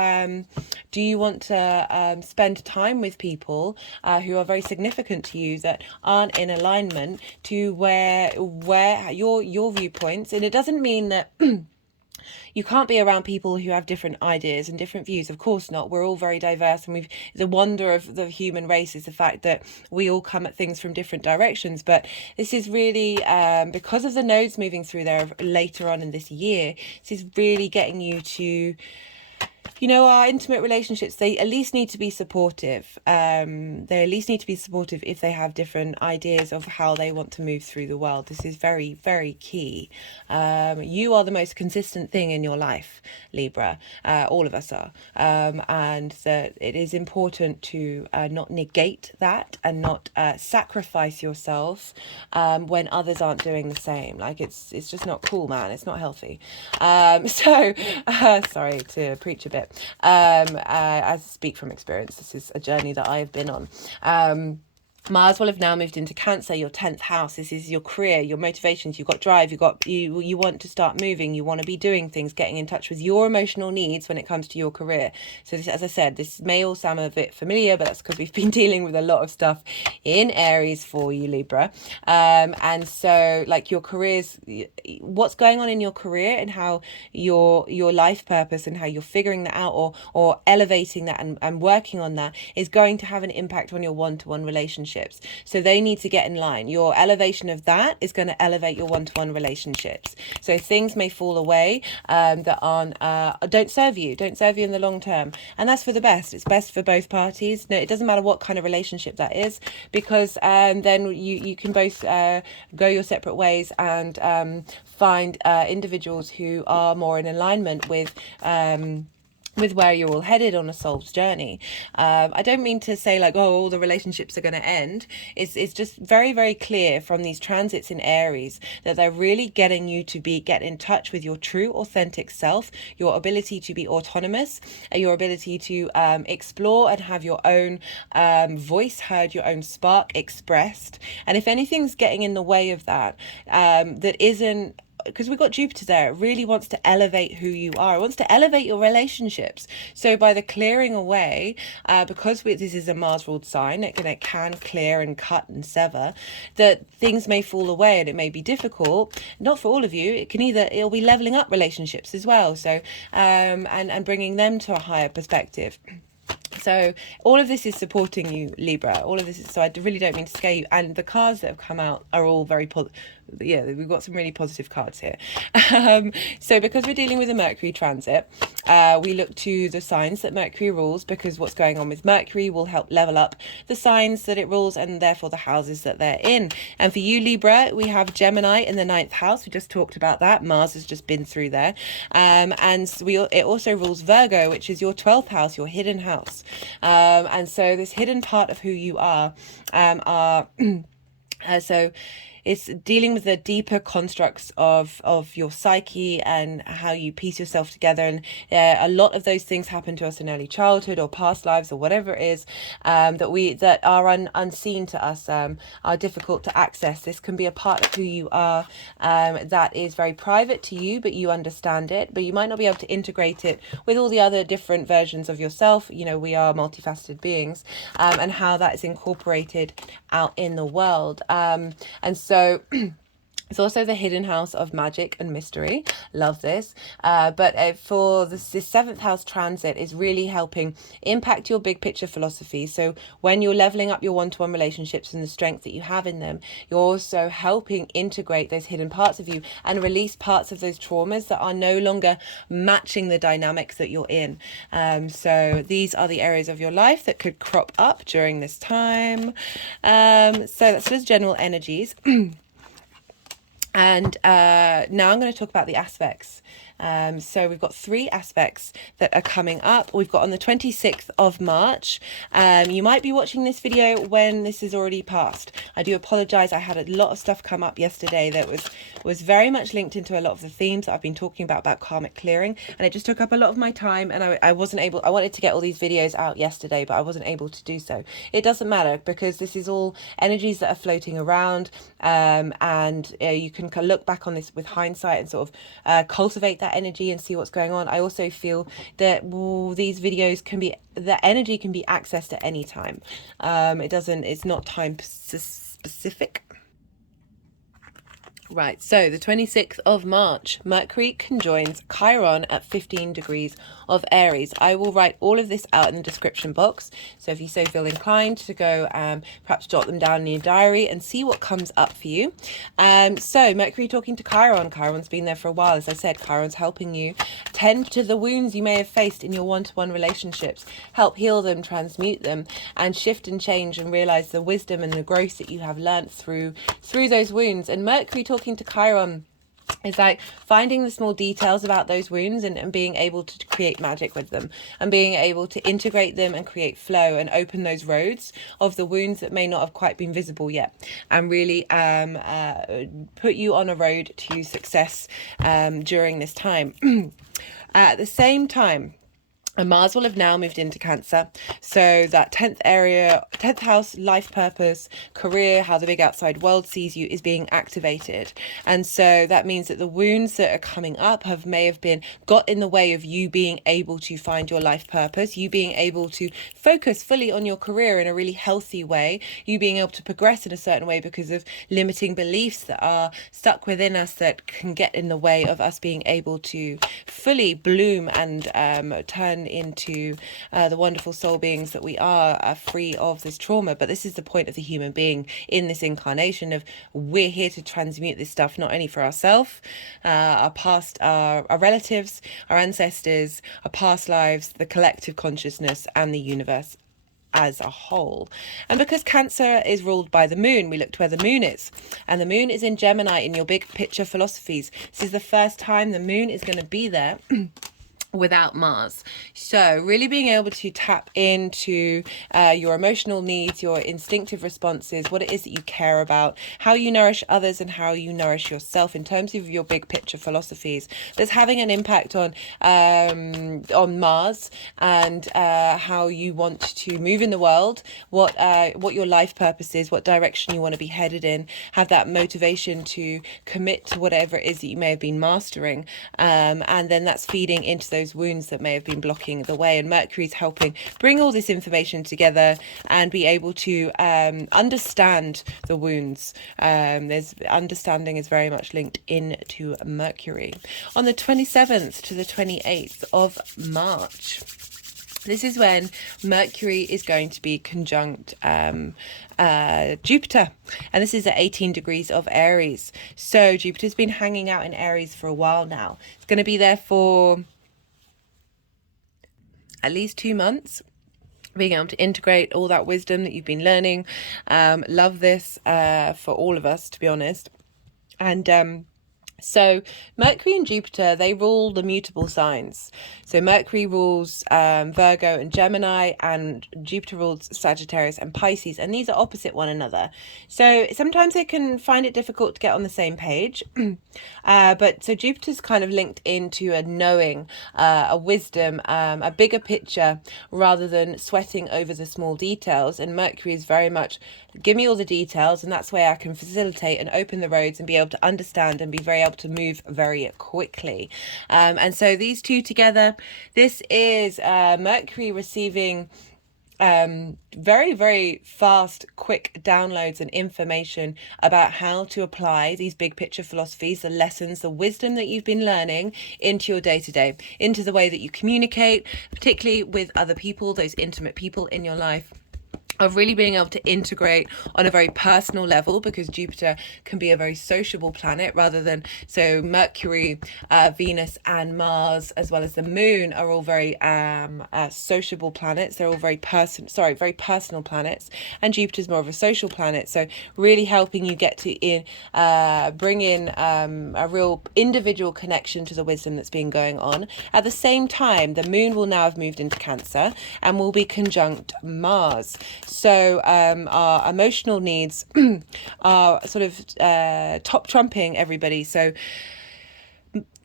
spend time with people who are very significant to you that aren't in alignment to where your viewpoints? And it doesn't mean that you can't be around people who have different ideas and different views. Of course not. We're all very diverse, and the wonder of the human race is the fact that we all come at things from different directions. But this is really because of the nodes moving through there later on in this year, this is really getting you to, our intimate relationships, they at least need to be supportive. They at least need to be supportive if they have different ideas of how they want to move through the world. This is very, very key. You are the most consistent thing in your life, Libra. All of us are. And that it is important to not negate that, and not sacrifice yourself when others aren't doing the same. Like it's just not cool, man. It's not healthy. Sorry to preach a bit. I speak from experience. This is a journey that I have been on. Mars will have now moved into Cancer, your 10th house. This is your career, your motivations. You've got drive. You want to start moving. You want to be doing things, getting in touch with your emotional needs when it comes to your career. So this, as I said, this may all sound a bit familiar, but that's because we've been dealing with a lot of stuff in Aries for you, Libra. And so like your careers, what's going on in your career, and how your life purpose and how you're figuring that out, or elevating that and working on that, is going to have an impact on your one-to-one relationships. So they need to get in line. Your elevation of that is going to elevate your one-to-one relationships. So things may fall away that don't serve you in the long term, and that's for the best. It's best for both parties. No, it doesn't matter what kind of relationship that is, because then you can both go your separate ways and find individuals who are more in alignment with where you're all headed on a soul's journey. I don't mean to say like, oh, all the relationships are going to end. It's just very, very clear from these transits in Aries that they're really getting you to get in touch with your true, authentic self, your ability to be autonomous, your ability to explore and have your own voice heard, your own spark expressed. And if anything's getting in the way of that, that isn't, because we've got Jupiter there, it really wants to elevate who you are. It wants to elevate your relationships. So by the clearing away, because this is a Mars-ruled sign, it can clear and cut and sever, that things may fall away and it may be difficult. Not for all of you. It'll be leveling up relationships as well. So, and bringing them to a higher perspective. So all of this is supporting you, Libra. All of this is, so I really don't mean to scare you. And the cards that have come out are all very yeah, we've got some really positive cards here. So because we're dealing with a Mercury transit, we look to the signs that Mercury rules, because what's going on with Mercury will help level up the signs that it rules and therefore the houses that they're in. And for you, Libra, we have Gemini in the 9th house. We just talked about that. Mars has just been through there. And it also rules Virgo, which is your 12th house, your hidden house. And so this hidden part of who you are so it's dealing with the deeper constructs of your psyche and how you piece yourself together. And a lot of those things happen to us in early childhood or past lives or whatever it is, that are unseen to us, are difficult to access. This can be a part of who you are that is very private to you, but you understand it, but you might not be able to integrate it with all the other different versions of yourself. You know, we are multifaceted beings, and how that is incorporated out in the world. And so it's also the hidden house of magic and mystery. Love this. But for this 7th house transit is really helping impact your big picture philosophy. So when you're leveling up your one-to-one relationships and the strength that you have in them, you're also helping integrate those hidden parts of you and release parts of those traumas that are no longer matching the dynamics that you're in. So these are the areas of your life that could crop up during this time. So that's just general energies. And now I'm going to talk about the aspects. So we've got 3 aspects that are coming up. We've got on the 26th of March. You might be watching this video when this is already passed. I do apologize. I had a lot of stuff come up yesterday that was very much linked into a lot of the themes that I've been talking about karmic clearing, and it just took up a lot of my time, and I wasn't able. I wanted to get all these videos out yesterday, but I wasn't able to do so. It doesn't matter, because this is all energies that are floating around, and you can look back on this with hindsight and sort of cultivate that energy and see what's going on. I also feel that these videos the energy can be accessed at any time. It's not time specific. Right, so the 26th of March, Mercury conjoins Chiron at 15 degrees of Aries. I will write all of this out in the description box, so if you so feel inclined to go perhaps jot them down in your diary and see what comes up for you. So Mercury talking to Chiron. Chiron's been there for a while. As I said, Chiron's helping you tend to the wounds you may have faced in your one-to-one relationships, help heal them, transmute them, and shift and change and realize the wisdom and the growth that you have learnt through those wounds. And Mercury talking to Chiron is like finding the small details about those wounds and being able to create magic with them, and being able to integrate them and create flow and open those roads of the wounds that may not have quite been visible yet, and really put you on a road to success during this time. At the same time, and Mars will have now moved into Cancer. So that 10th house, life purpose, career, how the big outside world sees you is being activated. And so that means that the wounds that are coming up may have been got in the way of you being able to find your life purpose, you being able to focus fully on your career in a really healthy way, you being able to progress in a certain way because of limiting beliefs that are stuck within us that can get in the way of us being able to fully bloom and turn into the wonderful soul beings that we are, free of this trauma. But this is the point of the human being in this incarnation of we're here to transmute this stuff, not only for ourselves, our past, our relatives, our ancestors, our past lives, the collective consciousness, and the universe as a whole. And because Cancer is ruled by the moon, we look to where the moon is, and the moon is in Gemini in your big picture philosophies. This is the first time the moon is going to be there without Mars. So really being able to tap into your emotional needs, your instinctive responses, what it is that you care about, how you nourish others and how you nourish yourself in terms of your big picture philosophies. That's having an impact on Mars and how you want to move in the world, what your life purpose is, what direction you want to be headed in, have that motivation to commit to whatever it is that you may have been mastering, and then that's feeding into those wounds that may have been blocking the way. And Mercury's helping bring all this information together and be able to understand the wounds. There's understanding is very much linked into Mercury. On the 27th to the 28th of March, This is when Mercury is going to be conjunct Jupiter, and this is at 18 degrees of Aries. So Jupiter's been hanging out in Aries for a while now. It's going to be there for at least 2 months, being able to integrate all that wisdom that you've been learning. Love this for all of us, to be honest. And so Mercury and Jupiter, they rule the mutable signs. So Mercury rules Virgo and Gemini, and Jupiter rules Sagittarius and Pisces, and these are opposite one another. So sometimes they can find it difficult to get on the same page. But so Jupiter's kind of linked into a knowing, a wisdom, a bigger picture, rather than sweating over the small details. And Mercury is very much, give me all the details, and that's where I can facilitate and open the roads and be able to understand and be very able to move very quickly. And so these two together, this is Mercury receiving very, very fast, quick downloads and information about how to apply these big picture philosophies, the lessons, the wisdom that you've been learning into your day-to-day, into the way that you communicate, particularly with other people, those intimate people in your life, of really being able to integrate on a very personal level, because Jupiter can be a very sociable planet, rather than, so Mercury, Venus and Mars, as well as the moon, are all very sociable planets. They're all very personal planets, and Jupiter's more of a social planet. So really helping you get to bring in a real individual connection to the wisdom that's been going on. At the same time, the moon will now have moved into Cancer and will be conjunct Mars. So our emotional needs are sort of top trumping everybody. So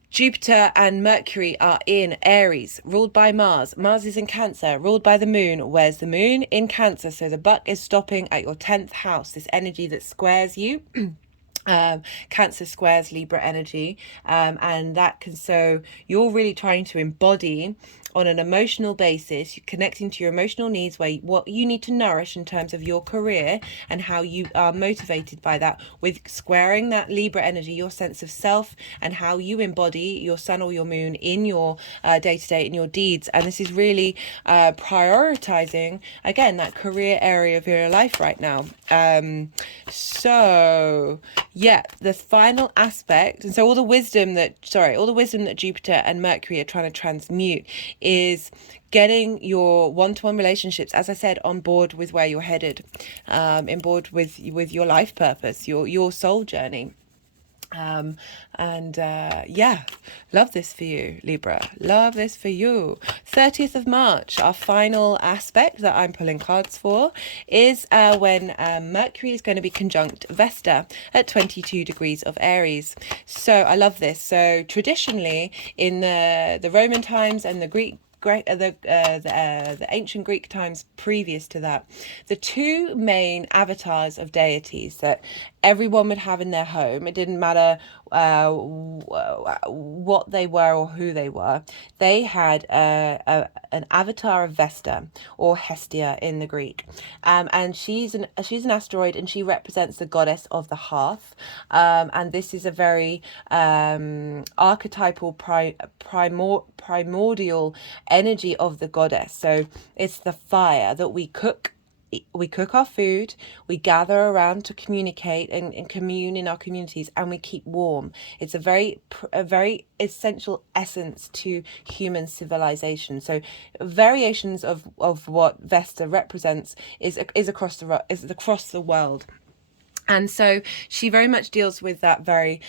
Jupiter and Mercury are in Aries, ruled by Mars. Mars is in Cancer, ruled by the moon. Where's the moon? In Cancer. So the buck is stopping at your 10th house, this energy that squares you. Cancer squares Libra energy, and that can, so you're really trying to embody on an emotional basis, you're connecting to your emotional needs, what you need to nourish in terms of your career and how you are motivated by that, with squaring that Libra energy, your sense of self, and how you embody your sun or your moon in your day-to-day, in your deeds. And this is really prioritizing, again, that career area of your life right now. So yeah, the final aspect, and so all the wisdom that Jupiter and Mercury are trying to transmute is getting your one-to-one relationships, as I said, on board with where you're headed, in board with your life purpose, your soul journey. Yeah, love this for you, Libra. Love this for you. 30th of March, our final aspect that I'm pulling cards for is when Mercury is going to be conjunct Vesta at 22 degrees of Aries. So I love this. So traditionally in the Roman times and the ancient Greek times previous to that, the two main avatars of deities that everyone would have in their home, it didn't matter what they were or who they were, they had an avatar of Vesta, or Hestia in the Greek, and she's an asteroid, and she represents the goddess of the hearth, and this is a very archetypal primordial energy of the goddess. So it's the fire that we cook our food, we gather around to communicate and commune in our communities, and we keep warm. It's a very essential essence to human civilization. So variations of what Vesta represents is across the world. And so she very much deals with that very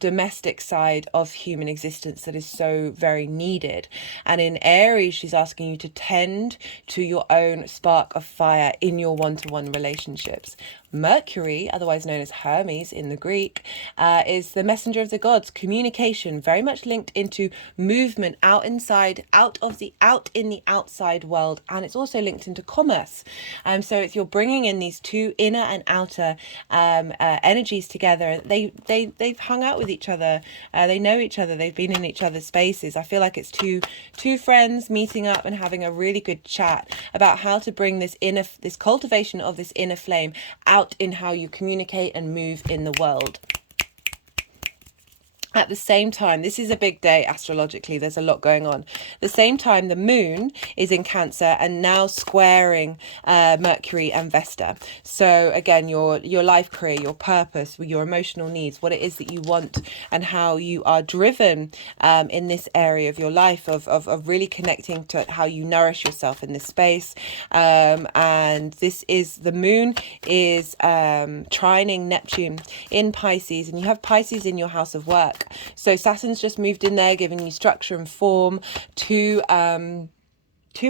domestic side of human existence that is so very needed. And in Aries, she's asking you to tend to your own spark of fire in your one-to-one relationships. Mercury, otherwise known as Hermes in the Greek, is the messenger of the gods, communication, very much linked into movement out in the outside world, and it's also linked into commerce. So it's, you're bringing in these two inner and outer energies together. They've hung out with each other, they know each other, they've been in each other's spaces. I feel like it's two friends meeting up and having a really good chat about how to bring this cultivation of this inner flame out in how you communicate and move in the world. At the same time, this is a big day astrologically, there's a lot going on. At the same time, the moon is in Cancer and now squaring Mercury and Vesta. So again, your life career, your purpose, your emotional needs, what it is that you want and how you are driven in this area of your life, of really connecting to how you nourish yourself in this space. And this is, the moon is trining Neptune in Pisces, and you have Pisces in your house of work. So Saturn's just moved in there, giving you structure and form to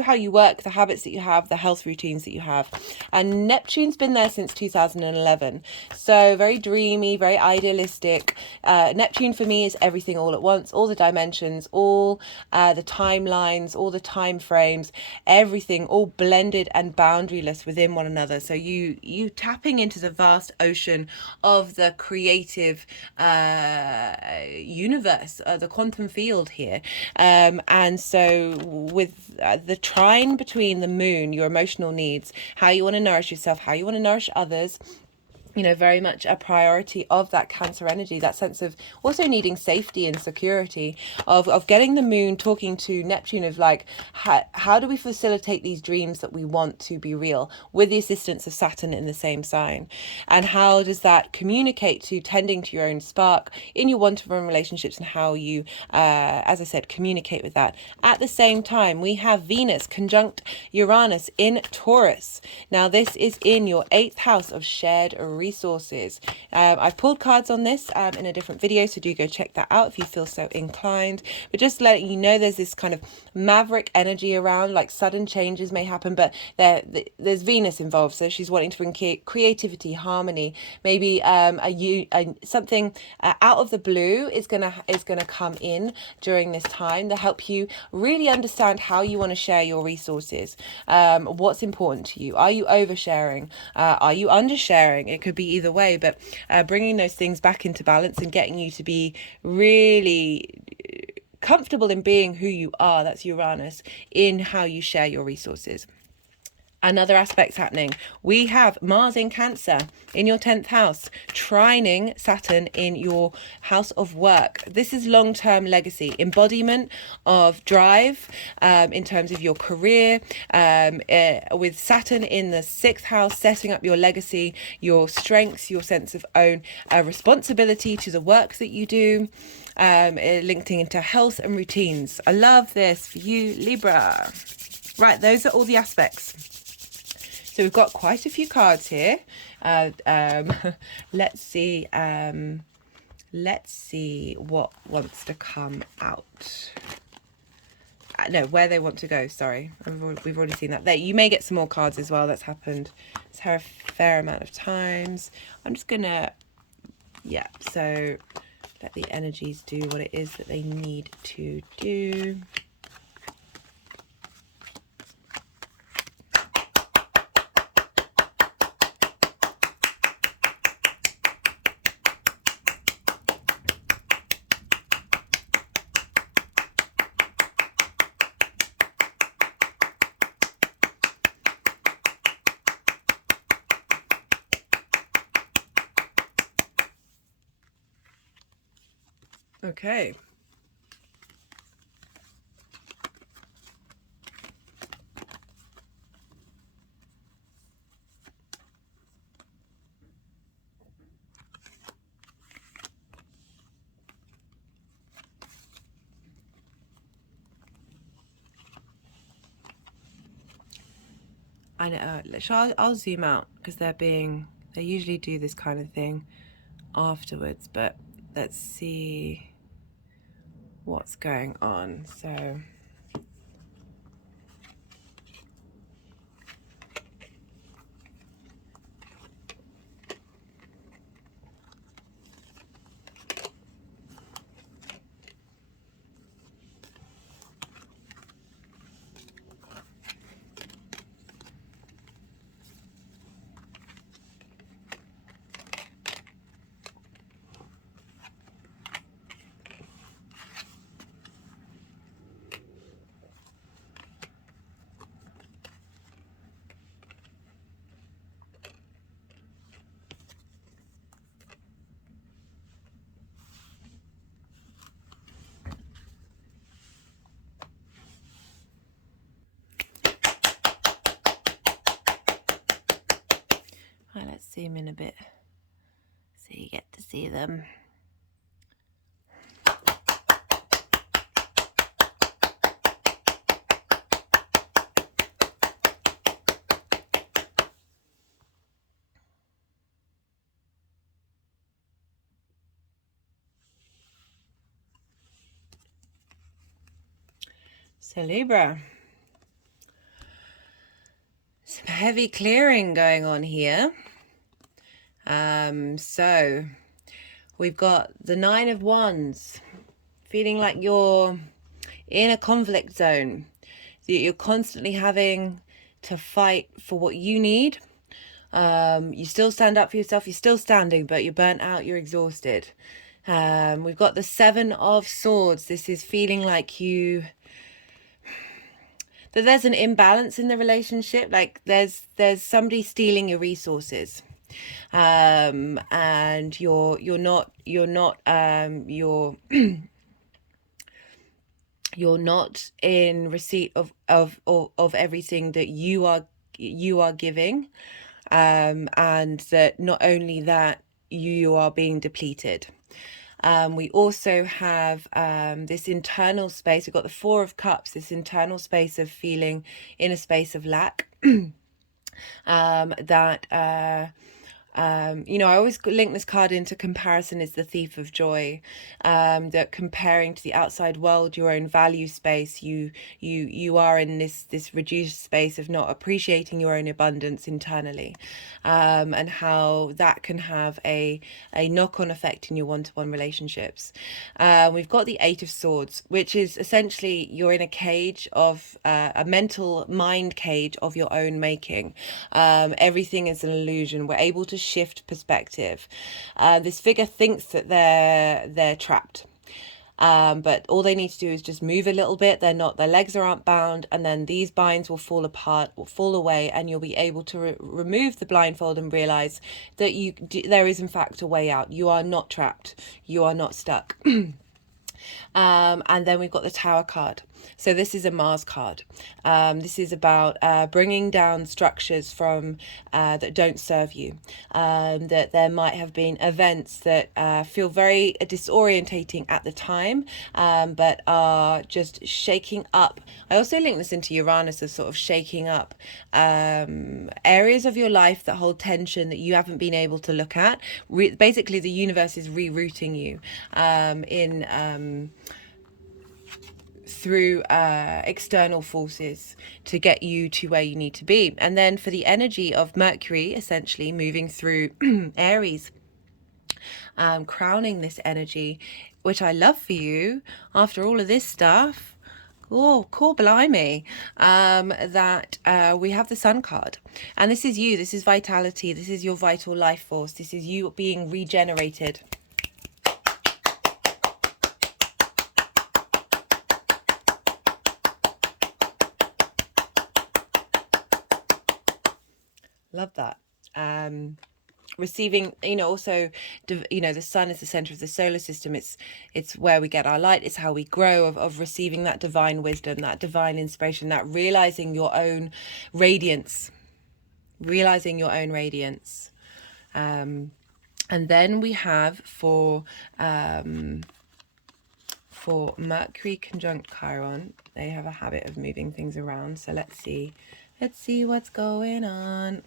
how you work, the habits that you have, the health routines that you have. And Neptune's been there since 2011. So very dreamy, very idealistic. Neptune for me is everything all at once, all the dimensions, all the timelines, all the time frames, everything all blended and boundaryless within one another. So you tapping into the vast ocean of the creative universe, the quantum field here. And so with the trine between the moon, your emotional needs, how you want to nourish yourself, how you want to nourish others, you know, very much a priority of that Cancer energy, that sense of also needing safety and security, of getting the moon talking to Neptune of like, how do we facilitate these dreams that we want to be real with the assistance of Saturn in the same sign? And how does that communicate to tending to your own spark in your one-to-one relationships, and how you, as I said, communicate with that. At the same time, we have Venus conjunct Uranus in Taurus. Now, this is in your 8th house of shared resources. I've pulled cards on this in a different video, so do go check that out if you feel so inclined. But just letting you know, there's this kind of maverick energy around, like sudden changes may happen, but there's Venus involved, so she's wanting to bring creativity, harmony, maybe something out of the blue is gonna come in during this time to help you really understand how you want to share your resources. What's important to you? Are you oversharing? Are you undersharing? It could be either way, but bringing those things back into balance and getting you to be really comfortable in being who you are, that's Uranus, in how you share your resources. Another aspect happening, we have Mars in Cancer in your 10th house, trining Saturn in your house of work. This is long-term legacy, embodiment of drive in terms of your career, with Saturn in the 6th house, setting up your legacy, your strengths, your sense of own responsibility to the work that you do, linking into health and routines. I love this for you, Libra. Right, those are all the aspects. So we've got quite a few cards here. Let's see what wants to come out. No, where they want to go, sorry. We've already seen that. There, you may get some more cards as well. That's happened a fair amount of times. I'm just gonna, yeah, so let the energies do what it is that they need to do. Okay. I know. I'll zoom out because they usually do this kind of thing afterwards, but let's see what's going on. So Right, let's zoom in a bit so you get to see them. So Libra, some heavy clearing going on here. So we've got the Nine of Wands, feeling like you're in a conflict zone. You're constantly having to fight for what you need. You still stand up for yourself. You're still standing, but you're burnt out. You're exhausted. We've got the Seven of Swords. This is feeling like that there's an imbalance in the relationship. Like there's somebody stealing your resources. And you're not you're not in receipt of everything that you are giving, and that not only that, you are being depleted. We also have this internal space. We've got the Four of Cups, this internal space of feeling in a space of lack. I always link this card into comparison is the thief of joy. That comparing to the outside world, your own value space, you are in this reduced space of not appreciating your own abundance internally, and how that can have a knock-on effect in your one-to-one relationships. We've got the Eight of Swords, which is essentially you're in a cage of a mental mind cage of your own making. Everything is an illusion. We're able to shift perspective. This figure thinks that they're trapped, but all they need to do is just move a little bit. Their legs aren't bound, and then these binds will fall apart, will fall away, and you'll be able to remove the blindfold and realize that there is in fact a way out. You are not trapped. You are not stuck. And then we've got the Tower card. So this is a Mars card. This is about bringing down structures from that don't serve you. That there might have been events that feel very disorientating at the time, but are just shaking up. I also link this into Uranus as sort of shaking up areas of your life that hold tension that you haven't been able to look at. Basically, the universe is rerouting you through external forces to get you to where you need to be. And then for the energy of Mercury, essentially moving through Aries, crowning this energy, which I love for you after all of this stuff. Oh, cool, blimey. That we have the Sun card. And this is you. This is vitality. This is your vital life force. This is you being regenerated. Love that. Receiving, also, the sun is the center of the solar system. It's where we get our light. It's how we grow, of receiving that divine wisdom, that divine inspiration, that realizing your own radiance. And then we have for Mercury conjunct Chiron, they have a habit of moving things around. So let's see what's going on.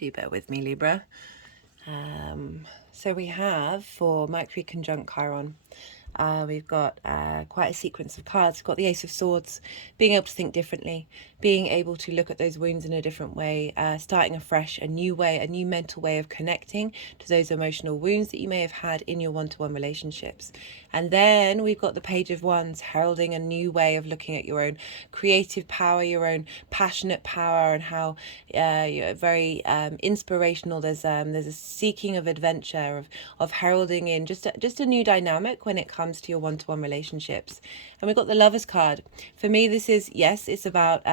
Do bear with me, Libra. So we have for Mercury conjunct Chiron, we've got quite a sequence of cards. We've got the Ace of Swords, being able to think differently, being able to look at those wounds in a different way, starting afresh, a new way, a new mental way of connecting to those emotional wounds that you may have had in your one-to-one relationships. And then we've got the Page of Wands, heralding a new way of looking at your own creative power, your own passionate power, and how you're very inspirational. There's a seeking of adventure, of heralding in just a new dynamic when it comes to your one-to-one relationships. And we've got the Lovers card. For me, this is, yes, it's about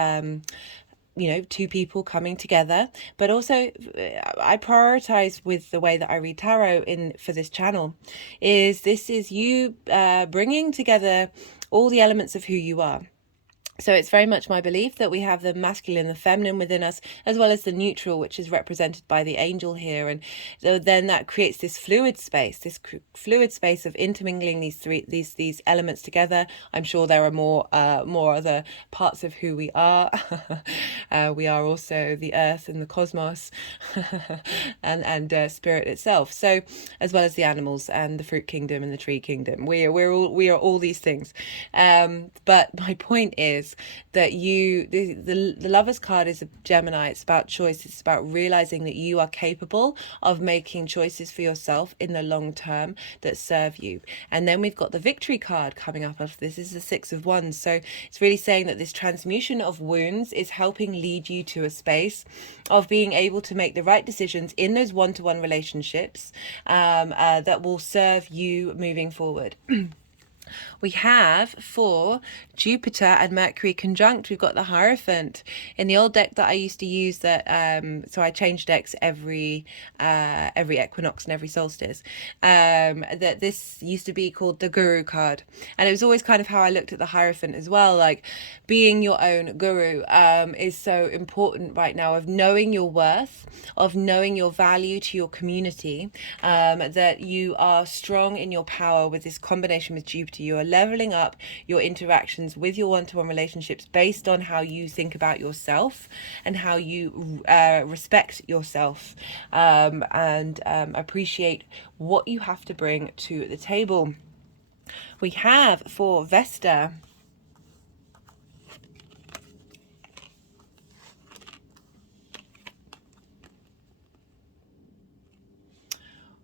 two people coming together, but also I prioritize with the way that I read tarot for this channel this is you bringing together all the elements of who you are. So it's very much my belief that we have the masculine and the feminine within us, as well as the neutral, which is represented by the angel here. And so then that creates this fluid space of intermingling these elements together. I'm sure there are more other parts of who we are. We are also the earth and the cosmos and spirit itself. So as well as the animals and the fruit kingdom and the tree kingdom, we are all these things. But my point is that the Lovers card is a Gemini. It's about choice. It's about realizing that you are capable of making choices for yourself in the long term that serve you. And then we've got the Victory card coming up after this. This is the Six of Wands. So it's really saying that this transmutation of wounds is helping lead you to a space of being able to make the right decisions in those one-to-one relationships that will serve you moving forward. We have for Jupiter and Mercury conjunct, we've got the Hierophant. In the old deck that I used to use, that so I change decks every equinox and every solstice, that this used to be called the Guru card. And it was always kind of how I looked at the Hierophant as well, like being your own guru is so important right now, of knowing your worth, of knowing your value to your community, that you are strong in your power with this combination with Jupiter. You are leveling up your interactions with your one-to-one relationships based on how you think about yourself and how you respect yourself and appreciate what you have to bring to the table. We have for Vesta,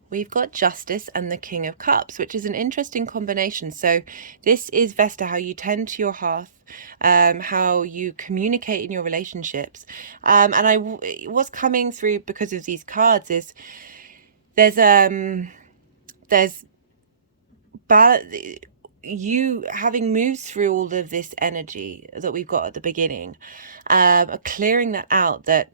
we've got Justice and the King of Cups, which is an interesting combination. So this is Vesta, how you tend to your hearth, how you communicate in your relationships. And what's coming through because of these cards is there's you having moved through all of this energy that we've got at the beginning, clearing that out, that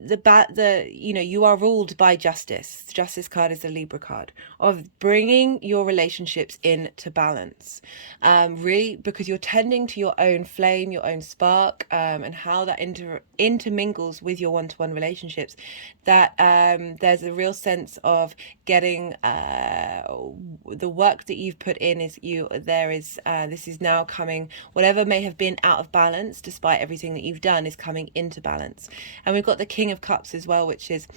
you are ruled by justice. The Justice card is the Libra card of bringing your relationships into balance, really, because you're tending to your own flame, your own spark, and how that intermingles with your one-to-one relationships. That there's a real sense of getting the work that you've put in this is now coming, whatever may have been out of balance despite everything that you've done is coming into balance. And we've got the King of Cups as well, which is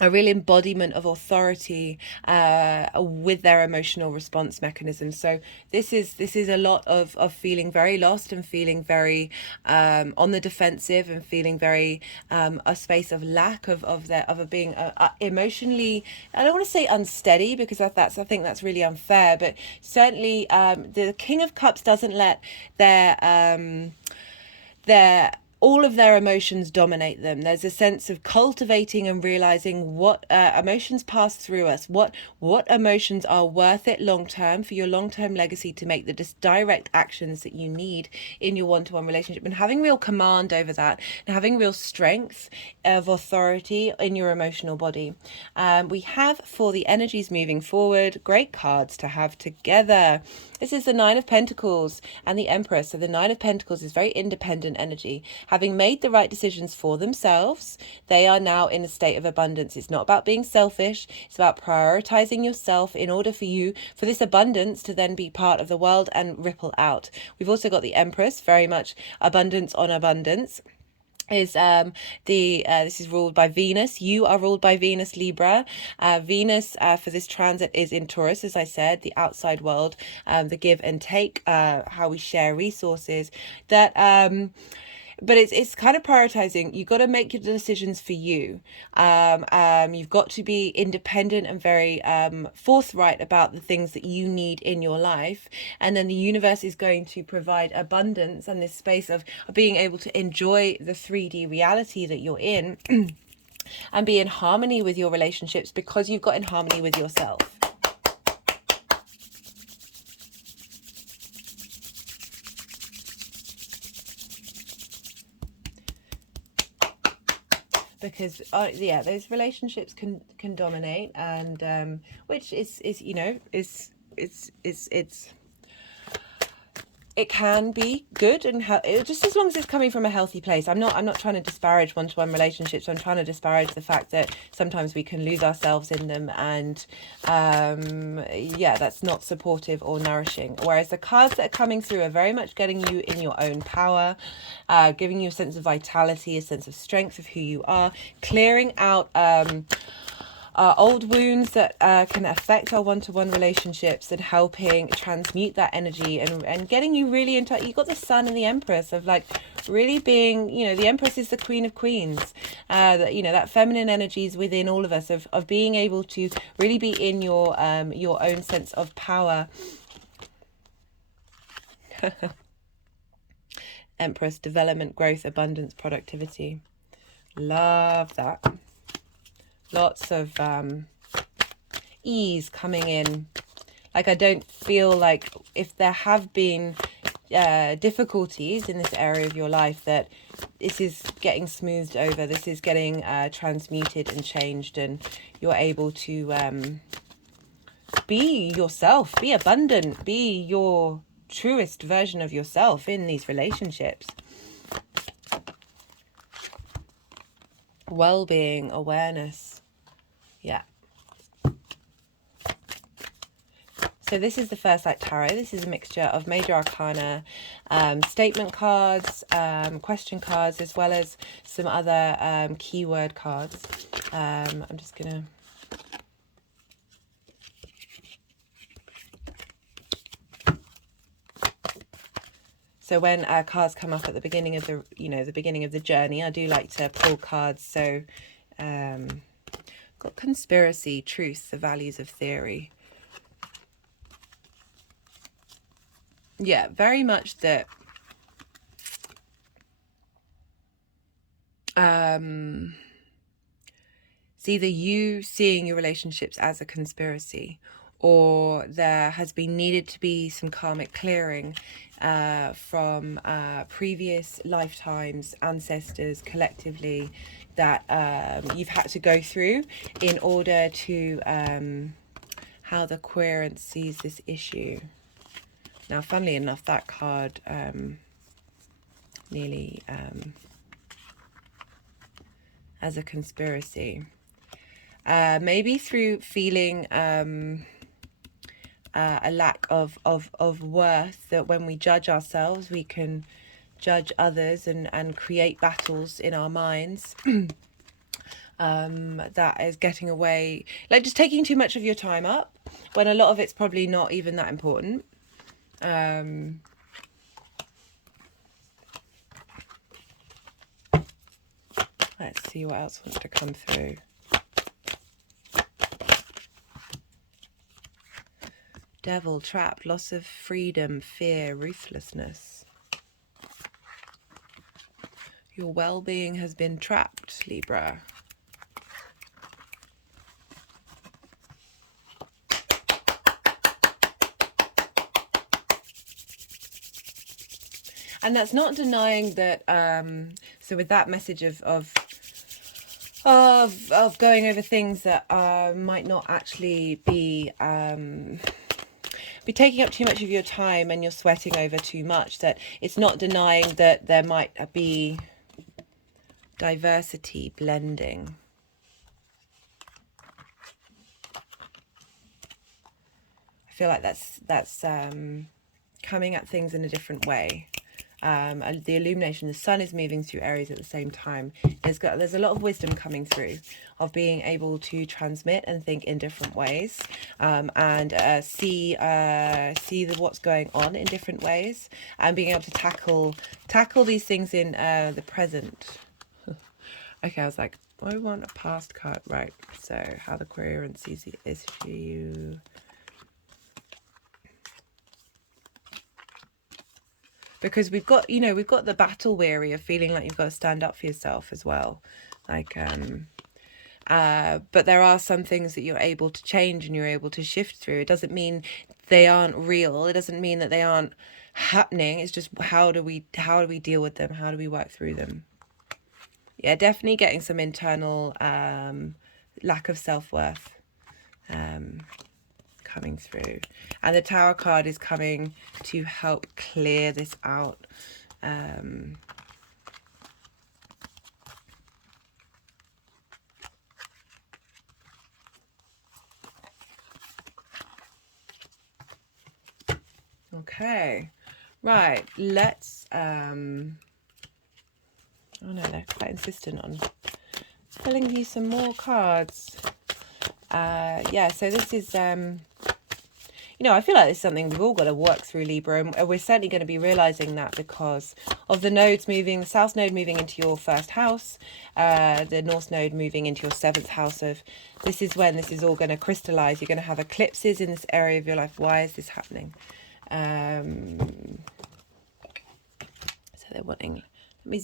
a real embodiment of authority with their emotional response mechanism. So this is a lot of feeling very lost and feeling very on the defensive and feeling very a space of lack of being emotionally, I don't want to say unsteady, because I think that's really unfair, but certainly the King of Cups doesn't let all of their emotions dominate them. There's a sense of cultivating and realizing what emotions pass through us, what emotions are worth it long term for your long term legacy to make the direct actions that you need in your one-to-one relationship, and having real command over that and having real strength of authority in your emotional body. We have for the energies moving forward, great cards to have together. This is the Nine of Pentacles and the Empress. So the Nine of Pentacles is very independent energy. Having made the right decisions for themselves, they are now in a state of abundance. It's not about being selfish. It's about prioritizing yourself in order for this abundance to then be part of the world and ripple out. We've also got the Empress, very much abundance on abundance. is this is ruled by Venus. You are ruled by Venus, Libra. Venus for this transit is in Taurus, as I said, the outside world, the give and take, how we share resources. That but it's kind of prioritizing. You've got to make your decisions for you. You've got to be independent and very forthright about the things that you need in your life, and then the universe is going to provide abundance and this space of being able to enjoy the 3D reality that you're in and be in harmony with your relationships because you've got in harmony with yourself. Because yeah, those relationships can dominate, and which is you know is it can be good, and just as long as it's coming from a healthy place. I'm not trying to disparage one-to-one relationships. I'm trying to disparage the fact that sometimes we can lose ourselves in them, and yeah, that's not supportive or nourishing. Whereas the cards that are coming through are very much getting you in your own power, giving you a sense of vitality, a sense of strength of who you are, clearing out old wounds that can affect our one-to-one relationships, and helping transmute that energy, and getting you really into, you got the Sun and the Empress of like really being, you know, the Empress is the Queen of Queens, you know, that feminine energy is within all of us, of being able to really be in your own sense of power. Empress, development, growth, abundance, productivity. Love that. Lots of ease coming in. Like, I don't feel like, if there have been difficulties in this area of your life, that this is getting smoothed over. This is getting transmuted and changed, and you're able to be yourself, be abundant, be your truest version of yourself in these relationships. Well-being, awareness. Yeah. So this is the First Light Tarot. This is a mixture of major arcana, statement cards, question cards, as well as some other keyword cards. I'm just gonna So when cards come up at the beginning of the, you know, the beginning of the journey, I do like to pull cards. So got conspiracy, truth, the values of theory. Yeah, very much that it's either you seeing your relationships as a conspiracy, or there has been needed to be some karmic clearing from previous lifetimes, ancestors, collectively, that you've had to go through in order to how the querent sees this issue. Now, funnily enough, that card nearly as a conspiracy. Maybe through feeling a lack of worth, that when we judge ourselves, we can judge others and create battles in our minds. That is getting away, like just taking too much of your time up, when a lot of it's probably not even that important. Let's see what else wants to come through. Devil, trap, loss of freedom, fear, ruthlessness. Your well-being has been trapped, Libra. And that's not denying that, so with that message of going over things that might not actually be taking up too much of your time, and you're sweating over too much, that it's not denying that there might be diversity, blending. I feel like that's coming at things in a different way. and the illumination. The sun is moving through Aries at the same time. There's a lot of wisdom coming through of being able to transmit and think in different ways, and see what's going on in different ways, and being able to tackle these things in the present. Okay, I was like, I want a past card, right? So how the Aquarian sees the issue. Because we've got the battle weary of feeling like you've got to stand up for yourself as well. Like, but there are some things that you're able to change and you're able to shift through. It doesn't mean they aren't real. It doesn't mean that they aren't happening. It's just how do we deal with them? How do we work through them? Yeah, definitely getting some internal lack of self-worth coming through. And the Tower card is coming to help clear this out. Okay, right, let's oh no, they're quite insistent on pulling you some more cards. Yeah, so this is I feel like it's something we've all got to work through, Libra, and we're certainly going to be realizing that because of the nodes moving, the South node moving into your first house, the North node moving into your 7th house. This is when this is all going to crystallize. You're going to have eclipses in this area of your life. Why is this happening? So they're wanting, let me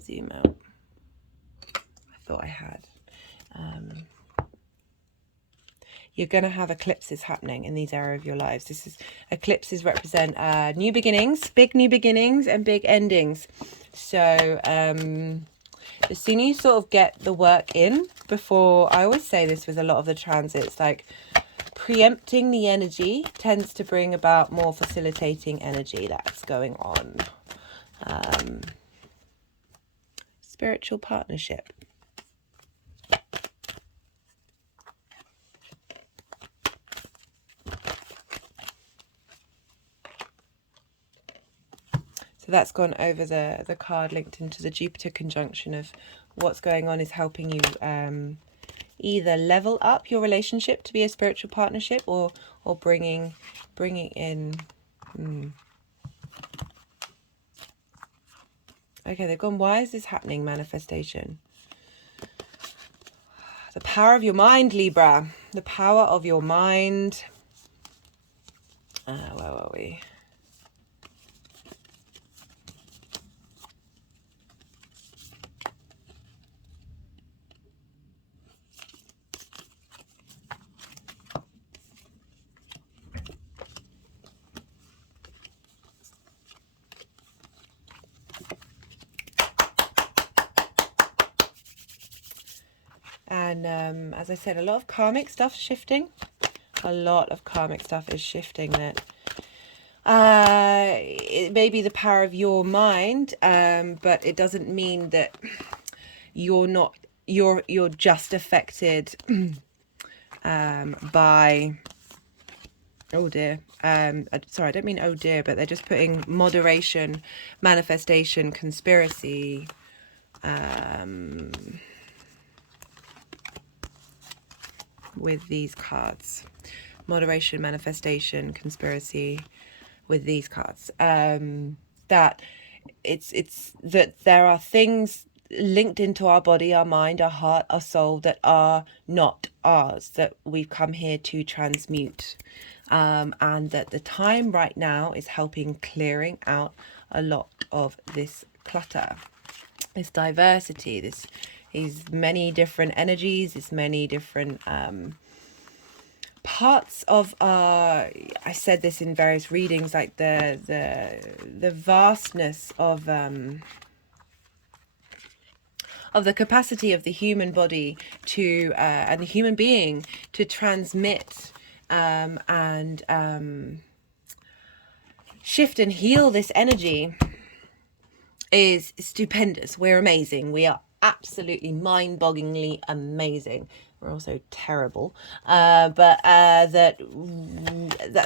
zoom out. I thought I had. You're going to have eclipses happening in these areas of your lives. Eclipses represent new beginnings, big new beginnings and big endings. So the sooner you sort of get the work in before, I always say this with a lot of the transits, like preempting the energy tends to bring about more facilitating energy that's going on. Spiritual partnership. So that's gone over the card linked into the Jupiter conjunction of what's going on is helping you either level up your relationship to be a spiritual partnership or bringing in. Okay, they've gone, why is this happening? Manifestation. The power of your mind, Libra. The power of your mind. Where were we? And as I said, a lot of karmic stuff shifting. A lot of karmic stuff is shifting. That it may be the power of your mind, but it doesn't mean that you're just affected by, oh dear, sorry, I don't mean oh dear, but they're just putting moderation, manifestation, conspiracy, with these cards. Moderation, manifestation, conspiracy with these cards. That it's that there are things linked into our body, our mind, our heart, our soul that are not ours, that we've come here to transmute. And that the time right now is helping clearing out a lot of this clutter, this diversity, these many different energies, these many different parts of I said this in various readings, like the vastness of the capacity of the human body to and the human being to transmit and shift and heal this energy is stupendous. We're amazing. We are absolutely mind-bogglingly amazing. we're also terrible. That's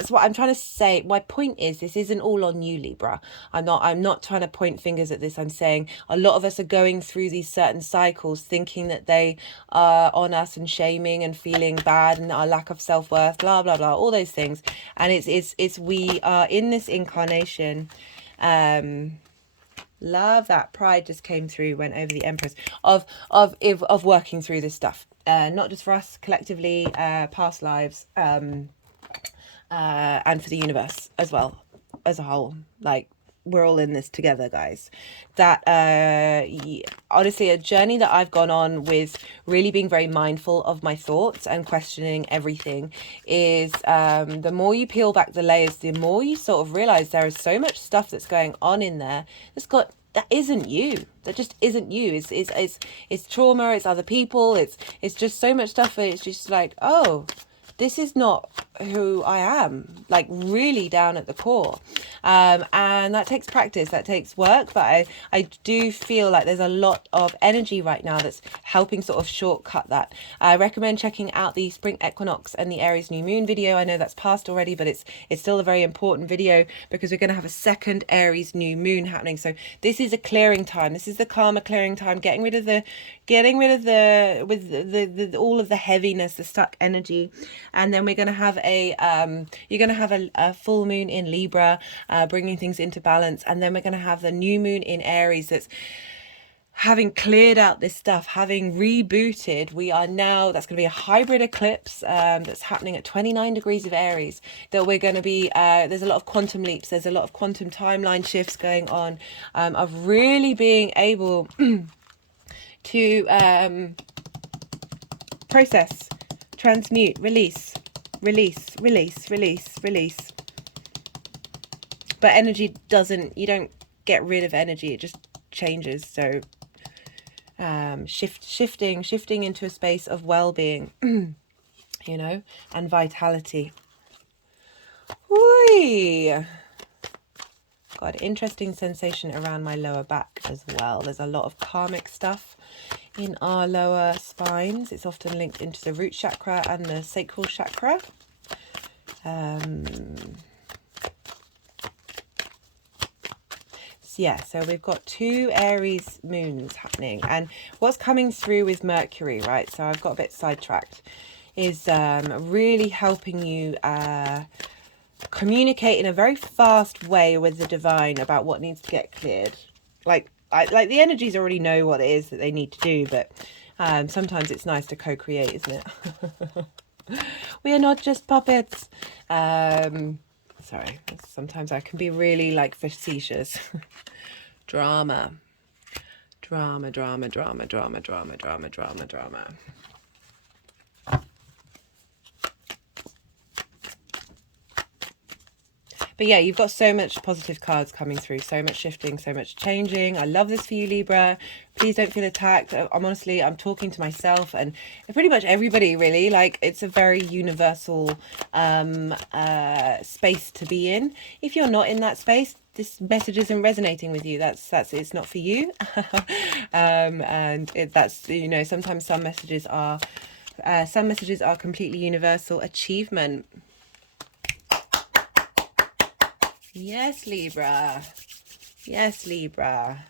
what I'm trying to say. My point is, this isn't all on you, Libra. I'm not trying to point fingers at this. I'm saying a lot of us are going through these certain cycles thinking that they are on us and shaming and feeling bad and our lack of self-worth, blah blah blah, all those things. And it's we are in this incarnation. Love that. Pride just came through, went over the Empress, of working through this stuff, not just for us collectively, past lives, and for the universe as well, as a whole. Like, we're all in this together, guys. That honestly, a journey that I've gone on with really being very mindful of my thoughts and questioning everything is, the more you peel back the layers, the more you sort of realize there is so much stuff that's going on in there that isn't you. That just isn't you. It's trauma, it's other people, it's just so much stuff. It's just like, oh, this is not who I am, like really down at the core. And that takes practice, that takes work, but I do feel like there's a lot of energy right now that's helping sort of shortcut that. I recommend checking out the spring equinox and the Aries new moon video. I know that's passed already, but it's still a very important video because we're going to have a second Aries new moon happening. So this is a clearing time. This is the karma clearing time, getting rid of all of the heaviness, the stuck energy. And then we're going to have you're going to have a full moon in Libra, bringing things into balance. And then we're going to have the new moon in Aries that's having cleared out this stuff, having rebooted. We are now, that's going to be a hybrid eclipse that's happening at 29 degrees of Aries, that we're going to be, there's a lot of quantum leaps, there's a lot of quantum timeline shifts going on, of really being able to process, transmute, release. But energy you don't get rid of energy, it just changes. So shifting into a space of well-being, you know, and vitality. Whee! Got an interesting sensation around my lower back as well. There's a lot of karmic stuff in our lower spines. It's often linked into the root chakra and the sacral chakra. Yeah, so we've got 2 Aries moons happening, and what's coming through with Mercury, right? So I've got a bit sidetracked, is really helping you communicate in a very fast way with the divine about what needs to get cleared. Like the energies already know what it is that they need to do, but sometimes it's nice to co-create, isn't it? We are not just puppets. Sorry, sometimes I can be really like facetious. Drama. But yeah, you've got so much positive cards coming through, so much shifting, so much changing. I love this for you, Libra. Please don't feel attacked. I'm talking to myself and pretty much everybody, really. Like, it's a very universal space to be in. If you're not in that space, this message isn't resonating with you. That's it's not for you. That's, you know, sometimes some messages are completely universal. Achievement. Yes, Libra. Yes, Libra.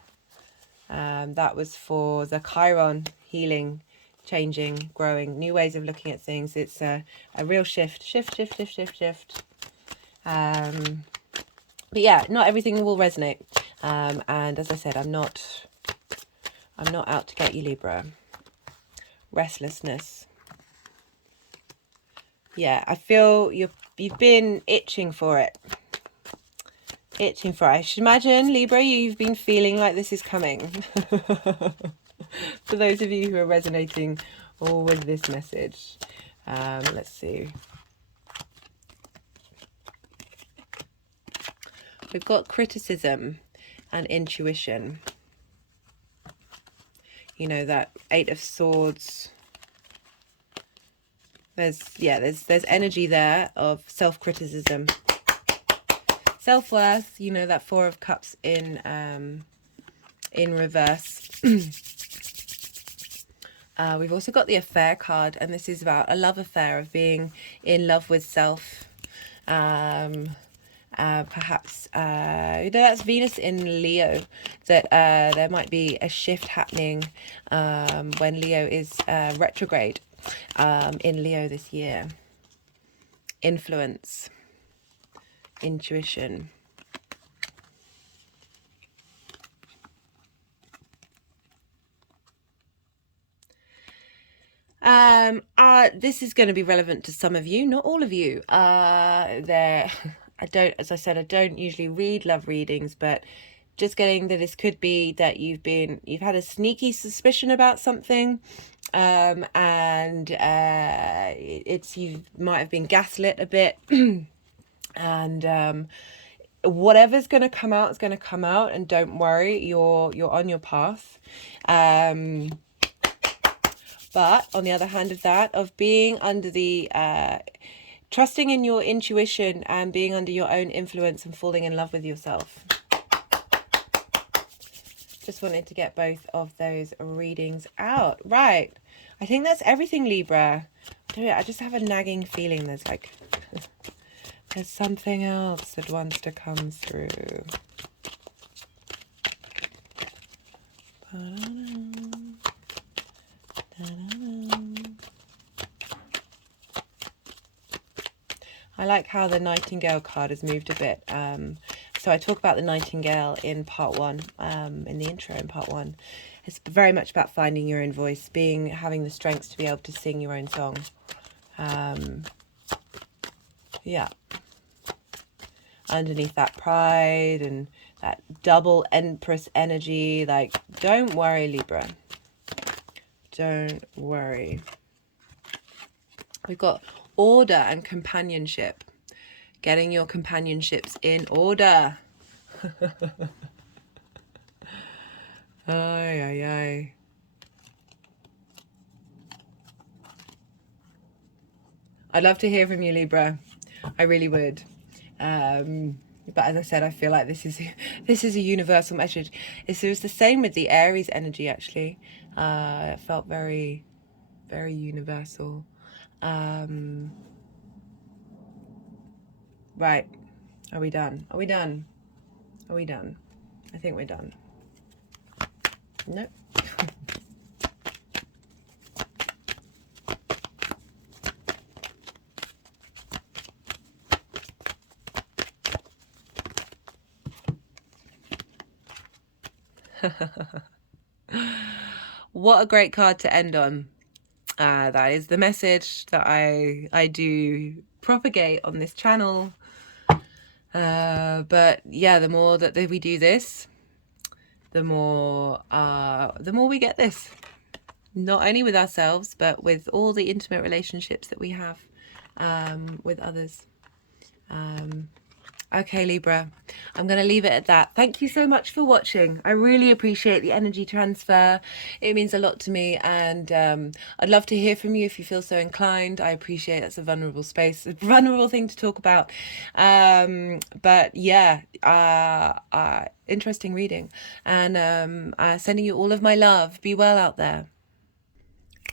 That was for the Chiron, healing, changing, growing, new ways of looking at things. It's a real shift. But yeah, not everything will resonate. And as I said, I'm not out to get you, Libra. Restlessness. Yeah, I feel you've been itching for it. I should imagine, Libra, you've been feeling like this is coming. For those of you who are resonating with this message. Let's see. We've got criticism and intuition. You know, that 8 of Swords. There's energy there of self-criticism. Self-worth, you know, that 4 of Cups in reverse. We've also got the affair card, and this is about a love affair, of being in love with self. Perhaps that's Venus in Leo, that there might be a shift happening when Leo is retrograde in Leo this year. Influence, intuition. This is going to be relevant to some of you, not all of you. As I said, I don't usually read love readings, but just getting that this could be that you've had a sneaky suspicion about something, and you might have been gaslit a bit, and whatever's going to come out is going to come out, and don't worry, you're on your path. But on the other hand of that, of being under the trusting in your intuition and being under your own influence and falling in love with yourself. Just wanted to get both of those readings out. Right. I think that's everything, Libra. I just have a nagging feeling there's like there's something else that wants to come through. I like how the Nightingale card has moved a bit. So I talk about the Nightingale in part 1, in the intro in part 1. It's very much about finding your own voice, having the strength to be able to sing your own song. Yeah. Underneath that pride and that double Empress energy, like, don't worry, Libra. Don't worry. We've got order and companionship. Getting your companionships in order. Ay, ay, ay. I'd love to hear from you, Libra. I really would. But as I said, I feel like this is a universal message. It was the same with the Aries energy, actually. It felt very, very universal. Right. Are we done? Are we done? Are we done? I think we're done. Nope. What a great card to end on. That is the message that I do propagate on this channel. But yeah, the more that we do this, the more we get this. Not only with ourselves, but with all the intimate relationships that we have with others. Okay, Libra, I'm going to leave it at that. Thank you so much for watching. I really appreciate the energy transfer. It means a lot to me, and I'd love to hear from you if you feel so inclined. I appreciate that's a vulnerable space, a vulnerable thing to talk about. But yeah, interesting reading, and sending you all of my love. Be well out there.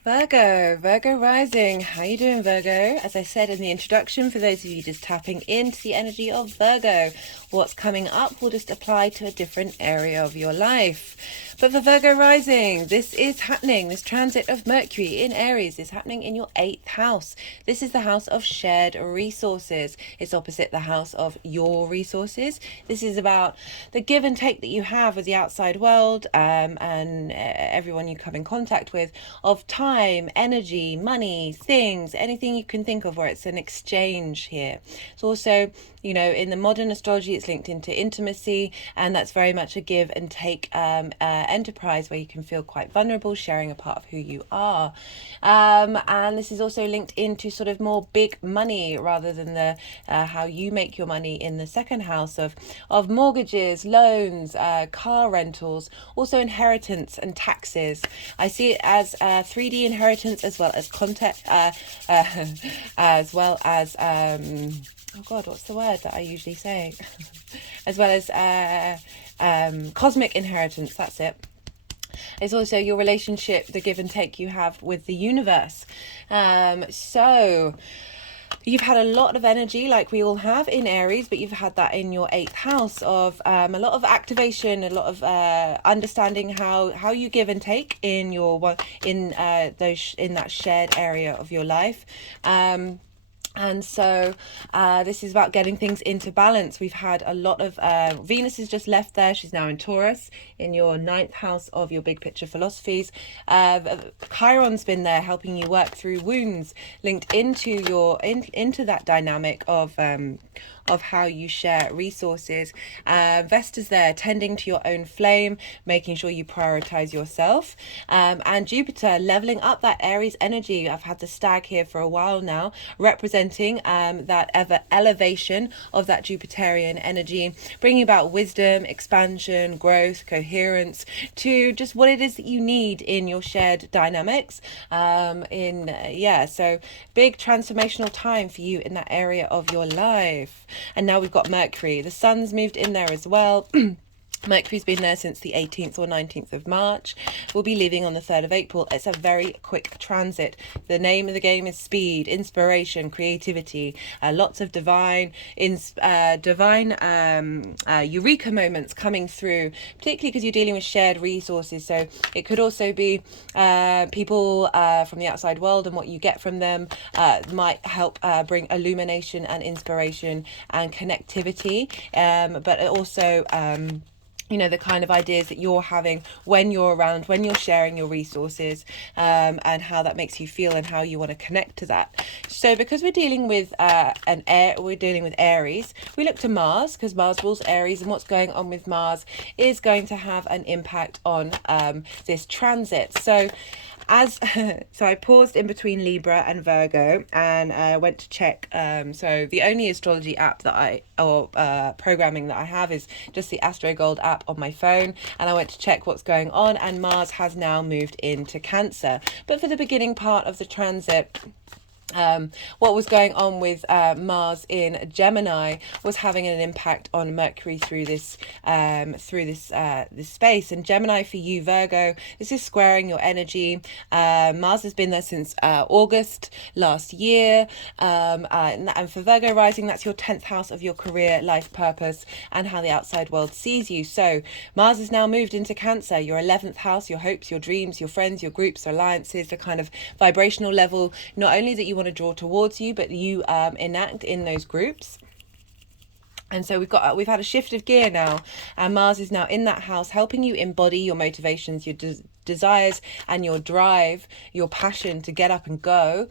Virgo rising. How you doing, Virgo? As I said in the introduction, for those of you just tapping into the energy of Virgo, what's coming up will just apply to a different area of your life. But for Virgo rising, this is happening. This transit of Mercury in Aries is happening in your 8th house. This is the house of shared resources. It's opposite the house of your resources. This is about the give and take that you have with the outside world, and everyone you come in contact with, of time, energy, money, things, anything you can think of where it's an exchange here. It's also, you know, in the modern astrology, it's linked into intimacy, and that's very much a give and take enterprise where you can feel quite vulnerable, sharing a part of who you are. And this is also linked into sort of more big money rather than the how you make your money in the 2nd house of mortgages, loans, car rentals, also inheritance and taxes. I see it as 3D inheritance as well as contact, as well as oh God, what's the word that I usually say? As well as cosmic inheritance, that's it. It's also your relationship, the give and take you have with the universe. So you've had a lot of energy, like we all have in Aries, but you've had that in your 8th house of a lot of activation, a lot of understanding how you give and take in your in that shared area of your life. And so this is about getting things into balance. We've had a lot of Venus has just left there. She's now in Taurus, in your 9th house of your big picture philosophies. Chiron's been there helping you work through wounds linked into your into that dynamic of how you share resources. Vesta's there tending to your own flame, making sure you prioritize yourself. And Jupiter leveling up that Aries energy. I've had the stag here for a while now, representing that elevation of that Jupiterian energy, bringing about wisdom, expansion, growth, coherence to just what it is that you need in your shared dynamics. So big transformational time for you in that area of your life. And now we've got Mercury. The sun's moved in there as well. Mercury's been there since the 18th or 19th of March. We'll be leaving on the 3rd of April. It's a very quick transit. The name of the game is speed, inspiration, creativity, lots of divine eureka moments coming through, particularly because you're dealing with shared resources. So it could also be people from the outside world, and what you get from them might help bring illumination and inspiration and connectivity. But it also the kind of ideas that you're having when you're around, when you're sharing your resources, and how that makes you feel and how you want to connect to that. So because we're dealing with Aries, we look to Mars, because Mars rules Aries, and what's going on with Mars is going to have an impact on this transit. So I paused in between Libra and Virgo, and I went to check. So the only astrology app programming that I have is just the Astro Gold app on my phone, and I went to check what's going on, and Mars has now moved into Cancer. But for the beginning part of the transit, what was going on with Mars in Gemini was having an impact on Mercury through this space. And Gemini for you, Virgo, this is squaring your energy. Mars has been there since August last year, and for Virgo rising, that's your 10th house of your career, life purpose, and how the outside world sees you. So Mars has now moved into Cancer, your 11th house, your hopes, your dreams, your friends, your groups, alliances, the kind of vibrational level, not only that you want to draw towards you, but you enact in those groups. And so we've had a shift of gear now, and Mars is now in that house, helping you embody your motivations, your desires, and your drive, your passion to get up and go,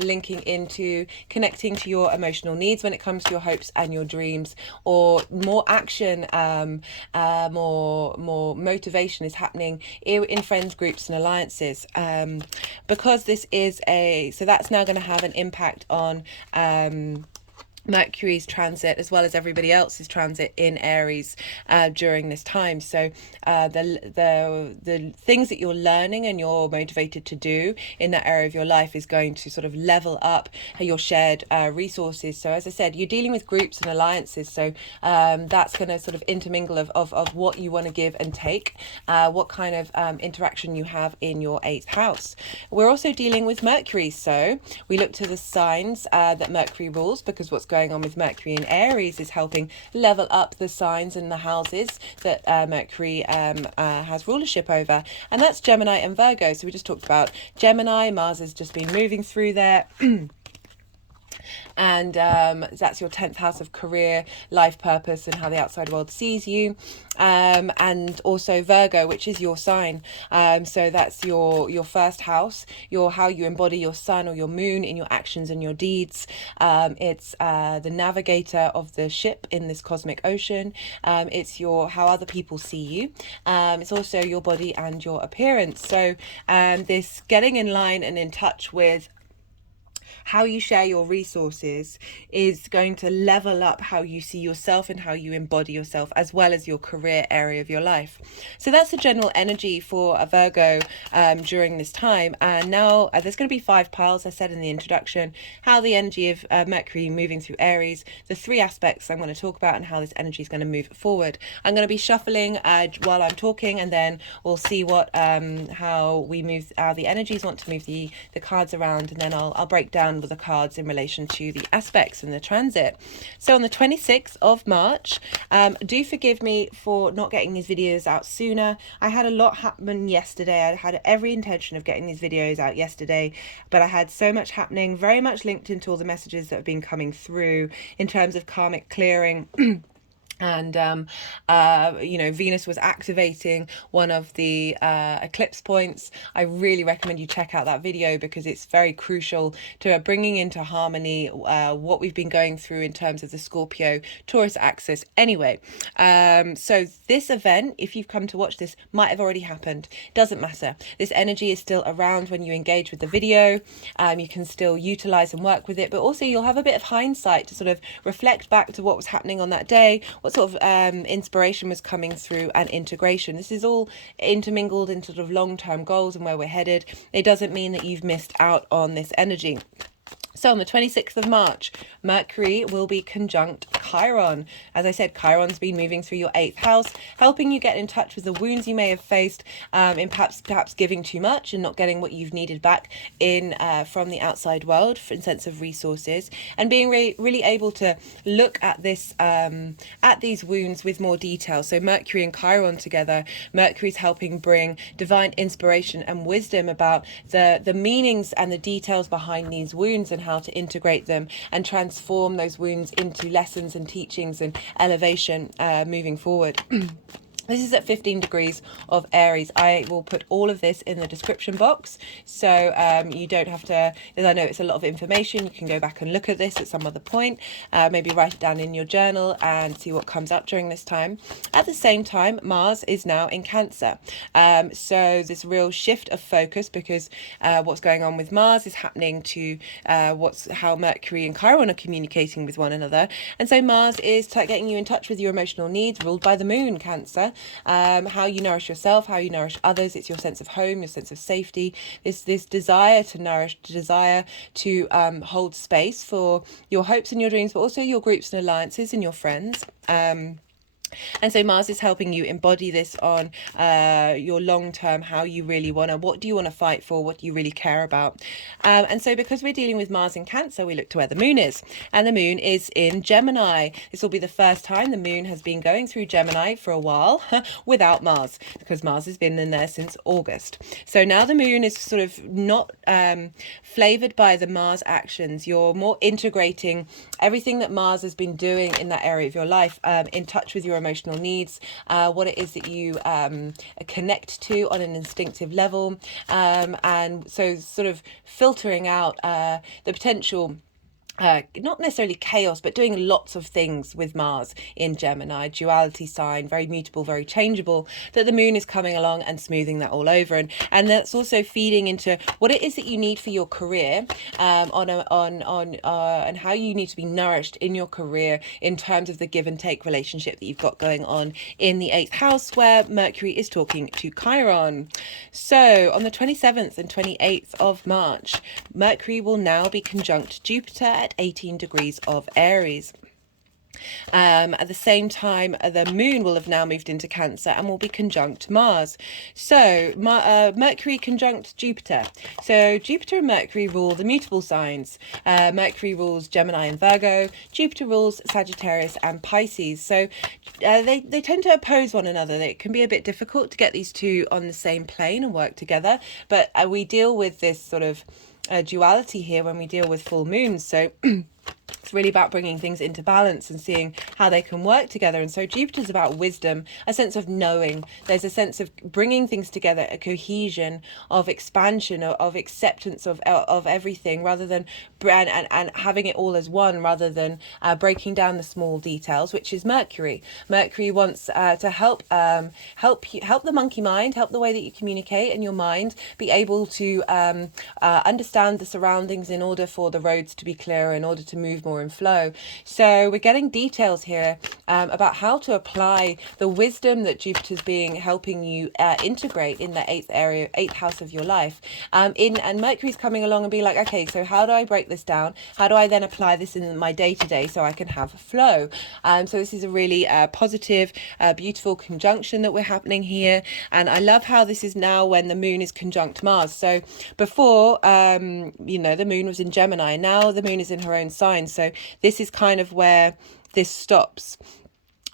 linking into connecting to your emotional needs when it comes to your hopes and your dreams, or more action, more motivation is happening in friends, groups, and alliances. Because this is so that's now going to have an impact on Mercury's transit, as well as everybody else's transit in Aries during this time. So the things that you're learning and you're motivated to do in that area of your life is going to sort of level up your shared resources. So as I said, you're dealing with groups and alliances, so that's going to sort of intermingle of what you want to give and take, what kind of interaction you have in your 8th house. We're also dealing with Mercury, so we look to the signs that Mercury rules, because what's going on with Mercury in Aries is helping level up the signs and the houses that Mercury has rulership over, and that's Gemini and Virgo. So we just talked about Gemini. Mars has just been moving through there. And that's your 10th house of career, life purpose, and how the outside world sees you, and also Virgo, which is your sign, so that's your first house, how you embody your sun or your moon in your actions and your deeds. It's the navigator of the ship in this cosmic ocean. It's how other people see you. It's also your body and your appearance. So this getting in line and in touch with how you share your resources is going to level up how you see yourself and how you embody yourself, as well as your career area of your life. So that's the general energy for a Virgo during this time. And now there's going to be 5 piles, I said in the introduction, how the energy of Mercury moving through Aries, the 3 aspects I'm going to talk about and how this energy is going to move forward. I'm going to be shuffling while I'm talking, and then we'll see what how we move, how the energies want to move the cards around, and then I'll break down with the cards in relation to the aspects and the transit. So on the 26th of March, do forgive me for not getting these videos out sooner. I had a lot happen yesterday. I had every intention of getting these videos out yesterday, but I had so much happening, very much linked into all the messages that have been coming through in terms of karmic clearing. And you know, Venus was activating one of the eclipse points. I really recommend you check out that video because it's very crucial to bringing into harmony what we've been going through in terms of the Scorpio Taurus axis. Anyway, so this event, if you've come to watch this, might have already happened. Doesn't matter. This energy is still around when you engage with the video. You can still utilize and work with it, but also you'll have a bit of hindsight to sort of reflect back to what was happening on that day, what sort of inspiration was coming through, and integration. This is all intermingled in sort of long-term goals and where we're headed. It doesn't mean that you've missed out on this energy. So on the 26th of March, Mercury will be conjunct Chiron. As I said, Chiron's been moving through your 8th house, helping you get in touch with the wounds you may have faced in perhaps giving too much and not getting what you've needed back in from the outside world in sense of resources, and being really able to look at this at these wounds with more detail. So Mercury and Chiron together, Mercury's helping bring divine inspiration and wisdom about the meanings and the details behind these wounds and how to integrate them and transform those wounds into lessons and teachings and elevation moving forward. This is at 15 degrees of Aries. I will put all of this in the description box, so you don't have to, as I know it's a lot of information, you can go back and look at this at some other point, maybe write it down in your journal and see what comes up during this time. At the same time, Mars is now in Cancer, so this real shift of focus, because what's going on with Mars is happening to how Mercury and Chiron are communicating with one another, and so Mars is getting you in touch with your emotional needs, ruled by the moon, Cancer. How you nourish yourself, how you nourish others. It's your sense of home, your sense of safety, this desire to nourish, desire to hold space for your hopes and your dreams, but also your groups and alliances and your friends. And so Mars is helping you embody this on your long-term, how you really want to, what do you want to fight for, what do you really care about. And so because we're dealing with Mars in Cancer, we look to where the moon is. And the moon is in Gemini. This will be the first time the moon has been going through Gemini for a while without Mars, because Mars has been in there since August. So now the moon is sort of not flavored by the Mars actions. You're more integrating everything that Mars has been doing in that area of your life, in touch with your emotional needs, what it is that you connect to on an instinctive level, and so sort of filtering out the potential not necessarily chaos, but doing lots of things with Mars in Gemini, duality sign, very mutable, very changeable, that the moon is coming along and smoothing that all over. And that's also feeding into what it is that you need for your career, and how you need to be nourished in your career in terms of the give and take relationship that you've got going on in the 8th house, where Mercury is talking to Chiron. So on the 27th and 28th of March, Mercury will now be conjunct Jupiter at 18 degrees of Aries. At the same time, the moon will have now moved into Cancer and will be conjunct Mars. So Mercury conjunct Jupiter. So Jupiter and Mercury rule the mutable signs. Mercury rules Gemini and Virgo. Jupiter rules Sagittarius and Pisces. So they tend to oppose one another. It can be a bit difficult to get these two on the same plane and work together. But we deal with this sort of duality here when we deal with full moons. So It's really about bringing things into balance and seeing how they can work together. And so Jupiter's about wisdom, a sense of knowing. There's a sense of bringing things together, a cohesion, of expansion, of acceptance of everything, rather than and having it all as one, rather than breaking down the small details, which is Mercury. Mercury wants to help the monkey mind, help the way that you communicate and your mind be able to understand the surroundings in order for the roads to be clearer, in order to move more in flow. So we're getting details here about how to apply the wisdom that Jupiter's helping you integrate in the eighth house of your life. And Mercury's coming along and be like, okay, so how do I break this down? How do I then apply this in my day-to-day so I can have flow? So this is a really positive, beautiful conjunction that we're happening here. And I love how this is now when the moon is conjunct Mars. So before, the moon was in Gemini. Now the moon is in her own sign. So this is kind of where this stops.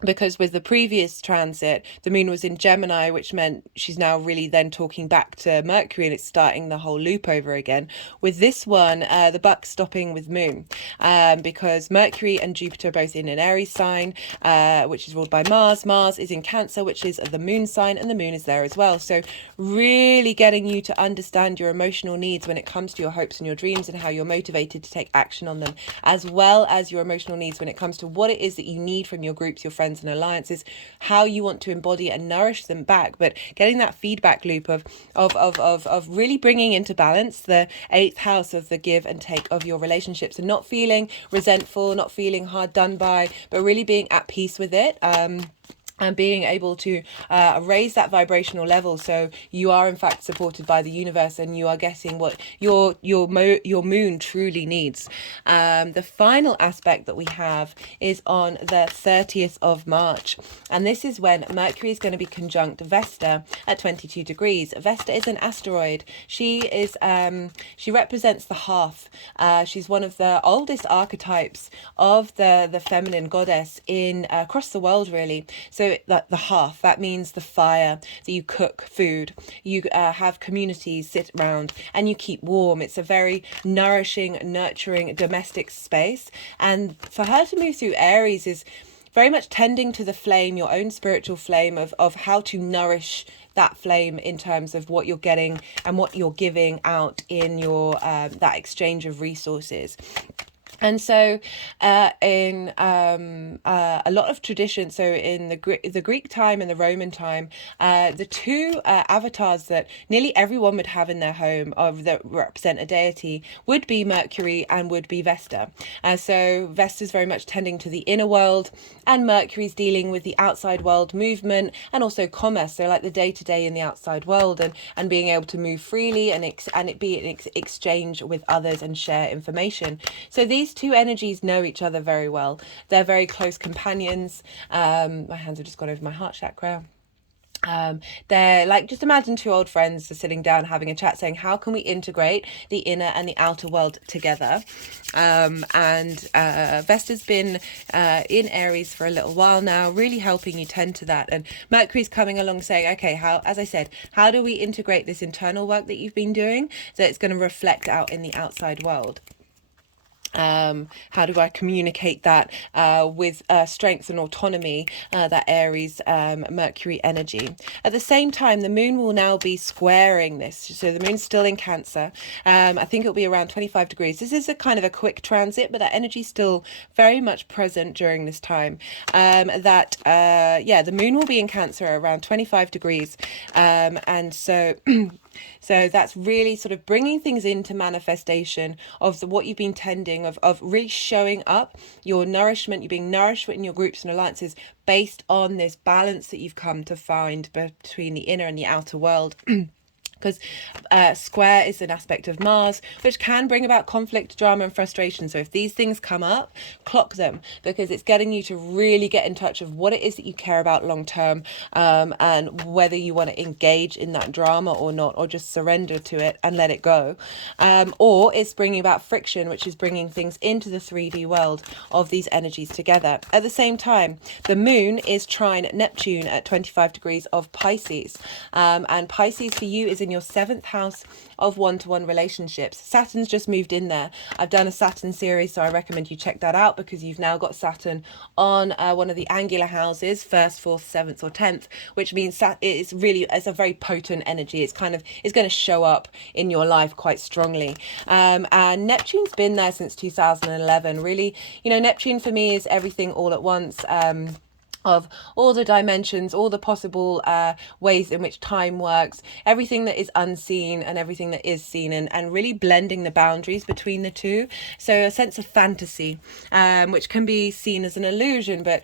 Because with the previous transit, the moon was in Gemini, which meant she's now really then talking back to Mercury, and it's starting the whole loop over again. With this one, the buck's stopping with moon, because Mercury and Jupiter are both in an Aries sign, which is ruled by Mars. Mars is in Cancer, which is the moon sign, and the moon is there as well. So really getting you to understand your emotional needs when it comes to your hopes and your dreams and how you're motivated to take action on them, as well as your emotional needs when it comes to what it is that you need from your groups, your friends and alliances, how you want to embody and nourish them back. But getting that feedback loop of really bringing into balance the eighth house of the give and take of your relationships, and not feeling resentful, not feeling hard done by, but really being at peace with it. And being able to raise that vibrational level, so you are in fact supported by the universe, and you are getting what your moon truly needs. The final aspect that we have is on the 30th of March, and this is when Mercury is going to be conjunct Vesta at 22 degrees. Vesta is an asteroid. She represents the half. She's one of the oldest archetypes of the feminine goddess in across the world, really. So the hearth, that means the fire, that you cook food, you have communities sit around and you keep warm. It's a very nourishing, nurturing, domestic space. And for her to move through Aries is very much tending to the flame, your own spiritual flame, of how to nourish that flame in terms of what you're getting and what you're giving out in your that exchange of resources. And so in a lot of traditions, so in the Greek time and the Roman time, the two avatars that nearly everyone would have in their home that represent a deity would be Mercury and would be Vesta. So Vesta's very much tending to the inner world, and Mercury's dealing with the outside world movement and also commerce, so like the day-to-day in the outside world, and being able to move freely and it be an exchange with others and share information. So these two energies know each other very well. They're very close companions. My hands have just gone over my heart chakra. They're like, just imagine two old friends are sitting down having a chat, saying, how can we integrate the inner and the outer world together? Vesta's been in Aries for a little while now, really helping you tend to that. And Mercury's coming along saying, okay, how do we integrate this internal work that you've been doing that's going to reflect out in the outside world? How do I communicate that with strength and autonomy, that Aries Mercury energy? At the same time, the moon will now be squaring this. So the moon's still in Cancer. I think it'll be around 25 degrees. This is a kind of a quick transit, but that energy is still very much present during this time. The moon will be in Cancer around 25 degrees. And so So that's really sort of bringing things into manifestation of what you've been tending, of really showing up your nourishment. You're being nourished in your groups and alliances based on this balance that you've come to find between the inner and the outer world. Because square is an aspect of Mars, which can bring about conflict, drama and frustration. So if these things come up, clock them, because it's getting you to really get in touch of what it is that you care about long term, and whether you want to engage in that drama or not, or just surrender to it and let it go. Or it's bringing about friction, which is bringing things into the 3D world of these energies together. At the same time, the moon is trine Neptune at 25 degrees of Pisces. And Pisces for you is in in your 7th house of one-to-one relationships. Saturn's just moved in there. I've done a Saturn series, so I recommend you check that out, because you've now got Saturn on one of the angular houses, 1st, 4th, 7th or 10th, which means it's a very potent energy. It's going to show up in your life quite strongly. And Neptune's been there since 2011. Really, Neptune for me is everything all at once. Of all the dimensions, all the possible ways in which time works, everything that is unseen and everything that is seen, and really blending the boundaries between the two. So a sense of fantasy, which can be seen as an illusion, but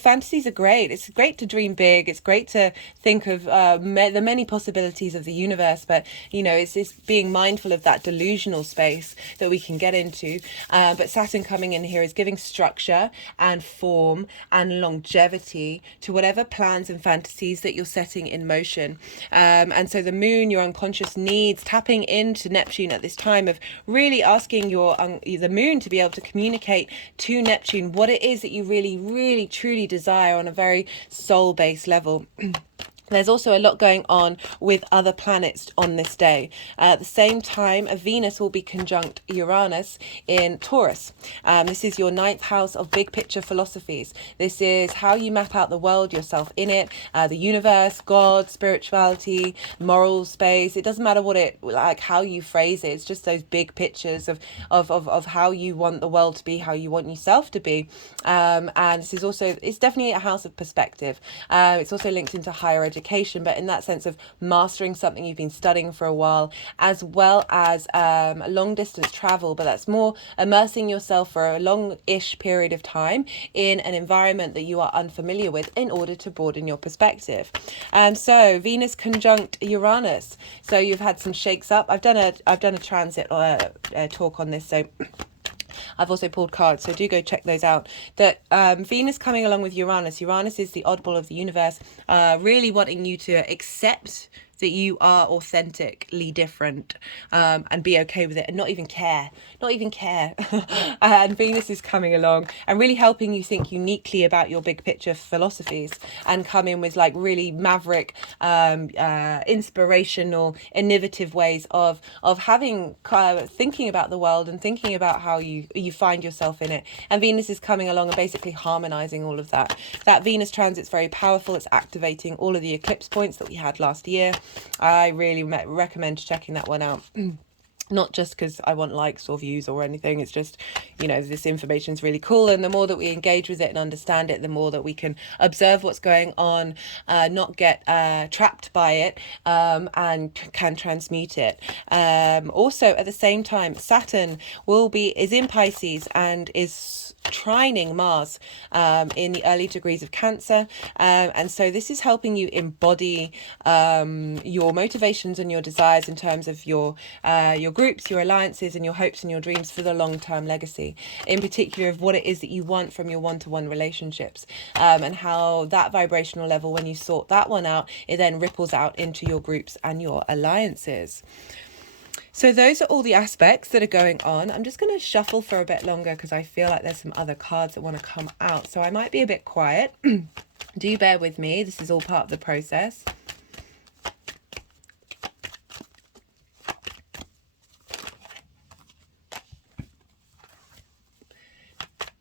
fantasies are great. It's great to dream big. It's great to think of the many possibilities of the universe, but it's being mindful of that delusional space that we can get into. But Saturn coming in here is giving structure and form and longevity to whatever plans and fantasies that you're setting in motion. And so the moon, your unconscious needs, tapping into Neptune at this time of really asking the moon to be able to communicate to Neptune what it is that you really, really, truly desire on a very soul-based level. There's also a lot going on with other planets on this day. At the same time, Venus will be conjunct Uranus in Taurus. This is your 9th house of big picture philosophies. This is how you map out the world, yourself in it, the universe, God, spirituality, moral space. It doesn't matter how you phrase it. It's just those big pictures of how you want the world to be, how you want yourself to be. And this is also, it's definitely a house of perspective. It's also linked into higher education, but in that sense of mastering something you've been studying for a while, as well as long distance travel, but that's more immersing yourself for a long-ish period of time in an environment that you are unfamiliar with in order to broaden your perspective. So Venus conjunct Uranus. So you've had some shakes up. I've done a transit talk on this, so I've also pulled cards, so do go check those out. That Venus coming along with Uranus. Uranus is the oddball of the universe, really wanting you to accept that you are authentically different, and be okay with it, and not even care. And Venus is coming along and really helping you think uniquely about your big picture philosophies, and come in with like really maverick, inspirational, innovative ways of having thinking about the world and thinking about how you find yourself in it. And Venus is coming along and basically harmonizing all of that. That Venus transit's very powerful. It's activating all of the eclipse points that we had last year. I really recommend checking that one out. Not just because I want likes or views or anything. It's just, this information is really cool. And the more that we engage with it and understand it, the more that we can observe what's going on, not get trapped by it, and can transmute it. Also, at the same time, Saturn is in Pisces and is trining Mars in the early degrees of Cancer. And so this is helping you embody your motivations and your desires in terms of your groups, your alliances, and your hopes and your dreams for the long-term legacy, in particular of what it is that you want from your one-to-one relationships, and how that vibrational level, when you sort that one out, it then ripples out into your groups and your alliances. So those are all the aspects that are going on. I'm just going to shuffle for a bit longer because I feel like there's some other cards that want to come out, so I might be a bit quiet. Do bear with me. This is all part of the process.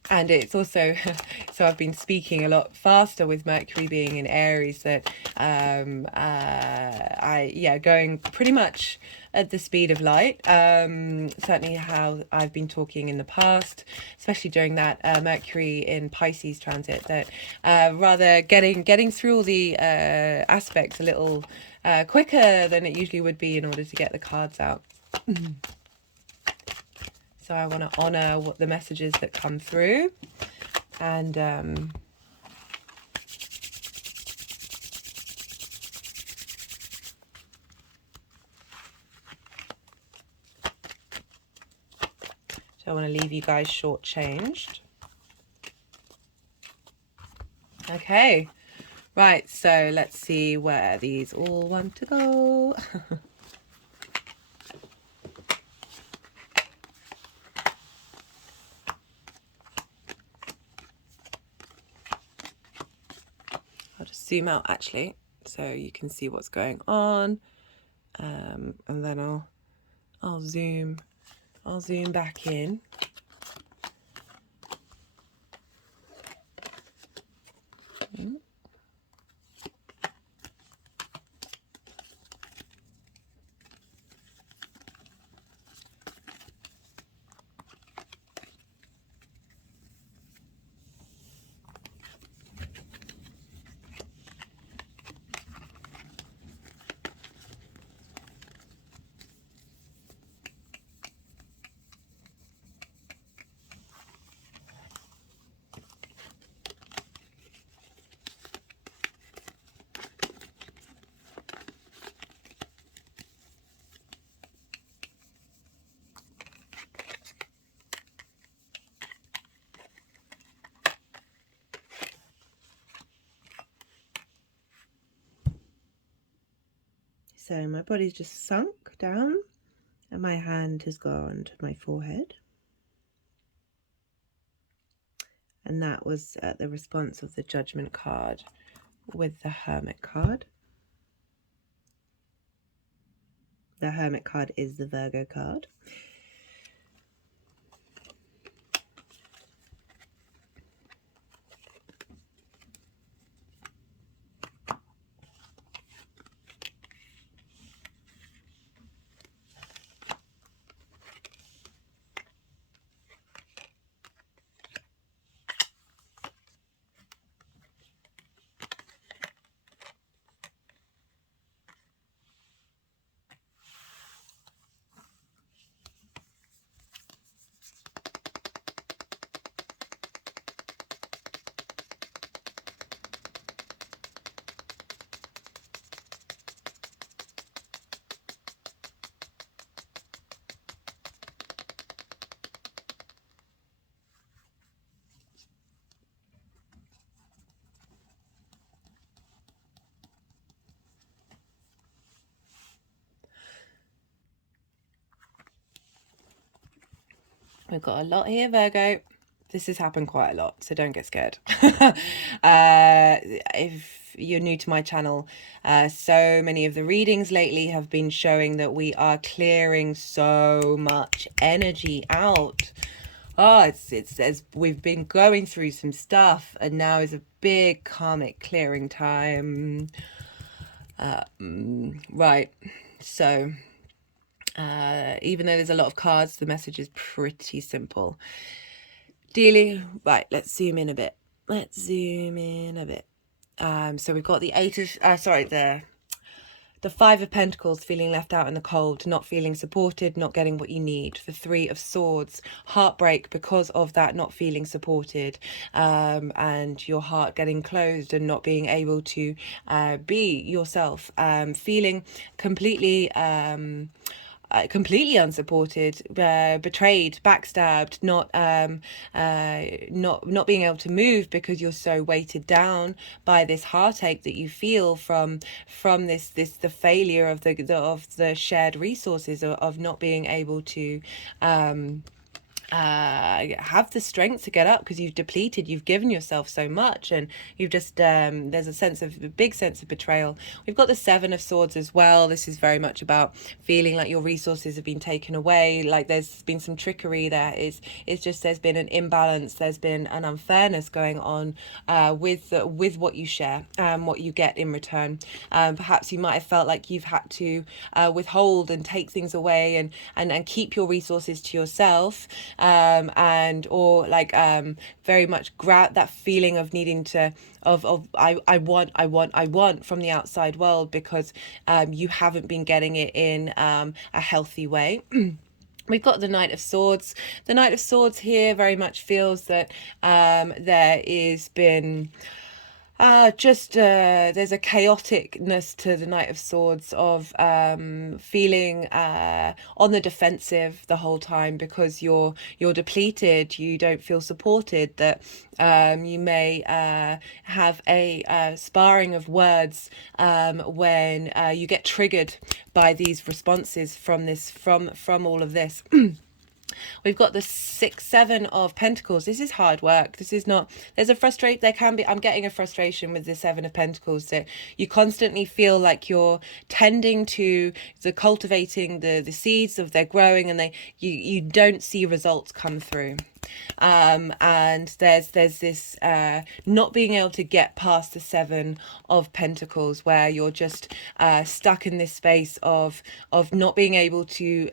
And it's also, so I've been speaking a lot faster with Mercury being in Aries, that going pretty much at the speed of light. Certainly how I've been talking in the past, especially during that Mercury in Pisces transit, that rather getting through all the aspects a little quicker than it usually would be in order to get the cards out. So I want to honor what the messages that come through, and so I want to leave you guys shortchanged. Okay, right, so let's see where these all want to go. I'll just zoom out actually so you can see what's going on. And then I'll zoom back in. So my body's just sunk down and my hand has gone to my forehead. And that was the response of the Judgment card with the Hermit card. The Hermit card is the Virgo card. We've got a lot here, Virgo. This has happened quite a lot, so don't get scared. If you're new to my channel, so many of the readings lately have been showing that we are clearing so much energy out. Oh, it's as we've been going through some stuff, and now is a big karmic clearing time. Right, so even though there's a lot of cards, the message is pretty simple. Right, let's zoom in a bit. So we've got the the Five of Pentacles, feeling left out in the cold, not feeling supported, not getting what you need. The Three of Swords, heartbreak because of that, not feeling supported, and your heart getting closed and not being able to be yourself, feeling completely completely unsupported, betrayed, backstabbed, not being able to move because you're so weighted down by this heartache that you feel from the failure of the shared resources, of not being able to have the strength to get up because you've given yourself so much, and you've just there's a big sense of betrayal. We've got the Seven of Swords as well. This is very much about feeling like your resources have been taken away, like there's been some trickery there. It's just there's been an imbalance, there's been an unfairness going on with what you share and what you get in return. Perhaps you might have felt like you've had to withhold and take things away and keep your resources to yourself, or very much grab that feeling of needing to I want from the outside world, because you haven't been getting it in a healthy way. We've got the Knight of Swords. The Knight of Swords here very much feels that there is been there's a chaoticness to the Knight of Swords, of feeling on the defensive the whole time because you're depleted, you don't feel supported, that you may have a sparring of words when you get triggered by these responses from all of this. We've got the 7 of Pentacles. This is hard work. This is not, there's a frustration. There can be, I'm getting a frustration with the 7 of Pentacles, that you constantly feel like you're tending to the cultivating the seeds of their growing, and you don't see results come through. And there's this not being able to get past the 7 of Pentacles, where you're just stuck in this space of not being able to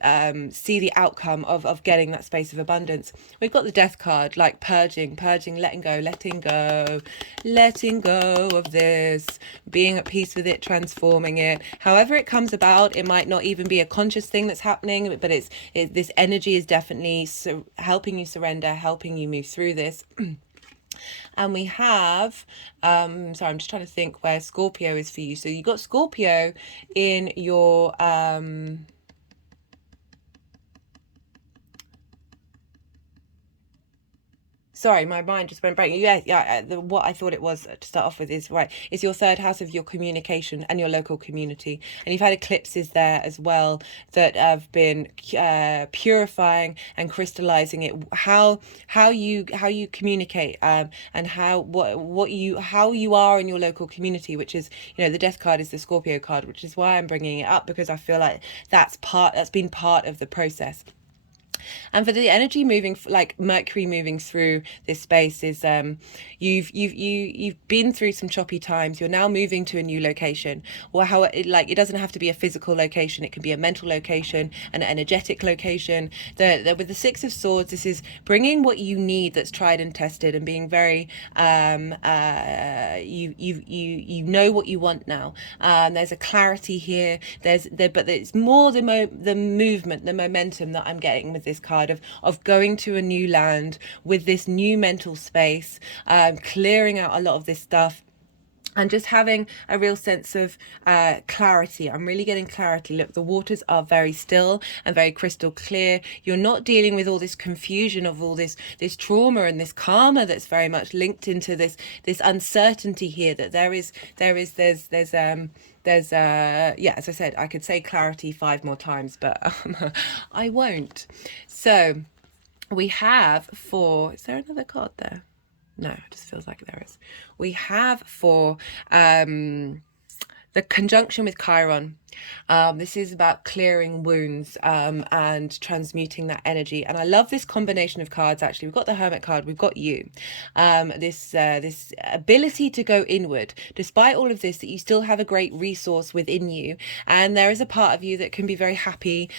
see the outcome of getting that space of abundance. We've got the Death card, like purging, letting go of this, being at peace with it, transforming it. However it comes about, it might not even be a conscious thing that's happening, but this energy is definitely helping you surrender, helping you move through this. And we have, sorry, I'm just trying to think where Scorpio is for you. So you got Scorpio in your, sorry, my mind just went blank. What I thought it was to start off with is, right, it's your 3rd house of your communication and your local community. And you've had eclipses there as well that have been purifying and crystallizing it. How you communicate, and how you are in your local community, which is, you know, the Death card is the Scorpio card, which is why I'm bringing it up, because I feel like that's been part of the process. And for the energy moving, like Mercury moving through this space, is you've been through some choppy times. You're now moving to a new location, or it doesn't have to be a physical location. It can be a mental location, an energetic location. With the 6 of Swords, this is bringing what you need that's tried and tested, and being very you know what you want now. There's a clarity here. But it's more the movement, the momentum that I'm getting with this card of going to a new land with this new mental space, clearing out a lot of this stuff, and just having a real sense of clarity. I'm really getting clarity. Look, the waters are very still and very crystal clear. You're not dealing with all this confusion of all this trauma and this karma that's very much linked into this uncertainty here. That there's as I said, I could say clarity 5 more times, but I won't. So we have is there another card there? No, it just feels like there is. We have for the conjunction with Chiron. This is about clearing wounds and transmuting that energy. And I love this combination of cards. Actually, we've got the Hermit card, we've got you. This ability to go inward, despite all of this, that you still have a great resource within you. And there is a part of you that can be very happy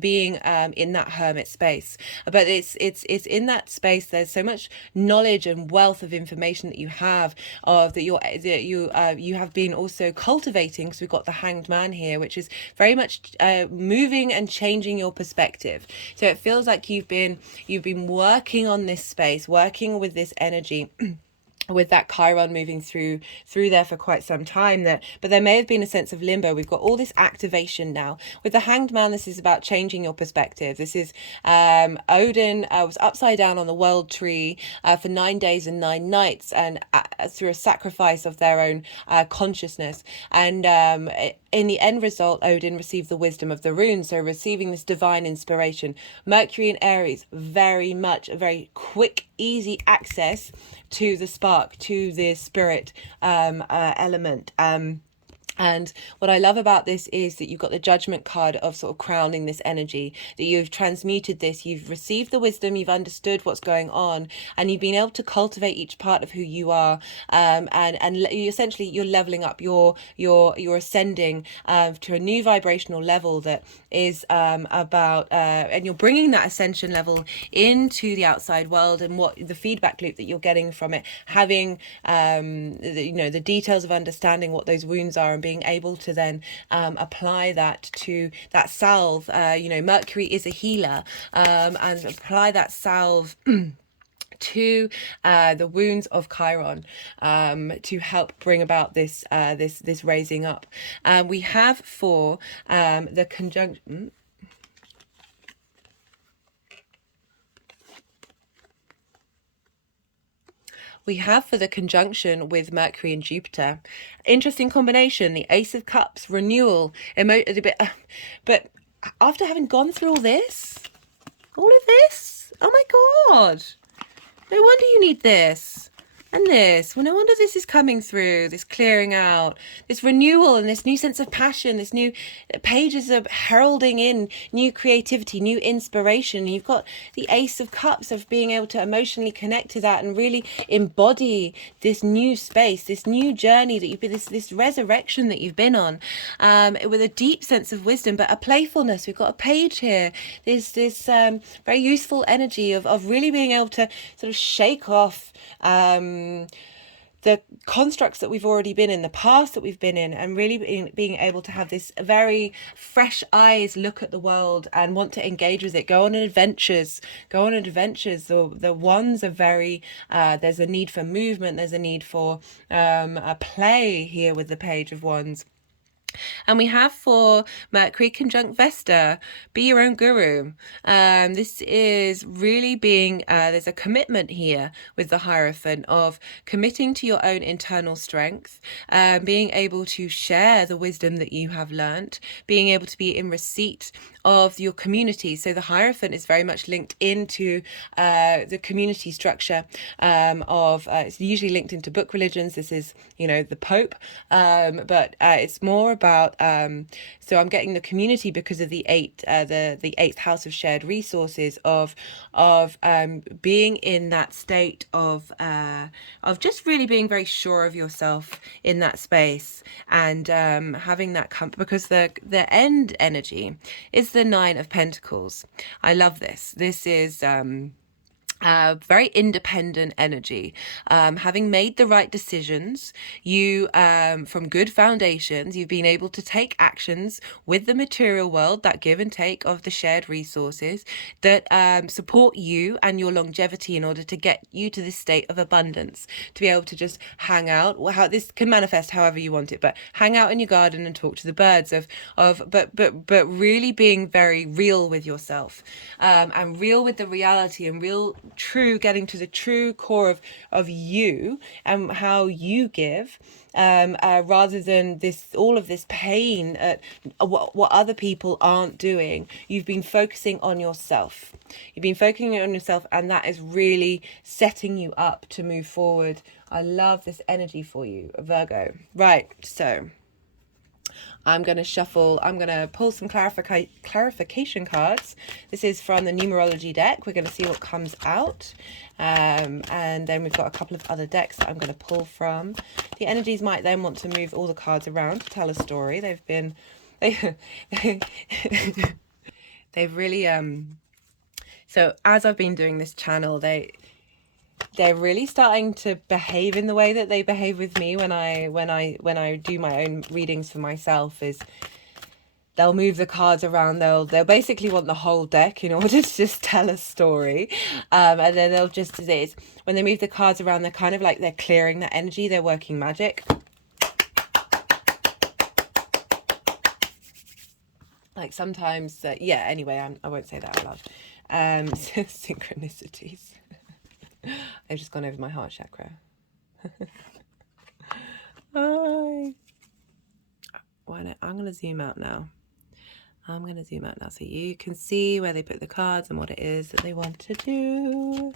being in that hermit space. But it's in that space, there's so much knowledge and wealth of information that you have, that you have been also cultivating. Because we've got the Hanged Man here, which is very much moving and changing your perspective. So it feels like you've been working on this space, working with this energy with that Chiron moving through there for quite some time there. But there may have been a sense of limbo. We've got all this activation now. With the Hanged Man, this is about changing your perspective. This is Odin was upside down on the world tree for 9 days and 9 nights, and through a sacrifice of their own consciousness. And in the end result, Odin received the wisdom of the runes, so receiving this divine inspiration. Mercury and Aries, very much a very quick, easy access to the spark, to the spirit element. And what I love about this is that you've got the Judgment card of sort of crowning this energy, that you've transmuted this, you've received the wisdom, you've understood what's going on, and you've been able to cultivate each part of who you are, and essentially you're leveling up, you're ascending to a new vibrational level that is about, and you're bringing that ascension level into the outside world, and what the feedback loop that you're getting from it, having the details of understanding what those wounds are, and being able to then apply that to that salve. Mercury is a healer, and apply that salve to the wounds of Chiron, to help bring about this raising up. We have for the conjunction. We have for the conjunction with Mercury and Jupiter, interesting combination, the Ace of Cups, renewal, but after having gone through all this, All of this? Oh my God. No wonder you need this. And this. Well, no wonder this is coming through, this clearing out, this renewal and this new sense of passion, this new pages of heralding in new creativity, new inspiration. You've got the Ace of Cups of being able to emotionally connect to that and really embody this new space, this new journey that you've been, this resurrection that you've been on, with a deep sense of wisdom, but a playfulness. We've got a page here. There's this very useful energy of really being able to sort of shake off the constructs that we've already been in, the past that we've been in, and really being able to have this very fresh eyes look at the world and want to engage with it, go on adventures. The ones are very there's a need for movement, there's a need for a play here with the Page of Wands. And we have for Mercury conjunct Vesta, be your own guru. This is really being, there's a commitment here with the Hierophant of committing to your own internal strength, being able to share the wisdom that you have learnt, being able to be in receipt of your community. So the Hierophant is very much linked into the community structure it's usually linked into book religions. This is, the Pope, but it's more about so I'm getting the community because of the eighth house of shared resources, of being in that state of just really being very sure of yourself in that space, and having that because the end energy is the Nine of Pentacles. I love this. This is very independent energy, having made the right decisions, you from good foundations, you've been able to take actions with the material world, that give and take of the shared resources that support you and your longevity in order to get you to this state of abundance, to be able to just hang out. How this can manifest however you want it, but hang out in your garden and talk to the birds, but really being very real with yourself, and real with the reality, and real getting to the true core of you and how you give, rather than all of this pain at what other people aren't doing. You've been focusing on yourself. And that is really setting you up to move forward. I love this energy for you, Virgo. Right, so I'm going to pull some clarification cards. This is from the numerology deck. We're going to see what comes out. And then we've got a couple of other decks that I'm going to pull from. The energies might then want to move all the cards around to tell a story. They've really, so as I've been doing this channel, they're really starting to behave in the way that they behave with me when I do my own readings for myself. Is they'll move the cards around, they'll basically want the whole deck in order to just tell a story, and then they'll just, when they move the cards around, they're kind of like they're clearing that energy, they're working magic. Like sometimes, anyway, I won't say that out loud. Synchronicities. I've just gone over my heart chakra. I'm going to zoom out now. So you can see where they put the cards and what it is that they want to do.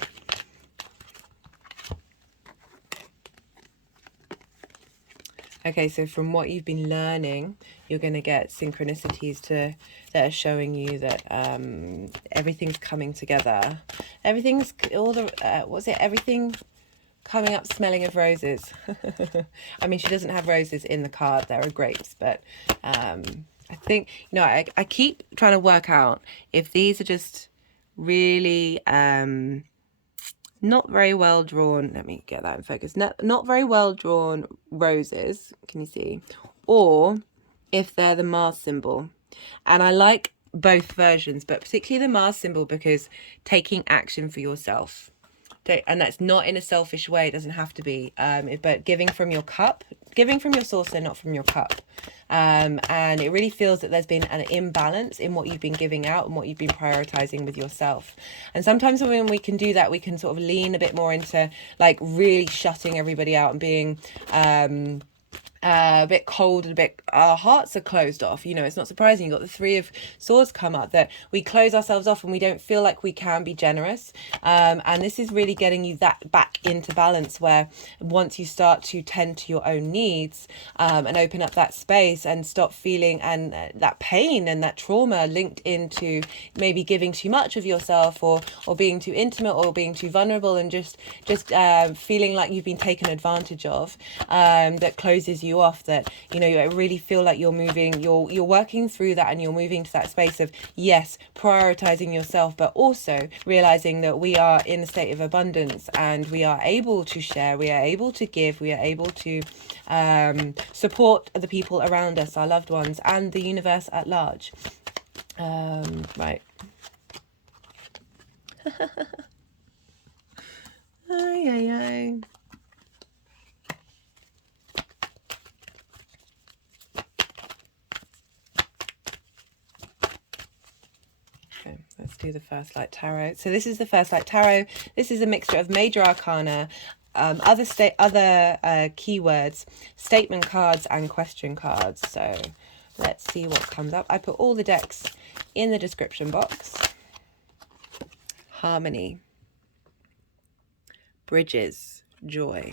Okay, so from what you've been learning, you're going to get synchronicities that are showing you that everything's coming together. Everything coming up smelling of roses. I mean, she doesn't have roses in the card, there are grapes, but I think, I keep trying to work out if these are just really not very well drawn, let me get that in focus, not very well drawn roses, can you see, or if they're the Mars symbol. And I like both versions, but particularly the Mars symbol, because taking action for yourself, and that's not in a selfish way, it doesn't have to be, but giving from your cup, giving from your saucer, not from your cup. And it really feels that there's been an imbalance in what you've been giving out and what you've been prioritizing with yourself. And sometimes when we can do that, we can sort of lean a bit more into like really shutting everybody out and being a bit cold and a bit, our hearts are closed off. You know, it's not surprising. You've got the Three of Swords come up, that we close ourselves off and we don't feel like we can be generous. And this is really getting you that back into balance, where once you start to tend to your own needs, and open up that space and stop feeling and that pain and that trauma linked into maybe giving too much of yourself, or being too intimate, or being too vulnerable, and just feeling like you've been taken advantage of, that closes you off, that, you know, you really feel like you're moving, you're working through that, and you're moving to that space of, yes, prioritizing yourself, but also realizing that we are in a state of abundance, and we are able to share, we are able to give, we are able to support the people around us, our loved ones, and the universe at large. Right. Ay, ay, ay. Okay, let's do the First Light Tarot. So this is the First Light Tarot. This is a mixture of major arcana, other keywords, statement cards, and question cards. So let's see what comes up. I put all the decks in the description box. Harmony, bridges, joy.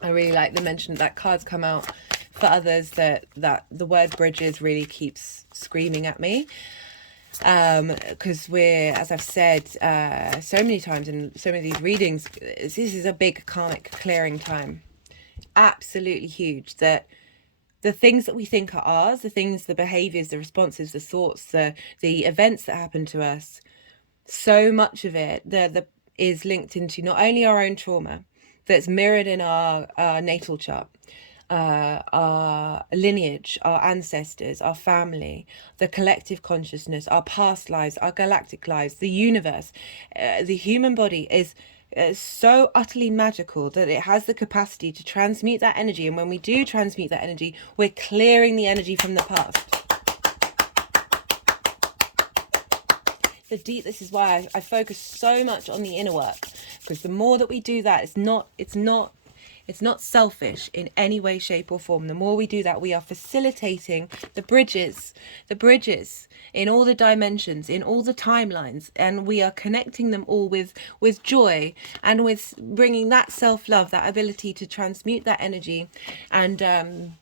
I really like the mention that cards come out for others, that the word bridges really keeps screaming at me, because we're, as I've said so many times in so many of these readings, this is a big karmic clearing time, absolutely huge, that the things that we think are ours, the things, the behaviors, the responses, the thoughts, the events that happen to us, so much of it is linked into not only our own trauma that's mirrored in our natal chart, our lineage, our ancestors, our family, the collective consciousness, our past lives, our galactic lives, the universe. The human body is so utterly magical that it has the capacity to transmute that energy, and when we do transmute that energy, we're clearing the energy from the past. This is why I focus so much on the inner work, because the more that we do that, it's not selfish in any way, shape or form. The more we do that, we are facilitating the bridges in all the dimensions, in all the timelines, and we are connecting them all with joy, and with bringing that self-love, that ability to transmute that energy. And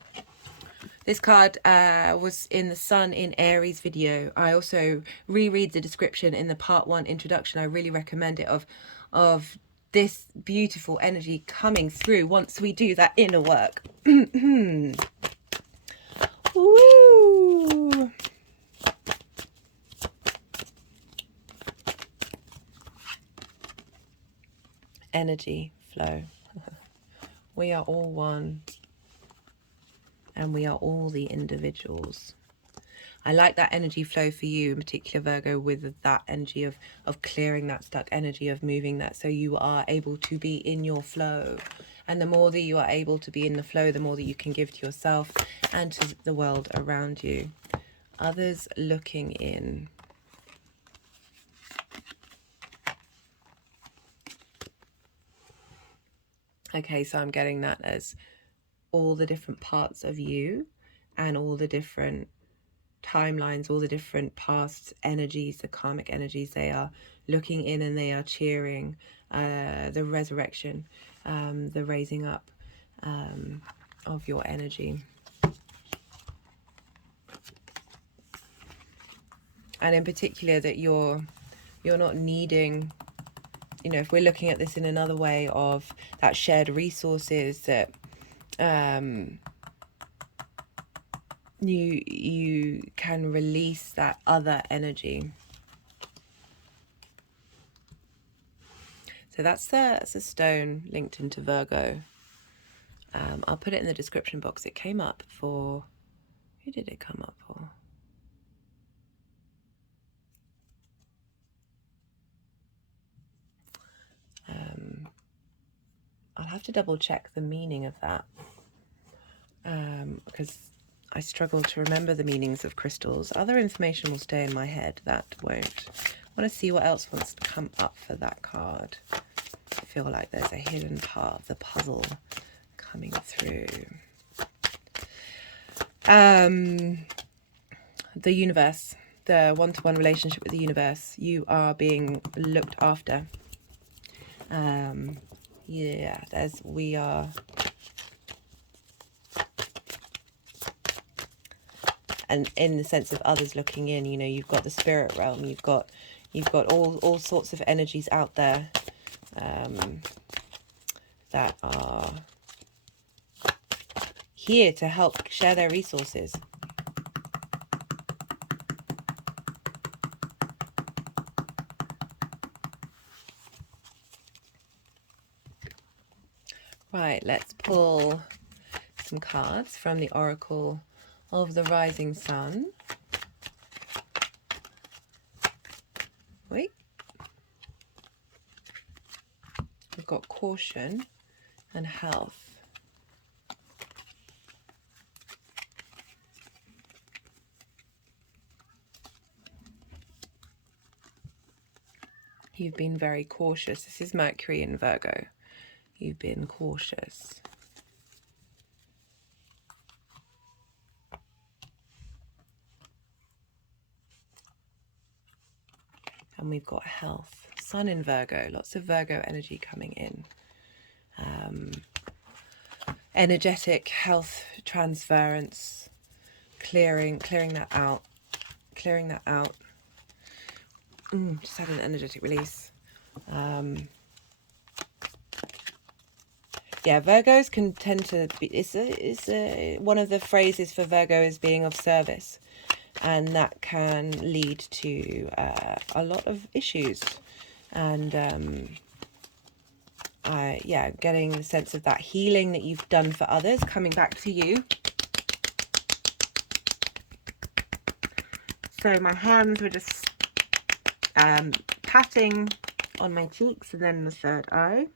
this card was in the Sun in Aries video. I also reread the description in the part 1 introduction. I really recommend it, of this beautiful energy coming through once we do that inner work. Woo! Energy flow. We are all one, and we are all the individuals. I like that energy flow for you in particular, Virgo, with that energy of clearing that stuck energy, of moving that, so you are able to be in your flow. And the more that you are able to be in the flow, the more that you can give to yourself and to the world around you. Others looking in. Okay, so I'm getting that as all the different parts of you, and all the different timelines, all the different past energies, the karmic energies. They are looking in, and they are cheering the resurrection, the raising up of your energy. And in particular, that you're not needing, you know, if we're looking at this in another way, of that shared resources, that you can release that other energy. So that's a stone linked into Virgo. I'll put it in the description box. It came up for, who did it come up for? I'll have to double check the meaning of that, because I struggle to remember the meanings of crystals. Other information will stay in my head, that won't. want to see what else wants to come up for that card. I feel like there's a hidden part of the puzzle coming through. The universe, the one-to-one relationship with the universe. You are being looked after. Yeah, we are. And in the sense of others looking in, you know, you've got the spirit realm, you've got all sorts of energies out there that are here to help share their resources. Right, let's pull some cards from the Oracle of the Rising Sun. Wait. We've got caution and health. You've been very cautious. This is Mercury in Virgo. You've been cautious. And we've got health. Sun in Virgo. Lots of Virgo energy coming in. Energetic health transference. Clearing that out. Clearing that out. Just had an energetic release. Yeah, Virgos can tend to be, one of the phrases for Virgo is being of service, and that can lead to a lot of issues. And yeah, getting the sense of that healing that you've done for others coming back to you. So my hands were just patting on my cheeks and then the third eye.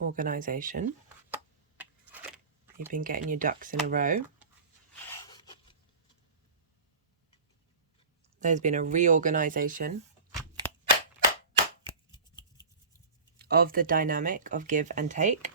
Organization. You've been getting your ducks in a row. There's been a reorganization of the dynamic of give and take.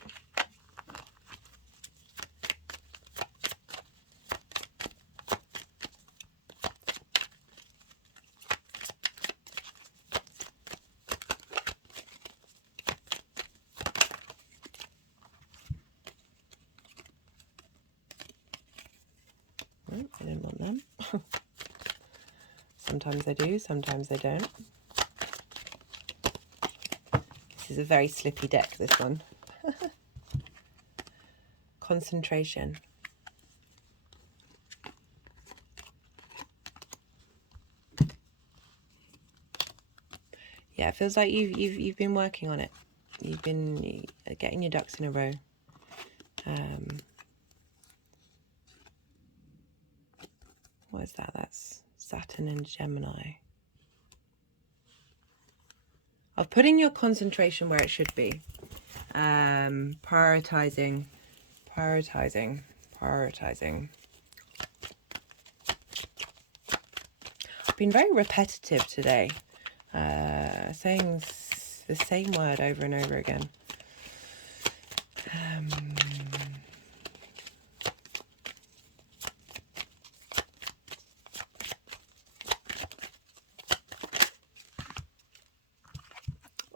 I didn't want them. Sometimes I do, sometimes I don't. This is a very slippy deck, this one. Concentration. Yeah, it feels like you've been working on it. You've been getting your ducks in a row. What is that? That's Saturn and Gemini. Of putting your concentration where it should be. Prioritizing. I've been very repetitive today. Saying the same word over and over again.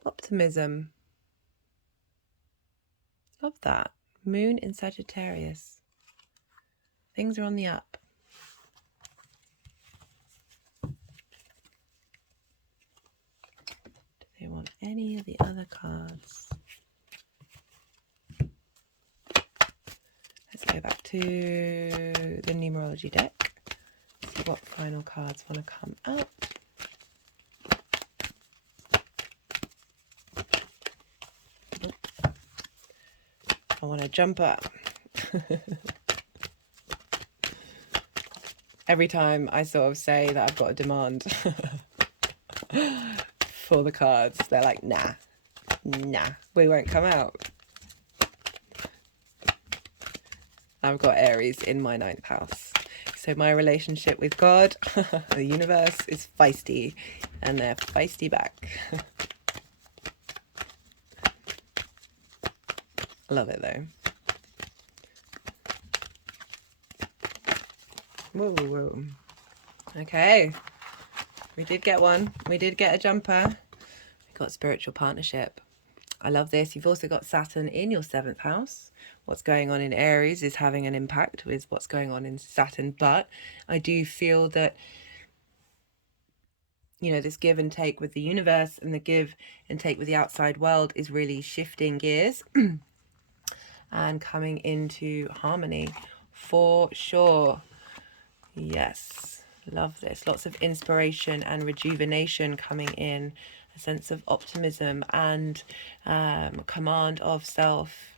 Optimism. Love that. Moon in Sagittarius. Things are on the up. Do they want any of the other cards? Let's go back to the numerology deck. See what final cards want to come out. I want to jump up. Every time I sort of say that I've got a demand. for the cards. They're like, nah, we won't come out. I've got Aries in my 9th house. So my relationship with God, the universe, is feisty, and they're feisty back. I love it though. Whoa. Okay. We did get one. We did get a jumper. We got spiritual partnership. I love this. You've also got Saturn in your 7th house. What's going on in Aries is having an impact with what's going on in Saturn. But I do feel that, you know, this give and take with the universe and the give and take with the outside world is really shifting gears and coming into harmony for sure. Yes, love this. Lots of inspiration and rejuvenation coming in, a sense of optimism and command of self.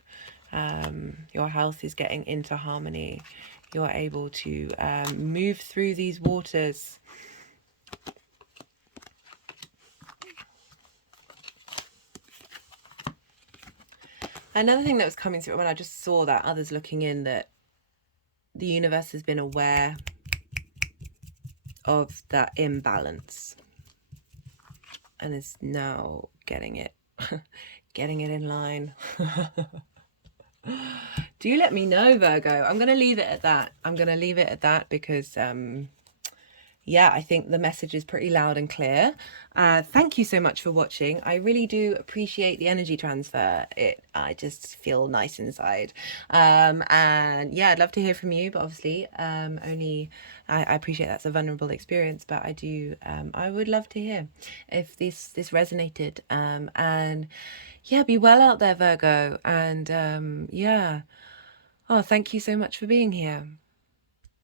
Your health is getting into harmony. You're able to move through these waters. Another thing that was coming through when I just saw that, others looking in, that the universe has been aware of that imbalance and is now getting it in line. Do let me know, Virgo. I'm going to leave it at that. Because yeah, I think the message is pretty loud and clear. Thank you so much for watching. I really do appreciate the energy transfer. I just feel nice inside. And yeah, I'd love to hear from you, but obviously I appreciate that's a vulnerable experience, but I would love to hear if this resonated. And yeah, be well out there, Virgo. And yeah. Oh, thank you so much for being here.